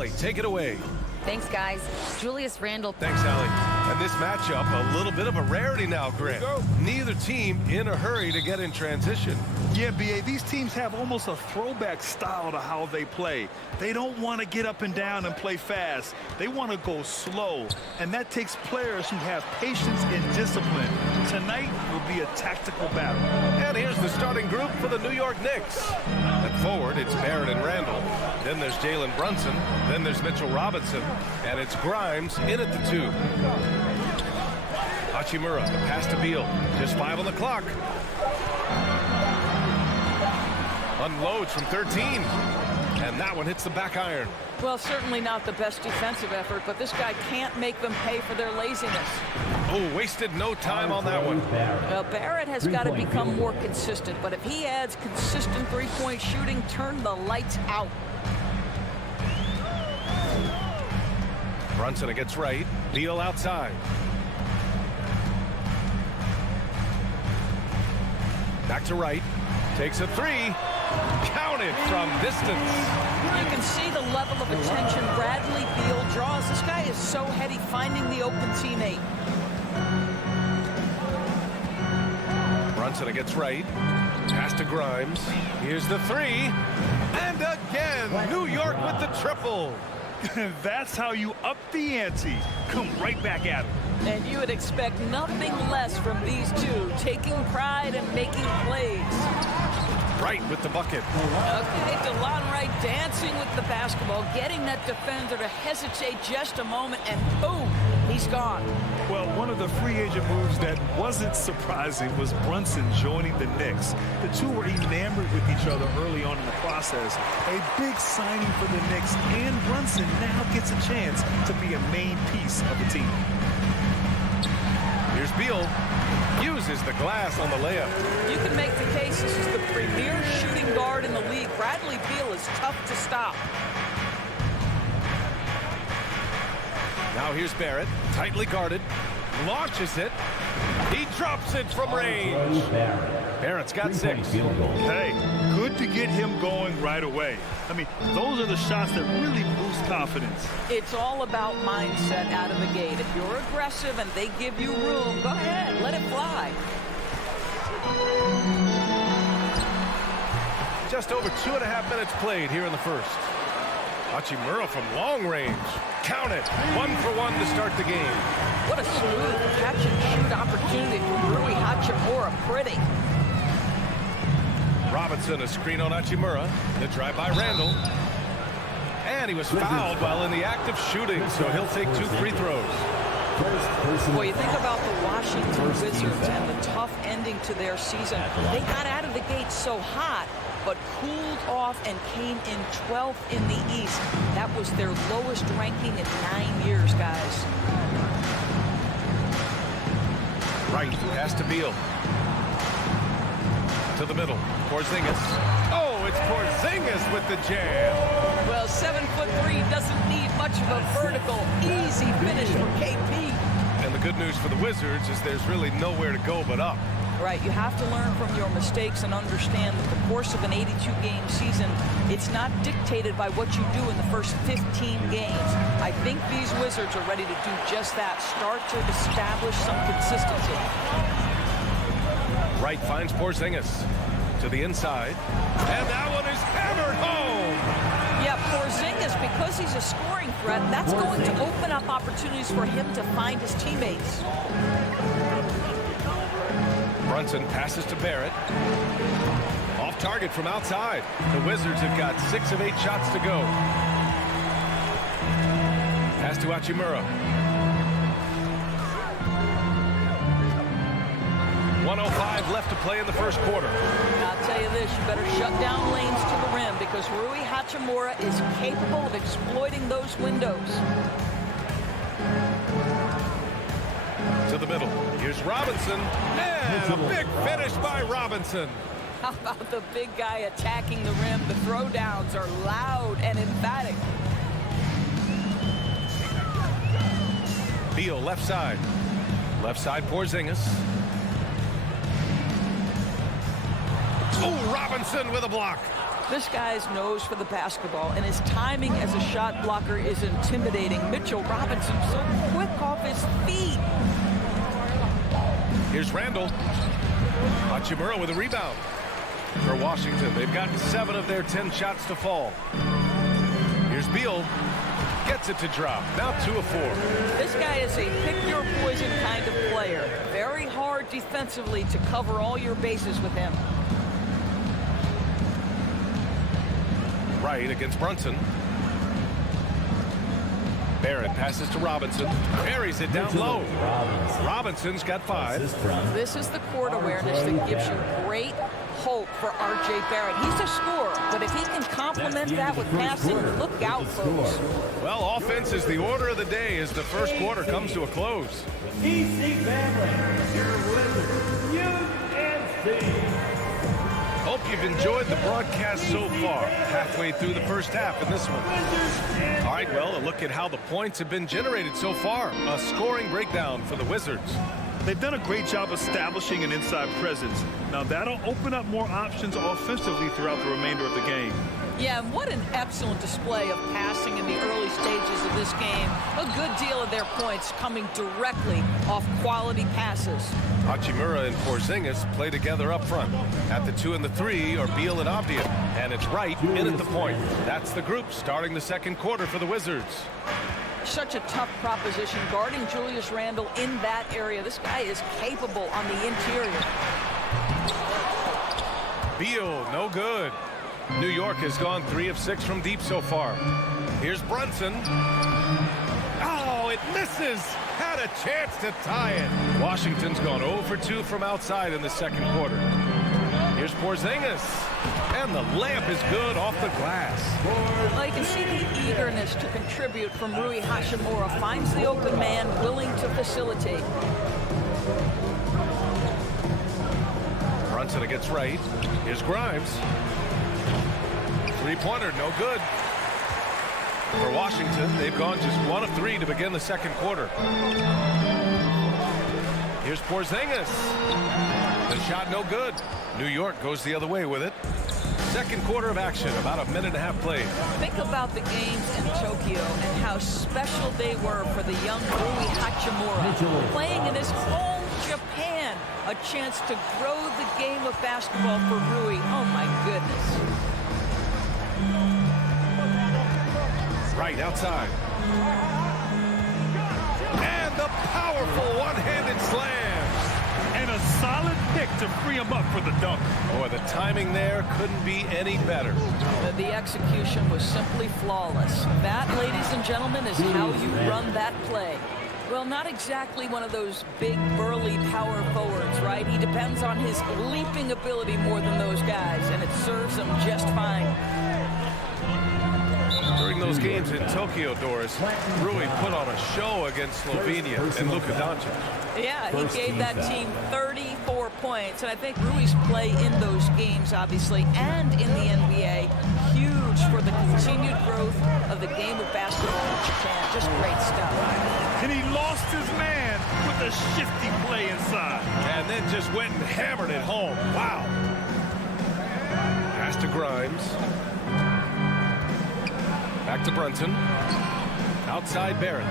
Allie, take it away. Thanks, guys. Julius Randle. Thanks, Allie. And this matchup, a little bit of a rarity now, Grant. Neither team in a hurry to get in transition. Yeah, B.A., these teams have almost a throwback style to how they play. They don't want to get up and down and play fast. They want to go slow, and that takes players who have patience and discipline. Tonight will be a tactical battle. And here's the starting group for the New York Knicks. At forward, it's Barrett and Randall. Then there's Jalen Brunson. Then there's Mitchell Robinson. And it's Grimes in at the 2. Hachimura, the pass to Beal. Just 5 on the clock. Unloads from 13. And that one hits the back iron. Well, certainly not the best defensive effort, but this guy can't make them pay for their laziness. Oh, wasted no time on that one. Well, Barrett has got to become more consistent, but if he adds consistent three-point shooting, turn the lights out. Brunson against right. Beal outside. Back to right. Takes a three. Counted from distance. You can see the level of attention Bradley Beal draws. This guy is so heady finding the open teammate. Brunson against right. Pass to Grimes. Here's the three. And again, New York with the triple. That's how you up the ante. Come right back at him. And you would expect nothing less from these two, taking pride and making plays. Wright with the bucket. Okay, DeLon Wright dancing with the basketball, getting that defender to hesitate just a moment, and boom, he's gone. Well, one of the free agent moves that wasn't surprising was Brunson joining the Knicks. The two were enamored with each other early on in the process. A big signing for the Knicks, and Brunson now gets a chance to be a main piece of the team. Here's Beal. Uses the glass on the layup. You can make the case this is the premier shooting guard in the league. Bradley Beal is tough to stop. Now here's Barrett, tightly guarded, launches it. He drops it from range. Barrett's got 6. Hey, good to get him going right away. I mean, those are the shots that really boost confidence. It's all about mindset out of the gate. If you're aggressive and they give you room, go ahead, let it fly. Just over 2.5 minutes played here in the first. Hachimura from long range. Count it. 1 for 1 to start the game. What a smooth catch and shoot opportunity for Rui Hachimura. Pretty. Robinson, a screen on Hachimura. The drive by Randall. And he was fouled while in the act of shooting, so he'll take 2 free throws. Well, you think about the Washington Wizards and the tough ending to their season. They got out of the gate so hot, but cooled off and came in 12th in the East. That was their lowest ranking in 9 years, guys. Right, pass to Beal. To the middle, Porzingis. Oh, it's Porzingis with the jam. Well, 7'3" doesn't need much of a vertical, easy finish for KP. And the good news for the Wizards is there's really nowhere to go but up. Right, you have to learn from your mistakes and understand that the course of an 82-game season, it's not dictated by what you do in the first 15 games. I think these Wizards are ready to do just that, start to establish some consistency. Wright finds Porzingis to the inside, and that one is hammered home. Yeah, Porzingis, because he's a scoring threat, that's going to open up opportunities for him to find his teammates. Brunson passes to Barrett. Off target from outside. The Wizards have got 6 of 8 shots to go. Pass to Hachimura. 1:05 left to play in the first quarter. I'll tell you this, you better shut down lanes to the rim because Rui Hachimura is capable of exploiting those windows. To the middle. Here's Robinson. And a big finish by Robinson. How about the big guy attacking the rim? The throwdowns are loud and emphatic. Beal left side. Left side Porzingis. Oh, Robinson with a block. This guy's nose for the basketball, and his timing as a shot blocker is intimidating. Mitchell Robinson so quick off his feet. Here's Randall. Hachimura with a rebound. For Washington, they've got 7 of their 10 shots to fall. Here's Beal. Gets it to drop. Now 2 of 4. This guy is a pick-your-poison kind of player. Very hard defensively to cover all your bases with him. Right against Brunson. Barrett passes to Robinson. Buries it down low. Robinson's got 5. This is the court awareness that gives you great hope for R.J. Barrett. He's a scorer, but if he can complement that with passing, look out, folks. Well, offense is the order of the day as the first quarter comes to a close. EPC family, your winners, UNC. Hope you've enjoyed the broadcast so far. Halfway through the first half in this one. All right, well, a look at how the points have been generated so far. A scoring breakdown for the Wizards. They've done a great job establishing an inside presence. Now that'll open up more options offensively throughout the remainder of the game. Yeah, and what an excellent display of passing in the early stages of this game. A good deal of their points coming directly off quality passes. Hachimura and Porzingis play together up front. At the 2 and the 3 are Beal and Avdia. And it's Wright in at the point. That's the group starting the second quarter for the Wizards. Such a tough proposition guarding Julius Randle in that area. This guy is capable on the interior. Beal, no good. New York has gone 3 of 6 from deep so far. Here's Brunson. Oh, it misses. Had a chance to tie it. Washington's gone 0 for 2 from outside in the second quarter. Here's Porzingis. And the layup is good off the glass. Well, you can see the eagerness to contribute from Rui Hachimura. Finds the open man, willing to facilitate. Brunson against Wright. Here's Grimes. Three-pointer, no good. For Washington, they've gone just 1 of 3 to begin the second quarter. Here's Porzingis. The shot no good. New York goes the other way with it. Second quarter of action, about a minute and a half played. Think about the games in Tokyo and how special they were for the young Rui Hachimura. Playing in his home Japan, a chance to grow the game of basketball for Rui. Oh my goodness. Right outside. And the powerful one-handed slam. And a solid pick to free him up for the dunk. Boy, the timing there couldn't be any better. The execution was simply flawless. That, ladies and gentlemen, is how you run that play. Well, not exactly one of those big, burly power forwards, right? He depends on his leaping ability more than those guys, and it serves him just fine. During those games in Tokyo, Doris, Rui put on a show against Slovenia and Luka Doncic. Yeah, he gave that team 34 points, and I think Rui's play in those games, obviously, and in the NBA, huge for the continued growth of the game of basketball in Japan. Just great stuff. And he lost his man with a shifty play inside. And then just went and hammered it home. Wow. Pass to Grimes. Back to Brunson. Outside Barrett.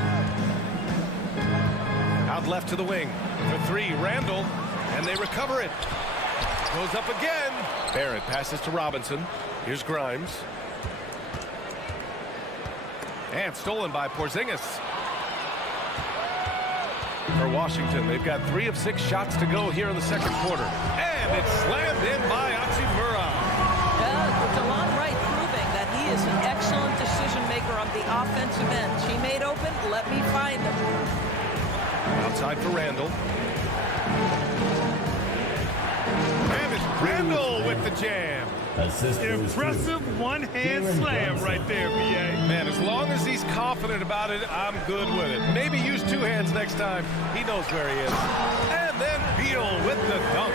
Out left to the wing. For 3, Randle. And they recover it. Goes up again. Barrett passes to Robinson. Here's Grimes. And stolen by Porzingis. For Washington, they've got 3 of 6 shots to go here in the second quarter. And it's slammed in by Hachimura. DeLon Wright proving that he is an excellent decision maker on the offensive end. Teammate open, let me find him. Outside for Randle. And it's Randle with the jam. Impressive one-hand slam right there, B.A. Man, as long as he's confident about it, I'm good with it. Maybe use 2 hands next time. He knows where he is. And then Beal with the dunk.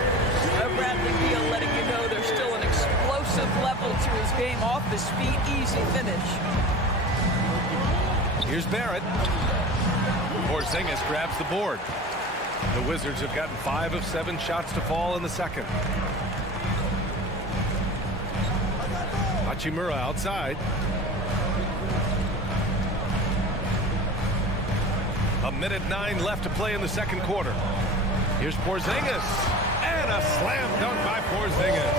Bradley Beal letting you know there's still an explosive level to his game. Off his feet, easy finish. Here's Barrett. Porzingis grabs the board. The Wizards have gotten 5 of 7 shots to fall in the second. Hachimura outside. A minute 9 left to play in the second quarter. Here's Porzingis. And a slam dunk by Porzingis.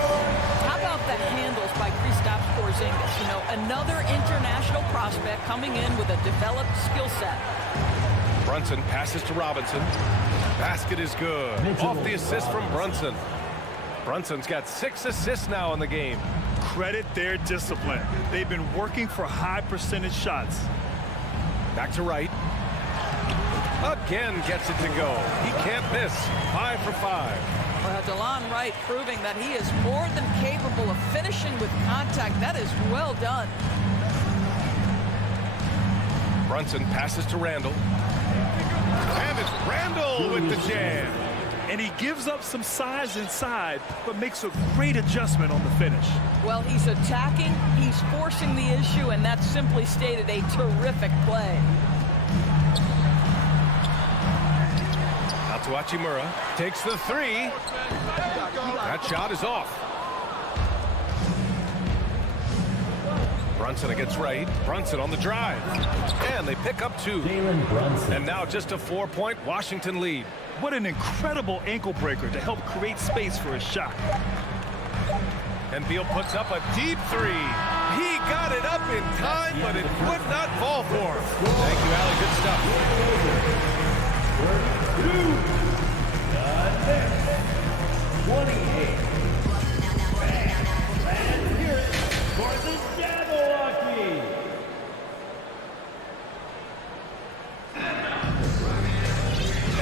How about the handles by Kristaps Porzingis? You know, another international prospect coming in with a developed skill set. Brunson passes to Robinson. Basket is good. Off the assist from Brunson. Brunson's got 6 assists now in the game. Credit their discipline. They've been working for high percentage shots. Back to Wright. Again gets it to go. He can't miss. 5 for 5. Well, DeLon Wright proving that he is more than capable of finishing with contact. That is well done. Brunson passes to Randall. And it's Randall with the jam. And he gives up some size inside, but makes a great adjustment on the finish. Well, he's attacking, he's forcing the issue, and that's simply stated a terrific play. Out to Hachimura. Takes the three. That shot is off. Brunson against Wright. Brunson on the drive. And they pick up two. And now just a 4-point Washington lead. What an incredible ankle breaker to help create space for a shot. And Beal puts up a deep three. He got it up in time, but it would not fall for him. Thank you, Allie. Good stuff. The Knicks, 28. And here for the Jabberwocky.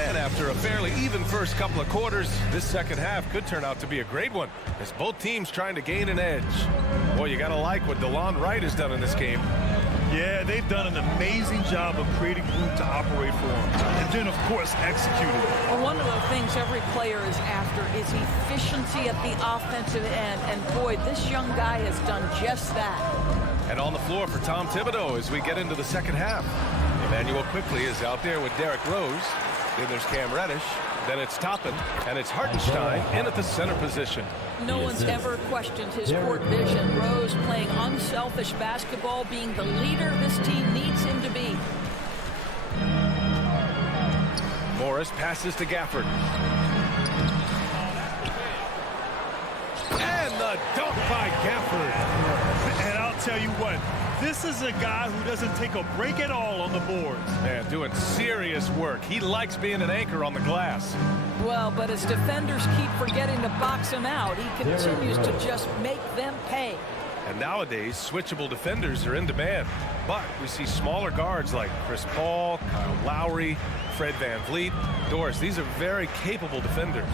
And after a fairly even first couple of quarters, this second half could turn out to be a great one, as both teams trying to gain an edge. Boy, you gotta like what DeLon Wright has done in this game. Yeah, they've done an amazing job of creating room to operate for him. And then, of course, executing. Well, one of the things every player is after is efficiency at the offensive end. And boy, this young guy has done just that. And on the floor for Tom Thibodeau as we get into the second half. Emmanuel quickly is out there with Derrick Rose. Then there's Cam Reddish. Then it's Toppin. And it's Hartenstein in at the center position. No one's ever questioned his court vision. Rose playing unselfish basketball, being the leader this team needs him to be. Morris passes to Gafford. And the dunk by Gafford. And I'll tell you what, this is a guy who doesn't take a break at all on the boards. Man, doing serious work. He likes being an anchor on the glass. Well, but as defenders keep forgetting to box him out, he continues to just make them pay. And nowadays, switchable defenders are in demand. But we see smaller guards like Chris Paul, Kyle Lowry, Fred VanVleet. Doris, these are very capable defenders.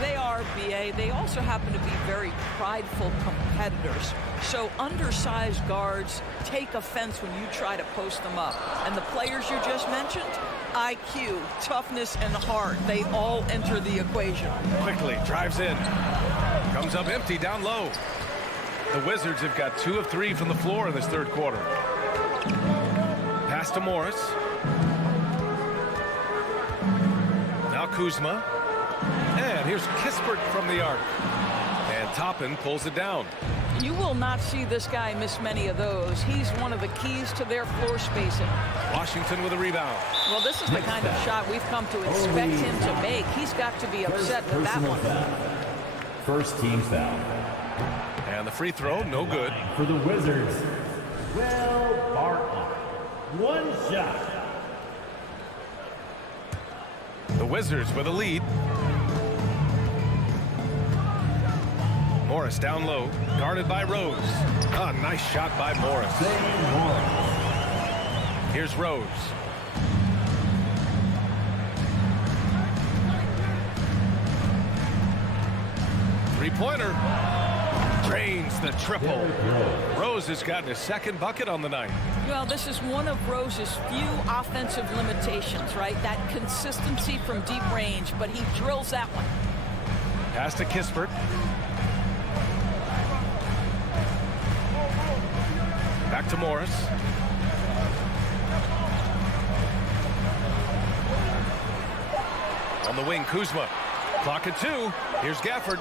They are, B.A. They also happen to be very prideful competitors. So undersized guards take offense when you try to post them up. And the players you just mentioned, IQ, toughness, and heart, they all enter the equation. Quickly drives in. Comes up empty down low. The Wizards have got 2 of 3 from the floor in this third quarter. Pass to Morris. Now Kuzma. And here's Kispert from the arc. And Toppin pulls it down. You will not see this guy miss many of those. He's one of the keys to their floor spacing. Washington with a rebound. Well, this is the kind of shot we've come to expect him to make. He's got to be upset with that one. First team foul. And the free throw, no good. For the Wizards, Will Barton. One shot. The Wizards with a lead. Morris down low, guarded by Rose. Ah, nice shot by Morris. Here's Rose. Three-pointer. Drains the triple. Rose has gotten his second bucket on the night. Well, this is one of Rose's few offensive limitations, right? That consistency from deep range, but he drills that one. Pass to Kispert. Back to Morris. On the wing, Kuzma. Clock at 2. Here's Gafford.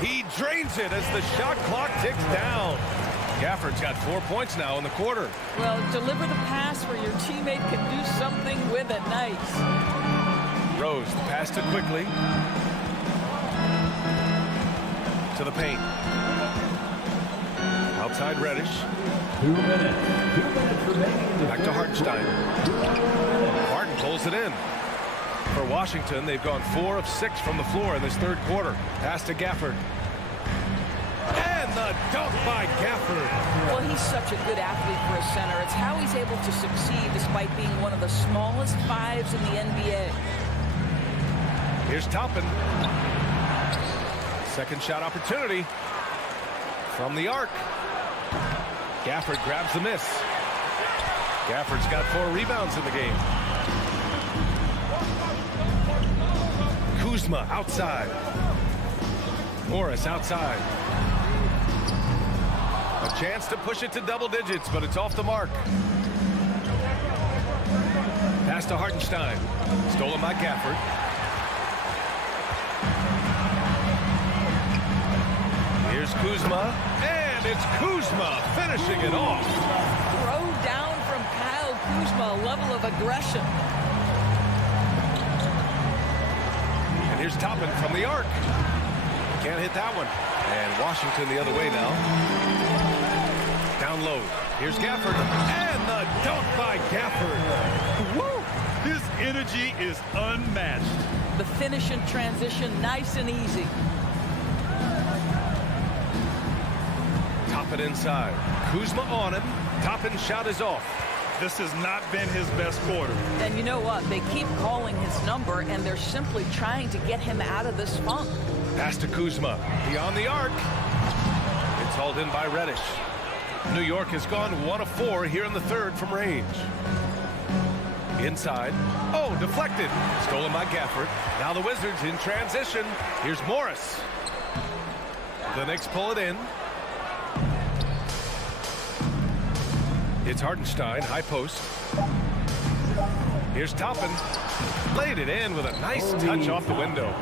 He drains it as the shot clock ticks down. Gafford's got 4 points now in the quarter. Well, deliver the pass where your teammate can do something with it. Nice. Rose, the pass to quickly. To the paint. Outside Reddish. 2 minutes. 2 minutes remaining. Back to Hartenstein. Martin pulls it in. For Washington, they've gone 4 of 6 from the floor in this third quarter. Pass to Gafford. And the dunk by Gafford. Well, he's such a good athlete for a center. It's how he's able to succeed despite being one of the smallest 5s in the NBA. Here's Toppin. Second shot opportunity from the arc. Gafford grabs the miss. Gafford's got 4 rebounds in the game. Kuzma outside. Morris outside. A chance to push it to double digits, but it's off the mark. Pass to Hartenstein. Stolen by Gafford. Here's Kuzma, and it's Kuzma finishing it off. Throw down from Kyle Kuzma, a level of aggression. And here's Toppin from the arc. Can't hit that one. And Washington the other way now. Down low. Here's Gafford. And the dunk by Gafford. Woo! His energy is unmatched. The finish in transition, nice and easy. Toppin inside. Kuzma on him. Toppin's shot is off. This has not been his best quarter. And you know what? They keep calling his number, and they're simply trying to get him out of this funk. Pass to Kuzma. Beyond the arc. It's hauled in by Reddish. New York has gone 1 of 4 here in the third from range. Inside. Oh, deflected. Stolen by Gafford. Now the Wizards in transition. Here's Morris. The Knicks pull it in. It's Hartenstein, high post. Here's Toppin. Laid it in with a nice touch off the window.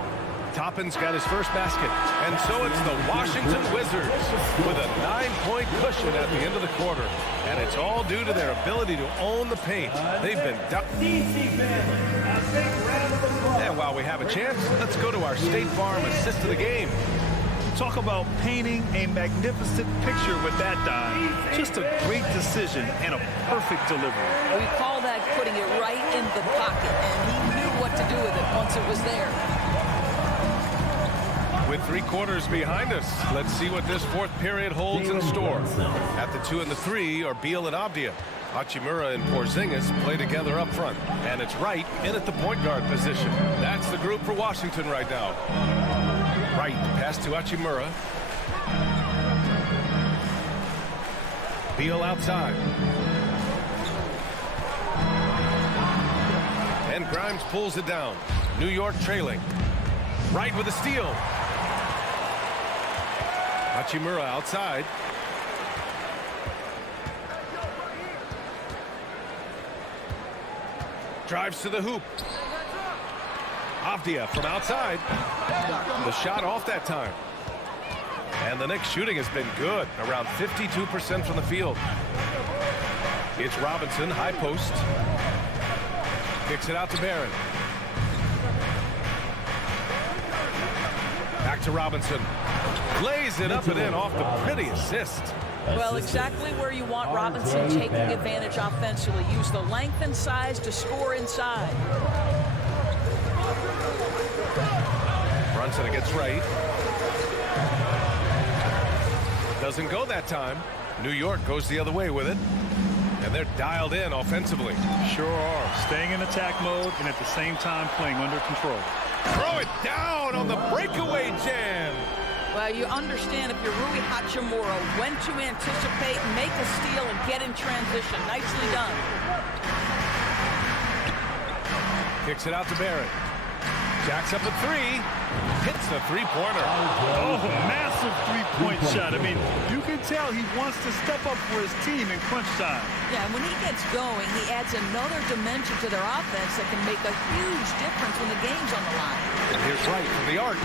Toppin's got his first basket. And so it's the Washington Wizards with a 9-point cushion at the end of the quarter. And it's all due to their ability to own the paint. They've been... And while we have a chance, let's go to our State Farm assist of the game. Talk about painting a magnificent picture with that dime. Just a great decision and a perfect delivery. We call that putting it right in the pocket, and he knew what to do with it once it was there. With 3 quarters behind us, let's see what this fourth period holds in store. At the 2 and the 3 are Beal and Avdia. Hachimura and Porzingis play together up front. And it's Wright in at the point guard position. That's the group for Washington right now. Wright, pass to Hachimura. Beal outside. And Grimes pulls it down. New York trailing. Wright with a steal. Hachimura outside. Drives to the hoop. Avdia from outside. The shot off that time. And the Knicks shooting has been good. Around 52% from the field. It's Robinson, high post. Kicks it out to Barron. Back to Robinson. Lays it up and in off the pretty assist. Well, exactly where you want Robinson taking advantage offensively. Use the length and size to score inside. Brunson against Wright. Doesn't go that time. New York goes the other way with it. And they're dialed in offensively. Sure are. Staying in attack mode and at the same time playing under control. Throw it down on the breakaway jam. Well, you understand if you're Rui Hachimura when to anticipate, make a steal, and get in transition. Nicely done. Kicks it out to Barrett. Jacks up a 3. Hits the three-pointer. Oh, massive three-point shot. I mean, you can tell he wants to step up for his team in crunch time. Yeah, and when he gets going, he adds another dimension to their offense that can make a huge difference when the game's on the line. And here's Wright from the arc.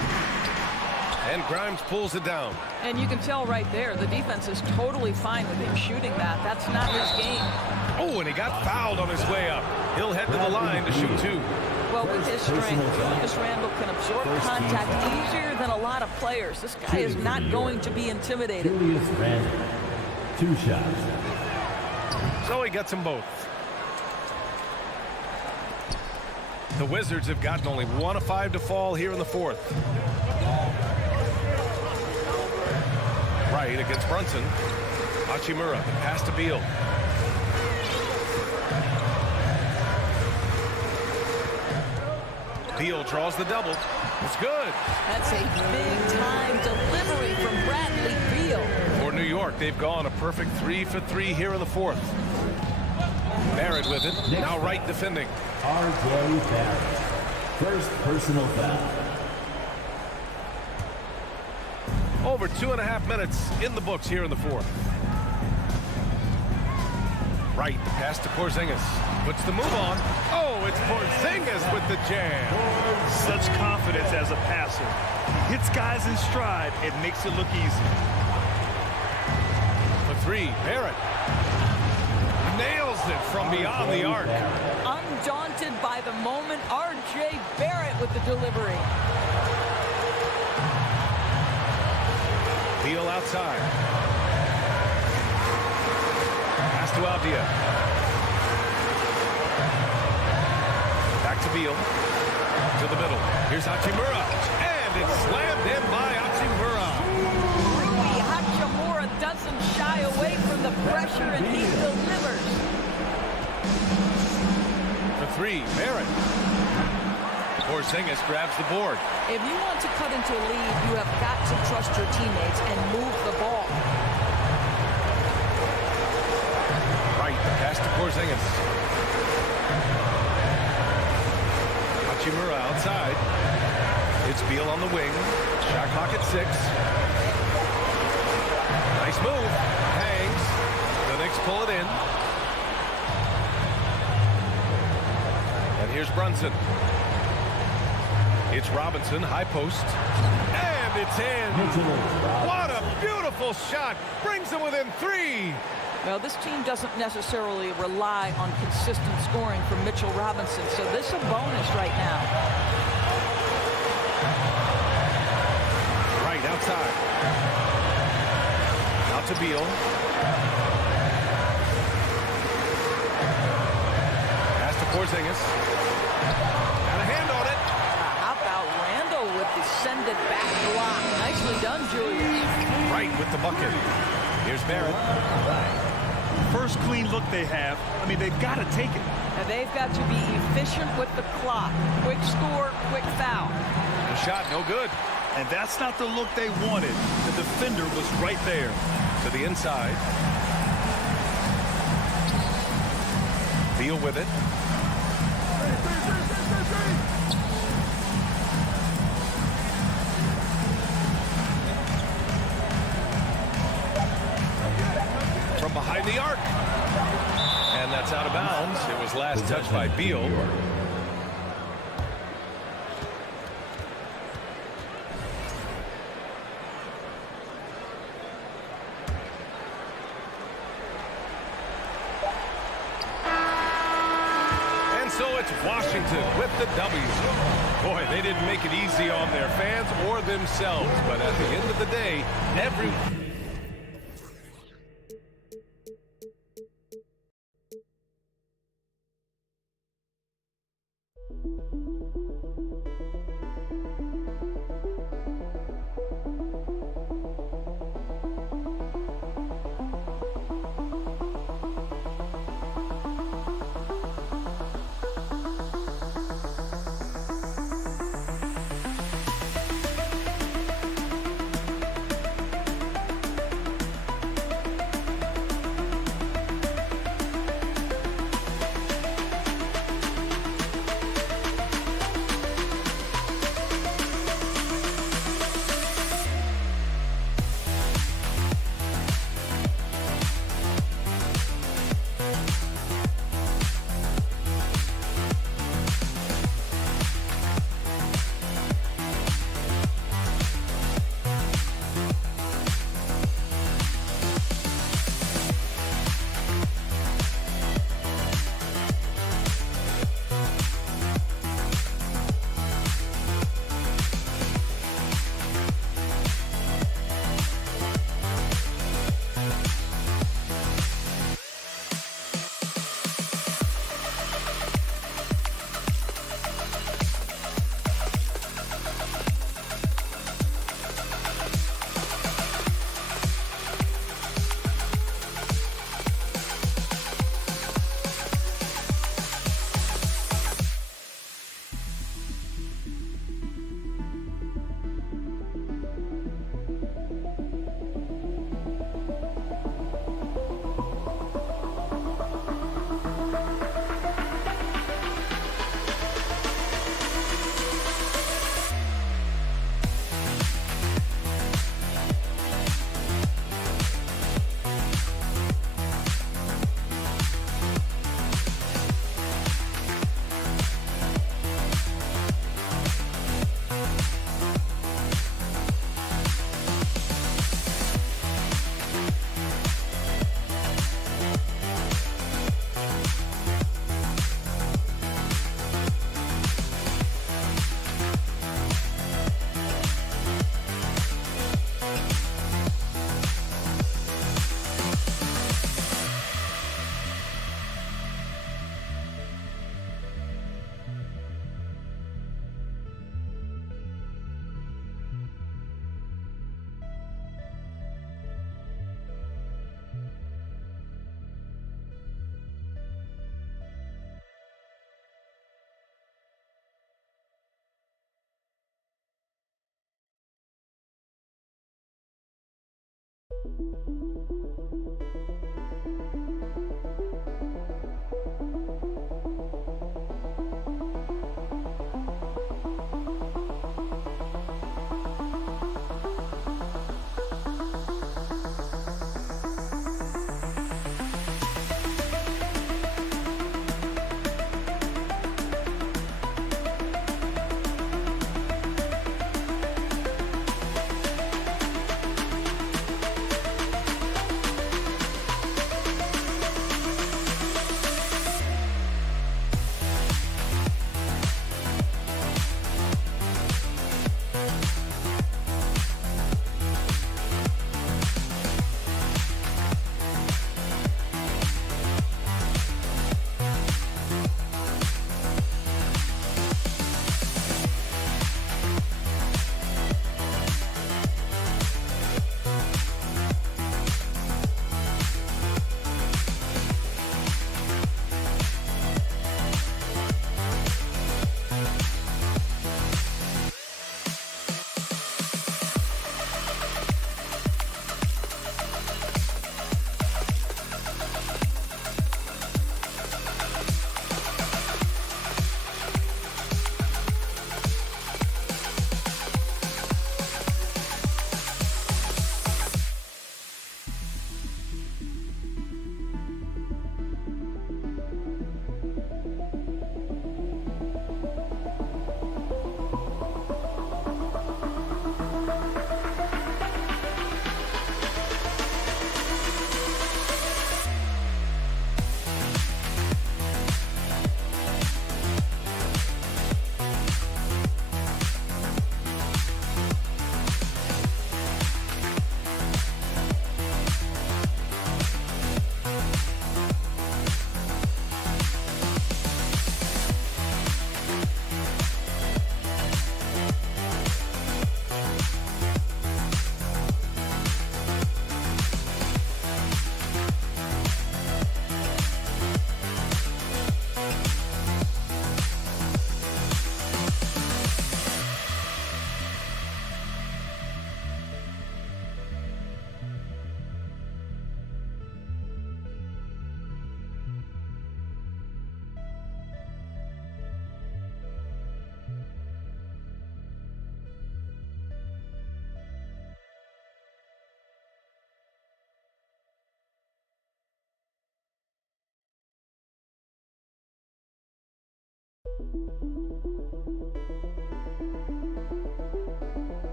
And Grimes pulls it down. And you can tell right there, the defense is totally fine with him shooting that. That's not his game. Oh, and he got fouled on his way up. He'll head to the line to shoot 2. Well, with his strength, Julius Randle can absorb contact easier than a lot of players. This guy is not going to be intimidated. Julius Randle, 2 shots. So he gets them both. The Wizards have gotten only 1 of 5 to fall here in the fourth. Wright against Brunson. Hachimura, pass to Beal. Beal draws the double. It's good. That's a big-time delivery from Bradley Beal. For New York, they've gone a perfect 3 for 3 here in the fourth. Barrett with it. Now Wright defending. R.J. Barrett. First personal foul. Over 2.5 minutes in the books here in the fourth. Wright, pass to Porzingis. Puts the move on. Oh, it's Porzingis with the jam. Such confidence as a passer. He hits guys in stride. It makes it look easy. For three, Barrett. Nails it from beyond the arc. Undaunted by the moment, R.J. Barrett with the delivery. Beal outside. Pass to Aldia. Back to Beal. To the middle. Here's Hachimura. And it's slammed in by Hachimura. Rudy Hachimura doesn't shy away from the pressure, and he delivers. For three, Barrett. Porzingis grabs the board. If you want to cut into a lead, you have got to trust your teammates and move the ball. Right, pass to Porzingis. Hachimura outside. It's Beal on the wing. Shot clock at 6. Nice move. Hangs. The Knicks pull it in. And here's Brunson. It's Robinson, high post. And it's in. What a beautiful shot. Brings them within 3. Well, this team doesn't necessarily rely on consistent scoring from Mitchell Robinson, so this is a bonus right now. Right outside. Out to Beal. Pass to Porzingis. And a hand on it. How about Randall with the send it back block? Nicely done, Julius. Right with the bucket. Here's Barrett. First clean look they have. I mean, they've got to take it. And they've got to be efficient with the clock. Quick score, quick foul. The shot, no good. And that's not the look they wanted. The defender was right there. To the inside. Beal with it. From behind the arc. And that's out of bounds. It was last touched by Beal. And so it's Washington with the W. Boy, they didn't make it easy on their fans or themselves. But at the end of the day,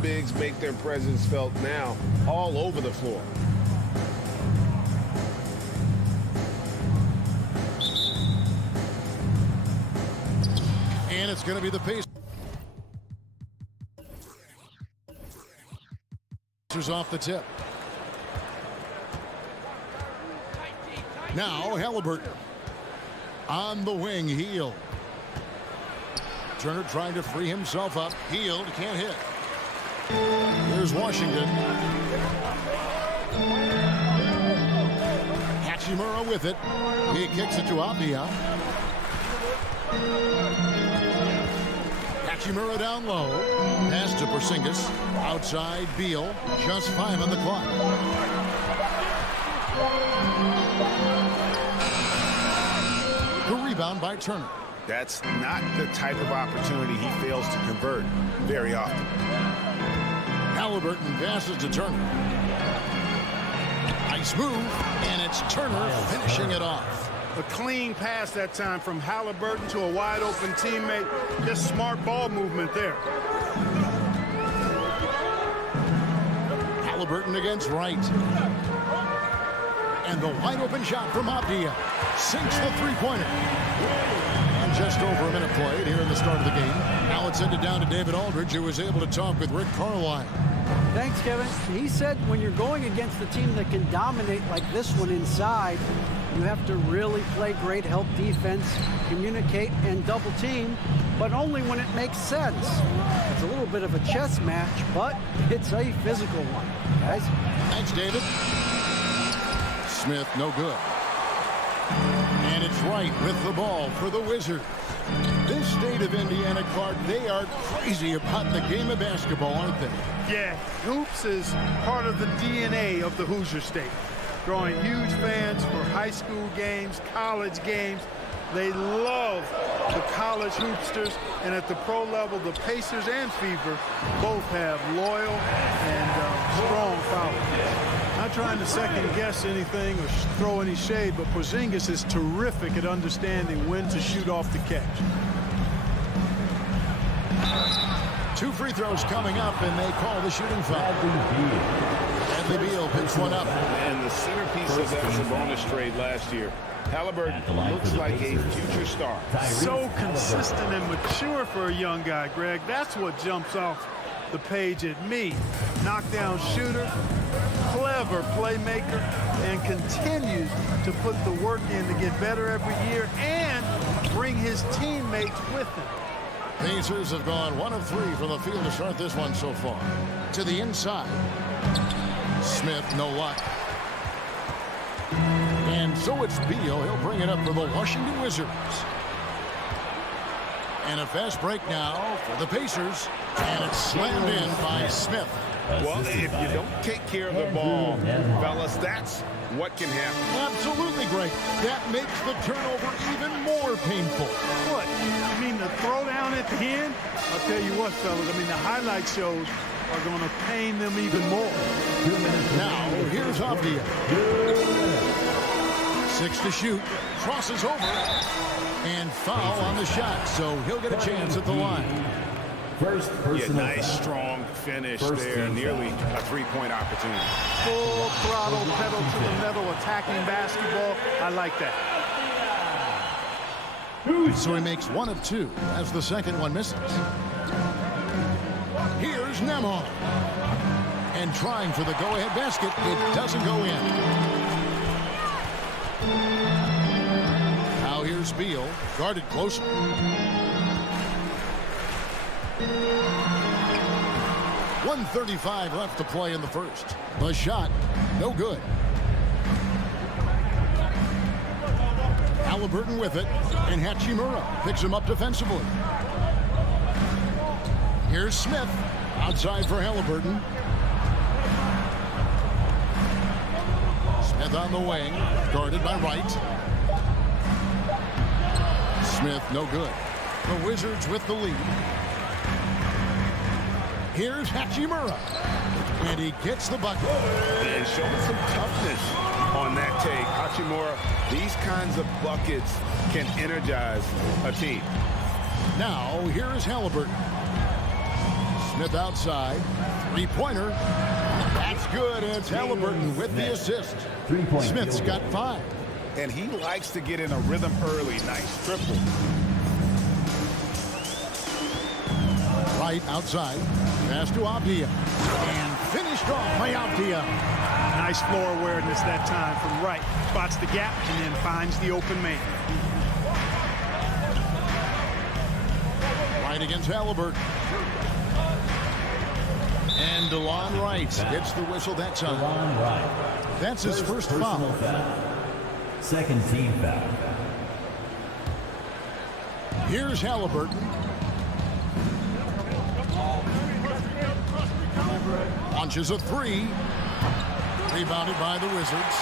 Bigs make their presence felt now all over the floor. And it's going to be the Pacers off the tip. Now Halliburton on the wing. Hield. Turner trying to free himself up. Hield can't hit. Here's Washington. Hachimura with it. He kicks it to Avdia. Hachimura down low. Pass to Porzingis. Outside Beal. Just 5 on the clock. The rebound by Turner. That's not the type of opportunity he fails to convert very often. Halliburton passes to Turner. Nice move, and it's Turner finishing it off. A clean pass that time from Halliburton to a wide open teammate. Just smart ball movement there. Halliburton against Wright. And the wide open shot from Avdia. Sinks the three-pointer. And just over a minute played here in the start of the game. Now it's ended down to David Aldridge, who was able to talk with Rick Carlisle. Thanks, Kevin. He said when you're going against a team that can dominate like this one inside, you have to really play great help defense, communicate, and double team, but only when it makes sense. It's a little bit of a chess match, but it's a physical one, guys. Thanks, David. Smith, no good. And it's Wright with the ball for the Wizards. This state of Indiana, Clark, they are crazy about the game of basketball, aren't they? Yeah, hoops is part of the DNA of the Hoosier State. Drawing huge fans for high school games, college games. They love the college hoopsters, and at the pro level, the Pacers and Fever both have loyal and strong followers. Not trying to second-guess anything or throw any shade, but Porzingis is terrific at understanding when to shoot off the catch. 2 free throws coming up, and they call the shooting foul. Bradley Beal picks one up. And the centerpiece of that Sabonis trade last year, Halliburton looks like a future star. So consistent and mature for a young guy, Greg. That's what jumps off the page at me. Knockdown shooter, clever playmaker, and continues to put the work in to get better every year and bring his teammates with him. Pacers have gone 1 of 3 from the field to start this one so far. To the inside. Smith, no luck. And so it's Beal. He'll bring it up for the Washington Wizards. And a fast break now for the Pacers. And it's slammed in by Smith. Well, if you don't take care of the ball, fellas, that's what can happen. Absolutely, Greg. That makes the turnover even more painful. What? You mean the throwdown at the end? I'll tell you what, fellas. I mean, the highlight shows are going to pain them even more. Now, here's Avdia. 6 to shoot. Crosses over. And foul on the shot, so he'll get a chance at the line. Yeah, nice, strong finish there. Nearly a three-point opportunity. Full throttle, pedal to the metal, attacking basketball. I like that. So he makes 1 of 2 as the second one misses. Here's Nembhard. And trying for the go-ahead basket. It doesn't go in. Now here's Beal. Guarded closely. 1:35 left to play in the first. The shot, no good. Halliburton with it, and Hachimura picks him up defensively. Here's Smith, outside for Halliburton. Smith on the wing, guarded by Wright. Smith, no good. The Wizards with the lead. Here's Hachimura. And he gets the bucket. And showing some toughness on that take. Hachimura, these kinds of buckets can energize a team. Now, here's Halliburton. Smith outside. Three-pointer. That's good. It's Halliburton with the assist. Smith's got 5. And he likes to get in a rhythm early. Nice triple. Right outside. Pass to Avdia. And finished off by Avdia. Nice floor awareness that time from Wright. Spots the gap and then finds the open man. Right against Halliburton. And DeLon Wright gets the whistle that time. That's his first foul. Second team foul. Here's Halliburton. Launches a 3. Rebounded by the Wizards.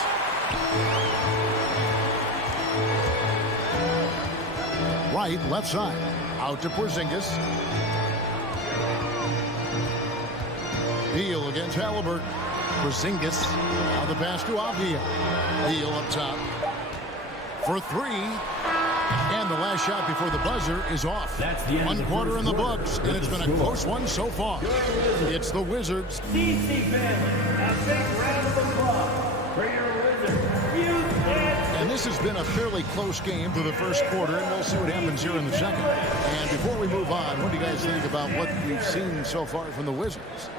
Right, left side. Out to Porzingis. Beal against Halliburton. Porzingis. Now the pass to Avdia. Beal up top. For 3. And the last shot before the buzzer is off. That's the end 1 of the quarter first in the quarter. books, and it's been a close one so far. It's the Wizards. DC fans, a big round of applause for your Wizards. And this has been a fairly close game for the first quarter, and we'll see what happens here in the second. And before we move on, what do you guys think about what we've seen so far from the Wizards?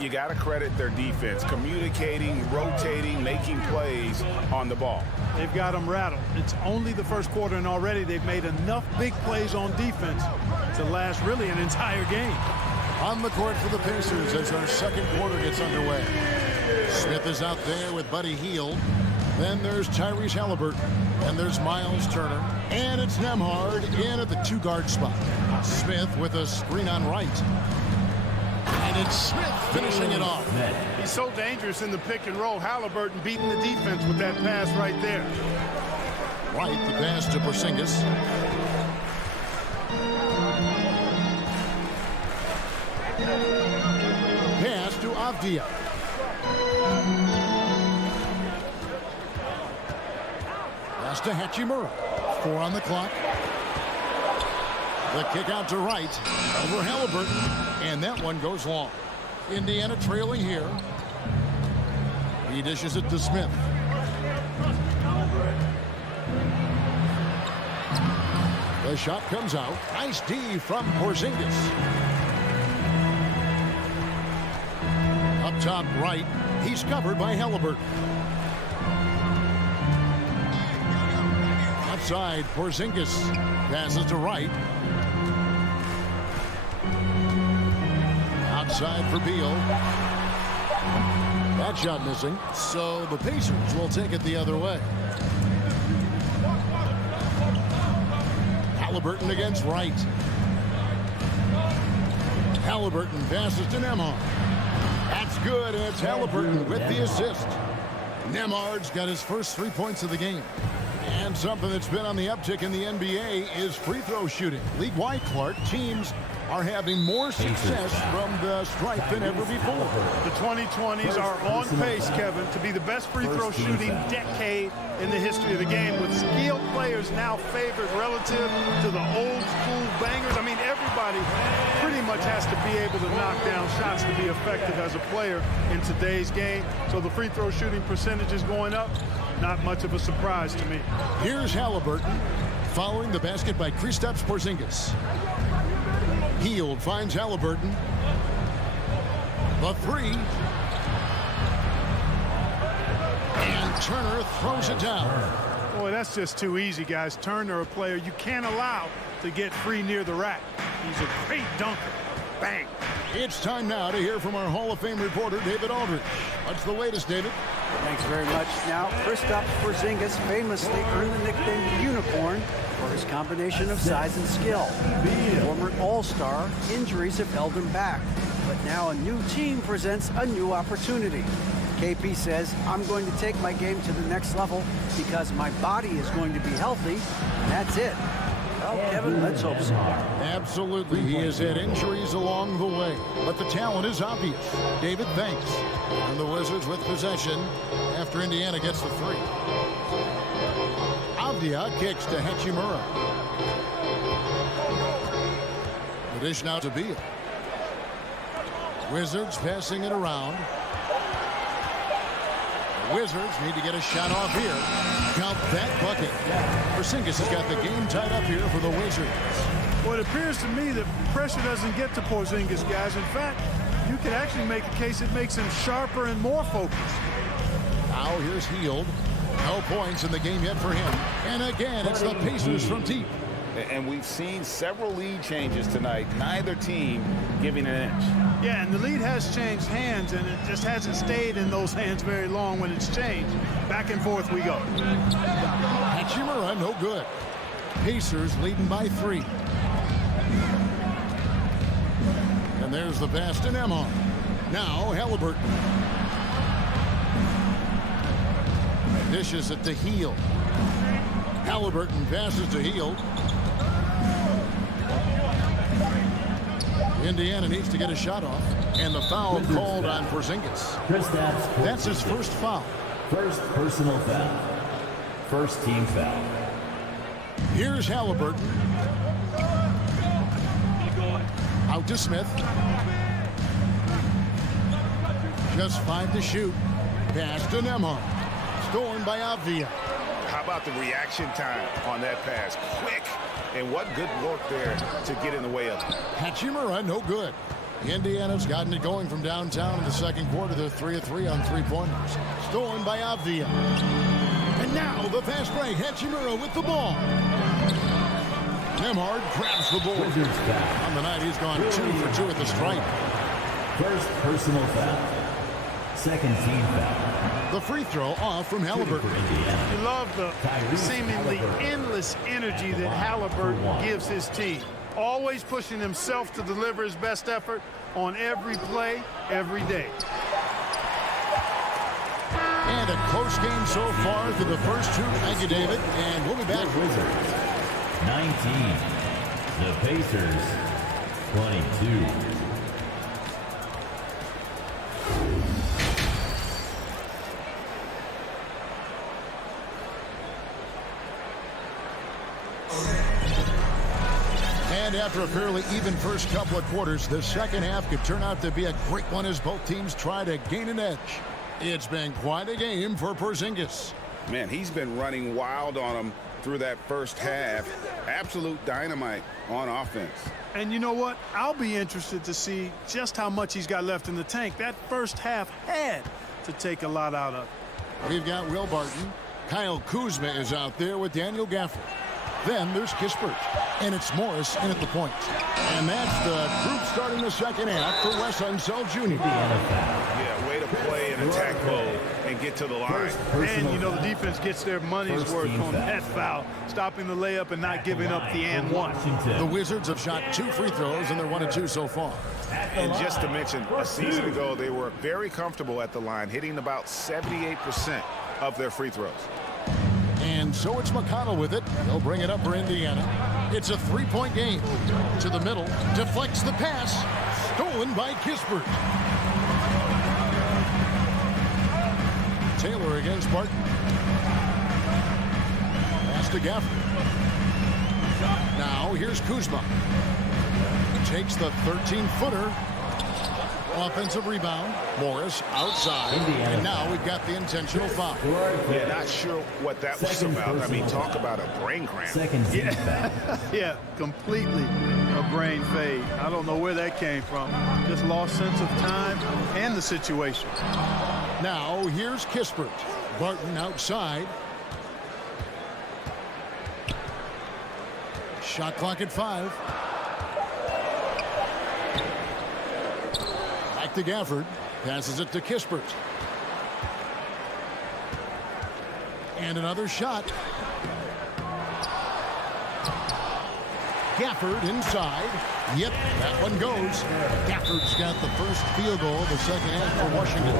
You got to credit their defense, communicating, rotating, making plays on the ball. They've got them rattled. It's only the first quarter, and already they've made enough big plays on defense to last really an entire game. On the court for the Pacers as our second quarter gets underway. Smith is out there with Buddy Hield. Then there's Tyrese Halliburton. And there's Miles Turner. And it's Nembhard in at the 2-guard spot. Smith with a screen on right. And it's Smith finishing it off. He's so dangerous in the pick and roll. Halliburton beating the defense with that pass right there. Right, the pass to Porzingis. Pass to Avdia. Pass to Hachimura. 4 on the clock. The kick out to right over Halliburton, and that one goes long. Indiana trailing here. He dishes it to Smith. The shot comes out. Nice D from Porzingis. Up top right, he's covered by Halliburton. Outside, Porzingis passes to right. Outside for Beal. That shot missing. So the Pacers will take it the other way. Halliburton against Wright. Halliburton passes to Nembhard. That's good, and it's Halliburton with the assist. Nembhard's got his first 3 points of the game. And something that's been on the uptick in the NBA is free throw shooting. League-wide, Clark, teams are having more success from the stripe than ever before. The 2020s are on pace, Kevin, to be the best free throw shooting decade in the history of the game, with skilled players now favored relative to the old school bangers. I mean, everybody pretty much has to be able to knock down shots to be effective as a player in today's game. So the free throw shooting percentage is going up. Not much of a surprise to me. Here's Halliburton following the basket by Kristaps Porzingis. Hield finds Halliburton. The 3. And Turner throws it down. Boy, that's just too easy, guys. Turner, a player you can't allow to get free near the rack. He's a great dunker. Bang. It's time now to hear from our Hall of Fame reporter, David Aldridge. What's the latest, David? Thanks very much. Now, Kristaps Porzingis famously earned the nickname Unicorn for his combination of size and skill. Former All-Star, injuries have held him back. But now a new team presents a new opportunity. KP says, I'm going to take my game to the next level because my body is going to be healthy, and that's it. Well, Kevin, let's hope so. Absolutely. He has had injuries along the way, but the talent is obvious. David, thanks. And the Wizards with possession after Indiana gets the 3. Avdia kicks to Hachimura. The dish now to Beal. Wizards passing it around. The Wizards need to get a shot off here. Count that bucket. Porzingis has got the game tied up here for the Wizards. Well, it appears to me that pressure doesn't get to Porzingis, guys. In fact, you could actually make a case it makes him sharper and more focused. Now here's Hield. No points in the game yet for him. And again, it's the Pacers from deep. And we've seen several lead changes tonight. Neither team giving an inch. Yeah, and the lead has changed hands, and it just hasn't stayed in those hands very long when it's changed. Back and forth we go. Hachimura, no good. Pacers leading by 3. And there's the pass to Nembhard. Now Halliburton. Dishes it to Hield. Halliburton passes to Hield. Indiana needs to get a shot off. And the foul called on Porzingis. That's his first foul. First personal foul. First team foul. Here's Halliburton. Out to Smith. Just 5 to shoot. Pass to Nembhard. Stolen by Avdia. How about the reaction time on that pass? Quick. And what good work there to get in the way of it. Hachimura, no good. Indiana's gotten it going from downtown in the second quarter. They're 3 of 3 on three-pointers. Stolen by Avdia. And now the fast break. Hachimura with the ball. Nembhard grabs the ball. On the night, he's gone 2 for 2 at the stripe. First personal foul. Second team foul. The free throw off from Halliburton. You love the seemingly endless energy that Halliburton gives his team. Always pushing himself to deliver his best effort on every play, every day. And a close game so far through the first 2. Thank you, David. And we'll be back. Wizards 19. The Pacers 22. And after a fairly even first couple of quarters, the second half could turn out to be a great one as both teams try to gain an edge. It's been quite a game for Porzingis. Man, he's been running wild on him through that first half. Absolute dynamite on offense. And you know what? I'll be interested to see just how much he's got left in the tank. That first half had to take a lot out of it. We've got Will Barton. Kyle Kuzma is out there with Daniel Gafford. Then there's Kispert. And it's Morris in at the point. And that's the group starting the second half for Wes Unseld Jr. Yeah, way to play in attack mode and get to the line. And, you know, the defense gets their money's worth on that foul, stopping the layup and not giving up the and one. The Wizards have shot 2 free throws, and they're 1 of 2 so far. And just to mention, a season ago, they were very comfortable at the line, hitting about 78% of their free throws. And so it's McConnell with it. He'll bring it up for Indiana. It's a 3-point game. To the middle. Deflects the pass. Stolen by Kispert. Taylor against Barton. Pass to Gafford. Now here's Kuzma. Takes the 13-footer. Offensive rebound. Morris outside. And now we've got the intentional foul. Yeah, not sure what that was about. I mean, talk about a brain cramp. Yeah, completely a brain fade. I don't know where that came from. Just lost sense of time and the situation. Now here's Kispert. Barton outside. Shot clock at 5. To Gafford, passes it to Kispert. And another shot. Gafford inside. Yep, that one goes. Gafford's got the first field goal of the second half for Washington.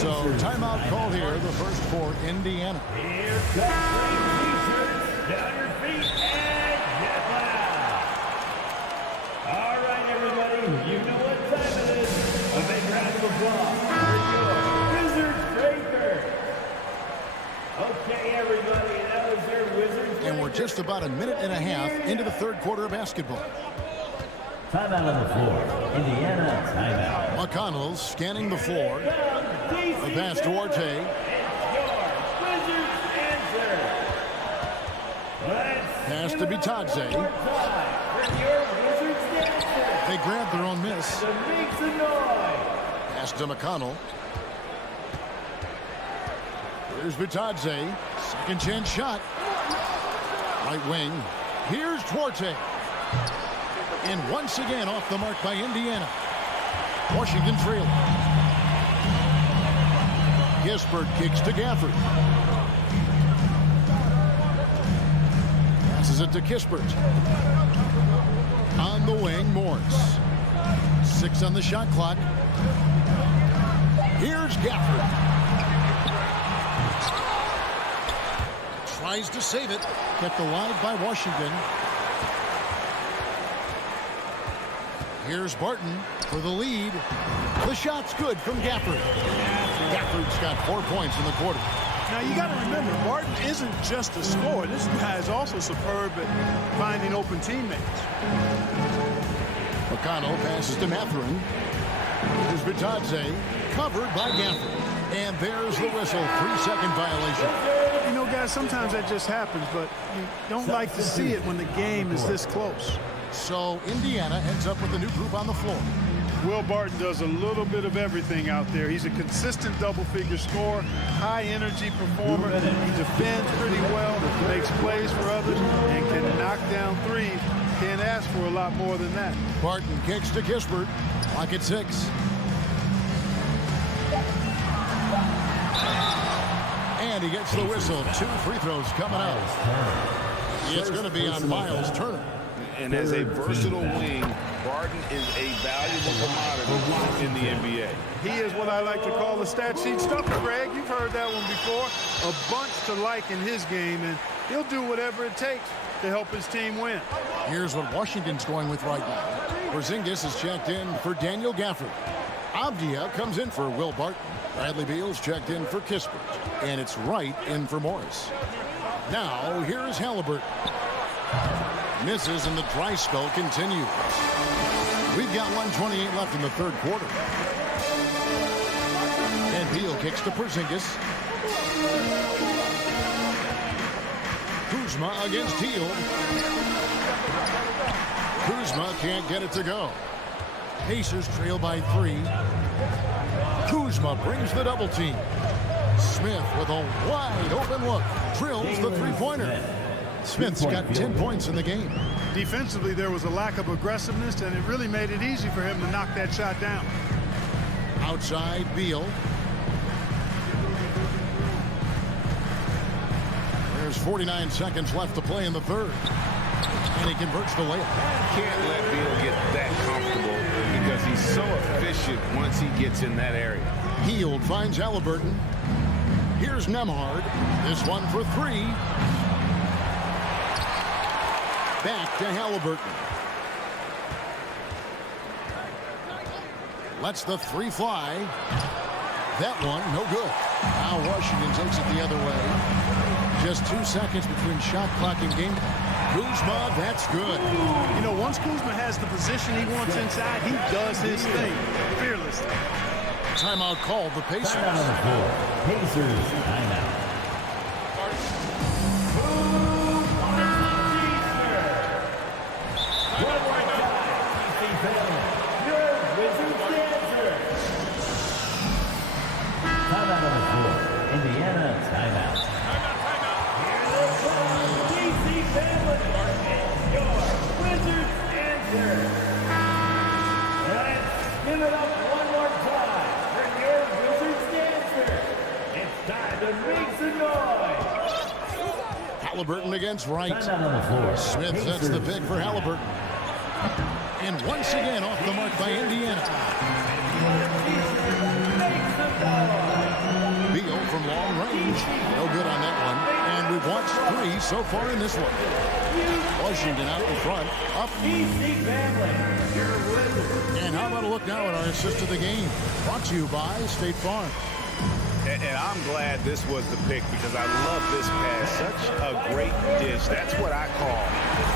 So timeout called here, the first for Indiana. Here's the Pacers. Down your feet and get loud. All right, everybody, you know what time it is. A big round of applause for your Wizards Breaker. Okay, everybody, that was their Wizards Breaker. And we're just about a minute and a half into the third quarter of basketball. Timeout on the floor. Indiana, timeout. McConnell scanning the floor. The pass to Orte. It's your Wizards answer. Pass to Bitadze. For your Wizards answer. They grabbed their own miss. The makes a noise. Pass to McConnell. Here's Bitadze. Second chance shot. Right wing. Here's Duarte. And once again off the mark by Indiana. Washington trailing. Kispert kicks to Gafford. Passes it to Kispert. On the wing, Morris. 6 on the shot clock. Here's Gafford. Tries to save it. Kept alive by Washington. Here's Barton for the lead. The shot's good from Gafford. Gafford's got 4 points in the quarter. Now, you got to remember, Barton isn't just a scorer. This guy is also superb at finding open teammates. McConnell passes to Mathurin. Here's Bitadze, covered by Gafford. And there's the whistle, 3-second violation. You know, guys, sometimes that just happens, but you don't like to see it when the game is this close. So Indiana ends up with a new group on the floor. Will Barton does a little bit of everything out there. He's a consistent double-figure scorer, high-energy performer. He defends pretty well, makes plays for others, and can knock down threes. Can't ask for a lot more than that. Barton kicks to Kispert. Clock at 6. And he gets the whistle. 2 free throws coming out. It's going to be on Miles Turner. And as a versatile wing, Barton is a valuable commodity in the NBA. He is what I like to call a stat sheet stuffer, Greg. You've heard that one before. A bunch to like in his game, and he'll do whatever it takes to help his team win. Here's what Washington's going with right now. Porzingis is checked in for Daniel Gafford. Avdia comes in for Will Barton. Bradley Beal's checked in for Kispert. And it's Wright in for Morris. Now, here's Halliburton. Misses, and the dry spell continues. We've got 1:28 left in the third quarter. And Beal kicks to Porzingis. Kuzma against Hield. Kuzma can't get it to go. Pacers trail by 3. Kuzma brings the double team. Smith with a wide open look. Drills the three-pointer. Smith's got 10 points in the game. Defensively, there was a lack of aggressiveness, and it really made it easy for him to knock that shot down. Outside, Beal. There's 49 seconds left to play in the third. And he converts the layup. Can't let Beal get that comfortable because he's so efficient once he gets in that area. Hield finds Halliburton. Here's Nembhard. This one for 3. Back to Halliburton. Lets the 3 fly. That one, no good. Now Washington takes it the other way. Just 2 seconds between shot clock and game. Kuzma, that's good. You know, once Kuzma has the position he wants inside, he does his thing fearlessly. Timeout called, the Pacers. Timeout on the floor. Pacers timeout. Timeout on the floor. Indiana timeout. Here they come. DC family. It's your Wizards answer. Let's give it up one more time for your Wizards answer. It's time to make some noise. Halliburton against Wright. Timeout on the floor. Smith sets the pick for Halliburton. And once again off the mark by Indiana. Beal from long range. No good on that one. And we've watched 3 so far in this one. Washington out in front. Up. And how about a look now at our assist of the game? Brought to you by State Farm. And I'm glad this was the pick because I love this pass. Such a great dish. That's what I call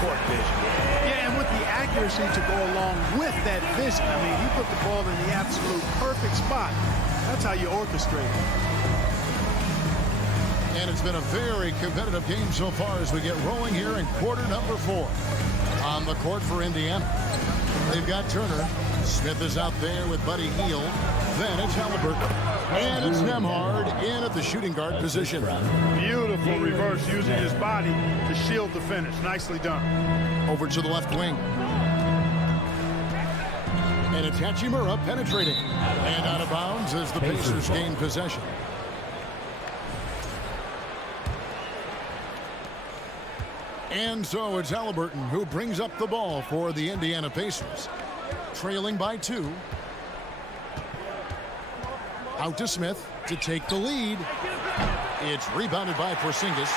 court vision. Yeah, and with the accuracy to go along with that vision. I mean, he put the ball in the absolute perfect spot. That's how you orchestrate it. And it's been a very competitive game so far as we get rolling here in quarter number 4. On the court for Indiana. They've got Turner. Smith is out there with Buddy Hield. Then it's Halliburton. And it's Nembhard in at the shooting guard position. Beautiful reverse using his body to shield the finish. Nicely done. Over to the left wing. And it's Hachimura penetrating. And out of bounds as the Pacers gain possession. And so it's Halliburton who brings up the ball for the Indiana Pacers. Trailing by 2. Out to Smith to take the lead. It's rebounded by Porzingis.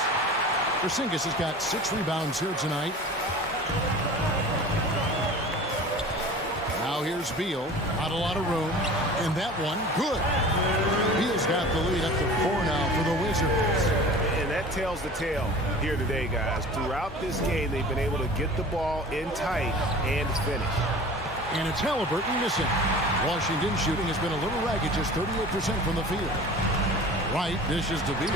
Porzingis has got 6 rebounds here tonight. Now here's Beal. Not a lot of room. And that one, good. Beal's got the lead up to 4 now for the Wizards. And that tells the tale here today, guys. Throughout this game, they've been able to get the ball in tight and finish. And it's Halliburton missing. Washington shooting has been a little ragged, just 38% from the field. Wright dishes to Beal.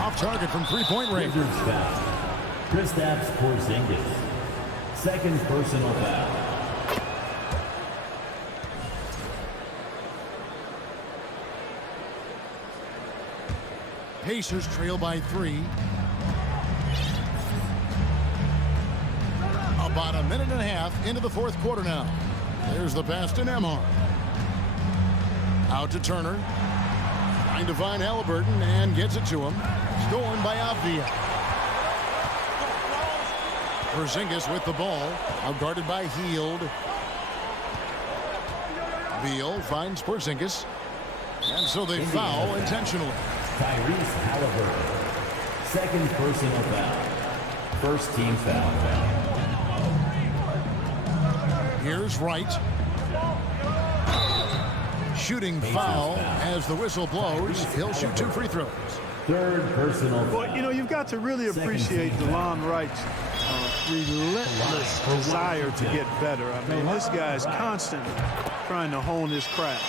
Off target from three-point range. Wizards foul. Kristaps Porzingis. Second personal foul. Pacers trail by 3. About a minute and a half into the fourth quarter now. There's the pass to Nembhard. Out to Turner. Trying to find Halliburton and gets it to him. Stolen by Avdia. Porzingis with the ball. Outguarded by Hield. Beal finds Porzingis. And so they foul intentionally. Tyrese Halliburton. Second personal foul. First team foul. Here's Wright. Shooting foul as the whistle blows. He'll shoot 2 free throws. Third personal foul. But, you know, you've got to really appreciate DeLon Wright's relentless desire to get better. I mean, this guy is constantly trying to hone his craft.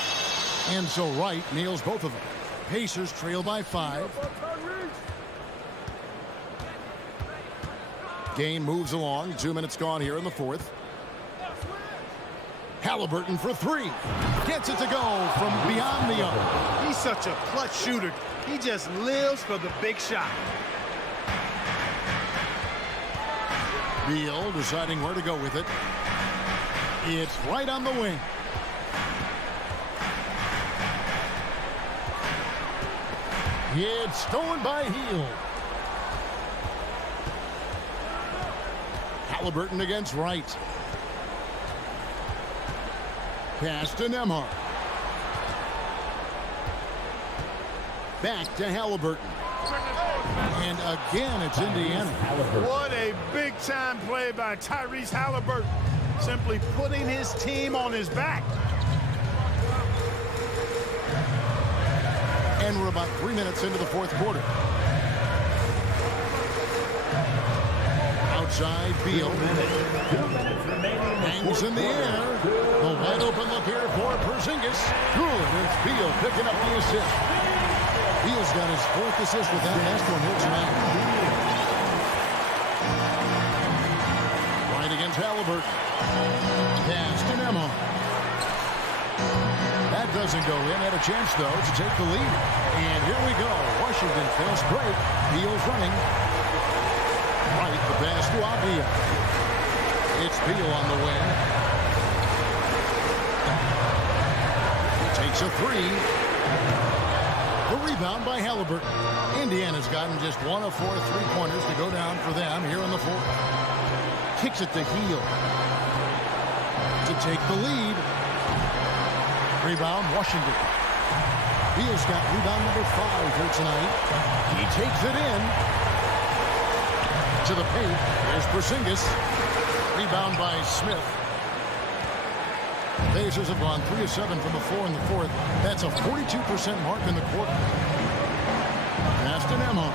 And so Wright nails both of them. Pacers trail by 5. Game moves along. 2 minutes gone here in the fourth. Halliburton for 3. Gets it to go from beyond the arc. He's such a clutch shooter. He just lives for the big shot. Beal deciding where to go with it. It's right on the wing. It's stolen by Hield. Halliburton against Wright. Pass to Nembhard. Back to Halliburton. And again, it's Indiana. What a big-time play by Tyrese Halliburton. Simply putting his team on his back. And we're about 3 minutes into the fourth quarter. Outside, Beal. Hangs in the air. The wide open look here for Porzingis. Good. It's Beal picking up the assist. Beal's got his 4th assist with that last one here tonight. Right against Halliburton. Pass to Nembhard. That doesn't go in. Had a chance, though, to take the lead. And here we go. Washington fast break. Beal's running. Right, the pass to Avdia. It's Beal on the wing. Takes a 3. The rebound by Halliburton. Indiana's gotten just 1 of 4 3-pointers to go down for them here in the fourth. Kicks it to Hield to take the lead. Rebound, Washington. Beal's got rebound number 5 here tonight. He takes it in to the paint. There's Porzingis. Rebound by Smith. Pacers have gone 3 of 7 from the floor in the fourth. That's a 42% mark in the quarter. Pass to Nembhard.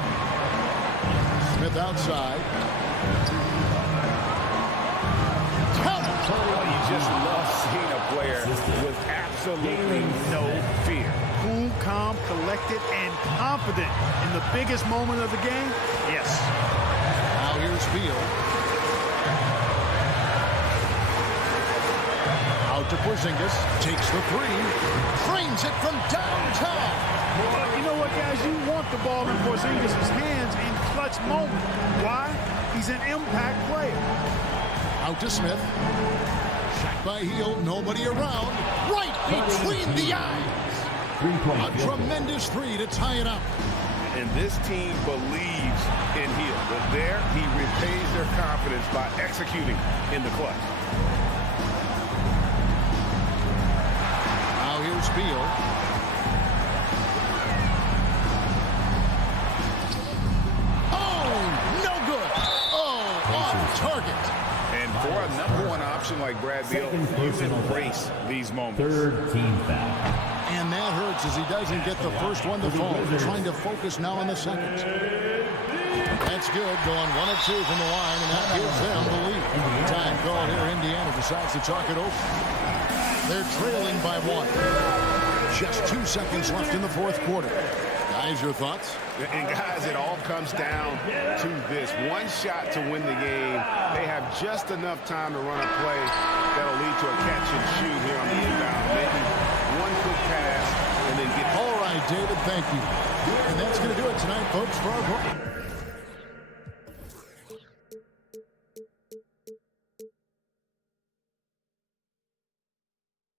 Smith outside. You just love seeing a player with absolutely no fear. Cool, calm, collected, and confident in the biggest moment of the game. Yes. Now here's Beal. Out to Porzingis. Takes the 3. Frames it from downtown. You know what, guys? You want the ball in Porzingis' hands in clutch moment. Why? He's an impact player. Out to Smith. Shot by Hield. Nobody around. Right between the eyes. A tremendous 3 to tie it up. And this team believes in Hield. But there, he repays their confidence by executing in the clutch. Now here's Beal. Oh, no good. Oh, off target. And for a #1 option like Brad Beal, you embrace these moments. Third team foul. And that hurts as he doesn't get the first one to fall. Trying to focus now on the second. That's good. Going 1 of 2 from the line, and that gives them the lead. Time call here. Indiana decides to talk it over. They're trailing by 1. Just 2 seconds left in the fourth quarter. Guys, your thoughts? And guys, it all comes down to this. One shot to win the game. They have just enough time to run a play that'll lead to a catch and shoot here on the inbound. Maybe one quick pass and then get... All right, David, thank you. And that's going to do it tonight, folks, for our program.